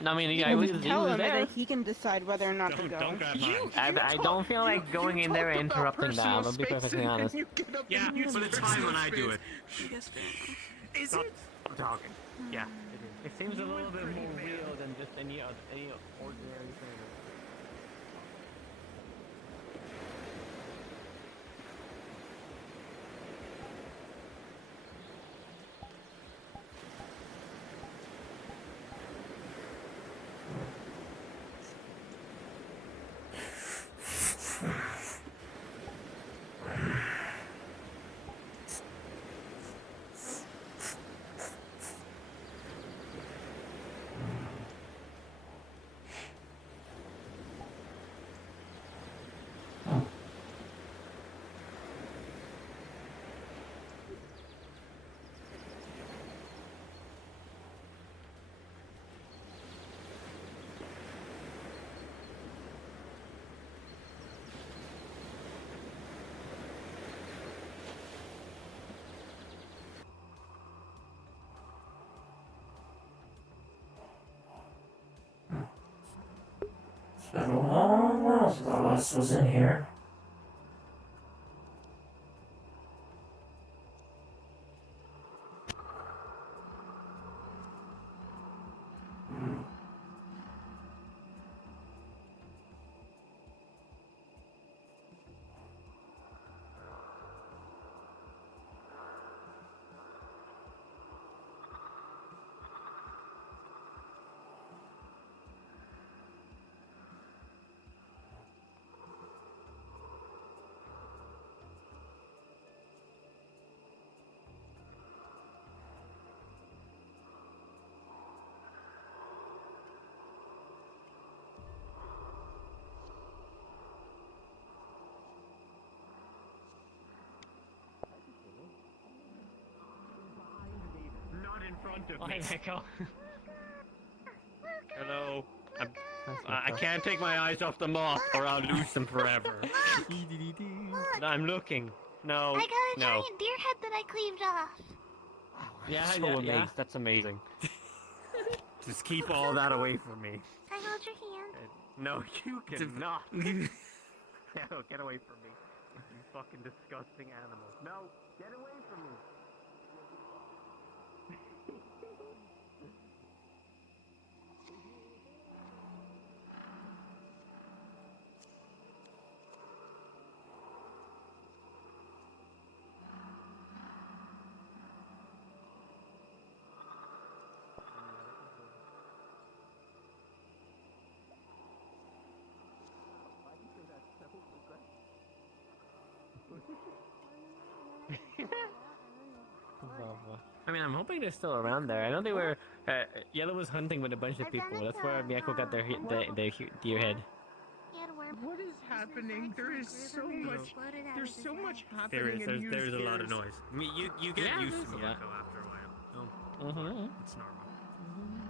No, I mean, yeah, he was there. That he can decide whether or not to go. I don't feel like going in there and interrupting that. I'll be perfectly honest. Yeah, but it's fine when I do it. Is it? I'm talking. Yeah, it seems a little bit more real than just any ordinary thing. It's been a long while since all this was in here. Not in front of me. Michael. Hello. I can't take my eyes off the moth, or I'll lose them forever. I'm looking. No. I got a no. giant deer head that I cleaved off. Yeah, so yeah, amazed. yeah. That's amazing. Just keep all that away from me. I hold your hand. No, you cannot. No, get away from me. You fucking disgusting animal. No, get away from me. I mean, I'm hoping they're still around there. I know they were. Yellow was hunting with a bunch of people. That's where Miyako got their deer head. What is happening? There is so much. There's so much happening. There's a lot of noise. I mean, you get used to there's a lot. Miyako after a while. It's normal.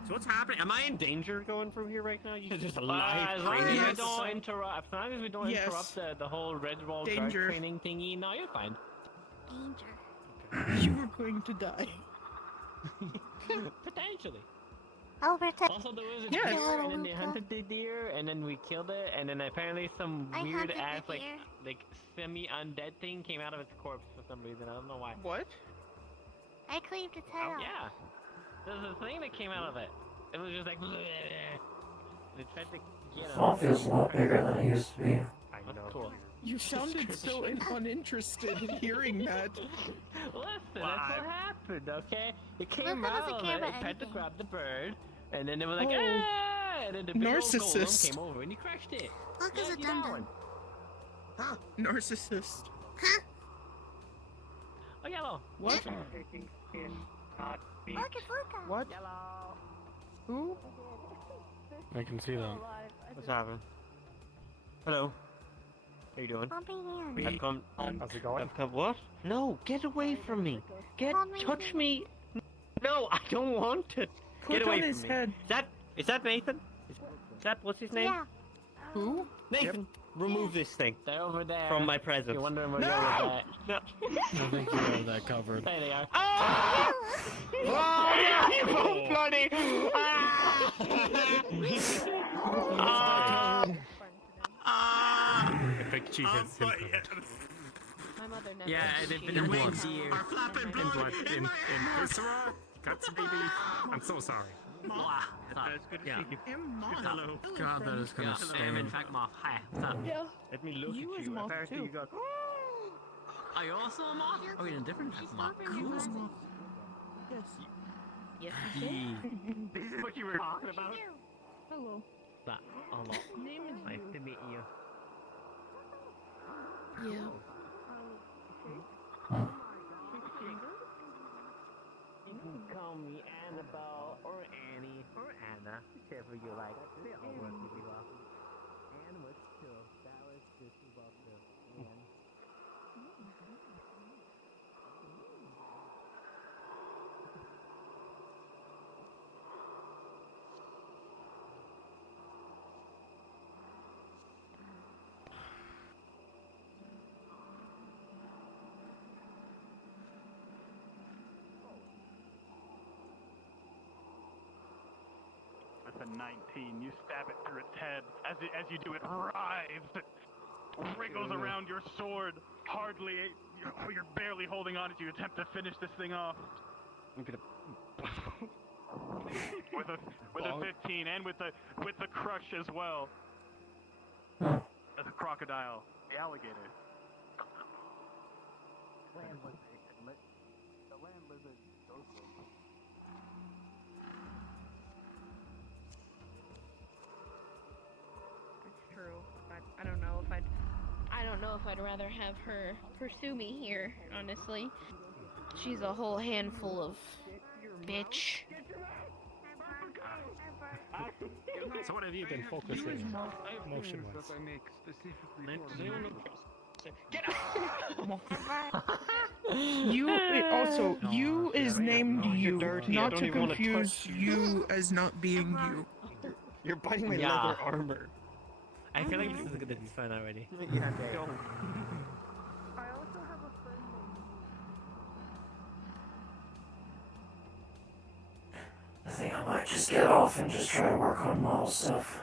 So what's happening? Am I in danger going through here right now? You just as live long as training. we don't interrupt. As long as we don't Yes. interrupt the whole red wall guard Danger. training thingy. No, you're fine. You were going to die. Potentially. I'll protect. Also, there was a Yes. deer, and then they hunted the deer, and then we killed it, and then apparently some I weird hunted the ass deer. like semi-undead thing came out of its corpse for some reason. I don't know why. What? I cleaved its head off. Yeah. There's a thing that came out of it. It was just like. They tried to get him. Swamp feels a lot bigger than it used to be. I know. Cool. You sounded so uninterested in hearing that. Listen, that's what happened, okay? It came Look, that out doesn't of care it, about it tried to anything. grab the bird, and then they were like, Oh. ah! And then the big old golem Narcissist. came over and he crushed it. Look, Yeah, it's a you got dum-dum. one. Narcissist. Oh, yellow. What? Look, it's Luca. What? Who? I can see that. What's happening? Hello. How you doing? Pumping hands. I've come. How's it going? I've come. What? No, get away from me. Touch me. No, I don't want to. Put Get away on from his me. head. Is that Nathan? Is that what's his name? Yeah. Who? Nathan, remove this thing. They're over there. From my presence. You're wondering where No! you're with that. I think you have that covered. There they are. Oh! Oh, yeah, you both bloody! I think she has him covered. My mother never. Yeah, they've been Your in wings blood. are flapping blood in my viscera. Guts, baby. I'm so sorry. It's good to see you. Hello. God, that is gonna I'm sting. in fact moth. Hi. What's up? Yeah. Let me look You at as you. moth, Apparently too. you got. Are you also a moth? Oh, you're a different type of moth. Yes. Yes, you did. This is what you were talking about? Hello. That a lot. Name is Nice to meet you. Yeah. You can call me Annabelle or Annie or Anna, whichever you like. They all work really well. Anne was chill. That was just about the Anne. That's a 19. You stab it through its head. As you do, it writhes. It wriggles around your sword. Hardly, you're barely holding on as you attempt to finish this thing off. with a 15 and with the crush as well. The crocodile, the alligator. The land lizard goes with. That's true. I don't know if I'd rather have her pursue me here, honestly. She's a whole handful of bitch. So what have you been focusing on? Motion-wise. Get You also you is named you, dirty. I not don't to even wanna confuse touch you as not being you. You're biting my leather armor. I feel like this is gonna be fun already. Yeah, don't. I also have a friend named I think I might just get off and just try to work on model stuff.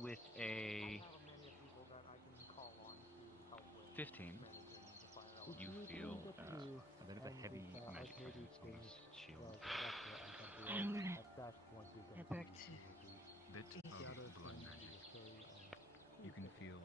With a 15, you feel a bit of a heavy magic presence on this shield. I'm gonna head back to Bit of blood magic. You can feel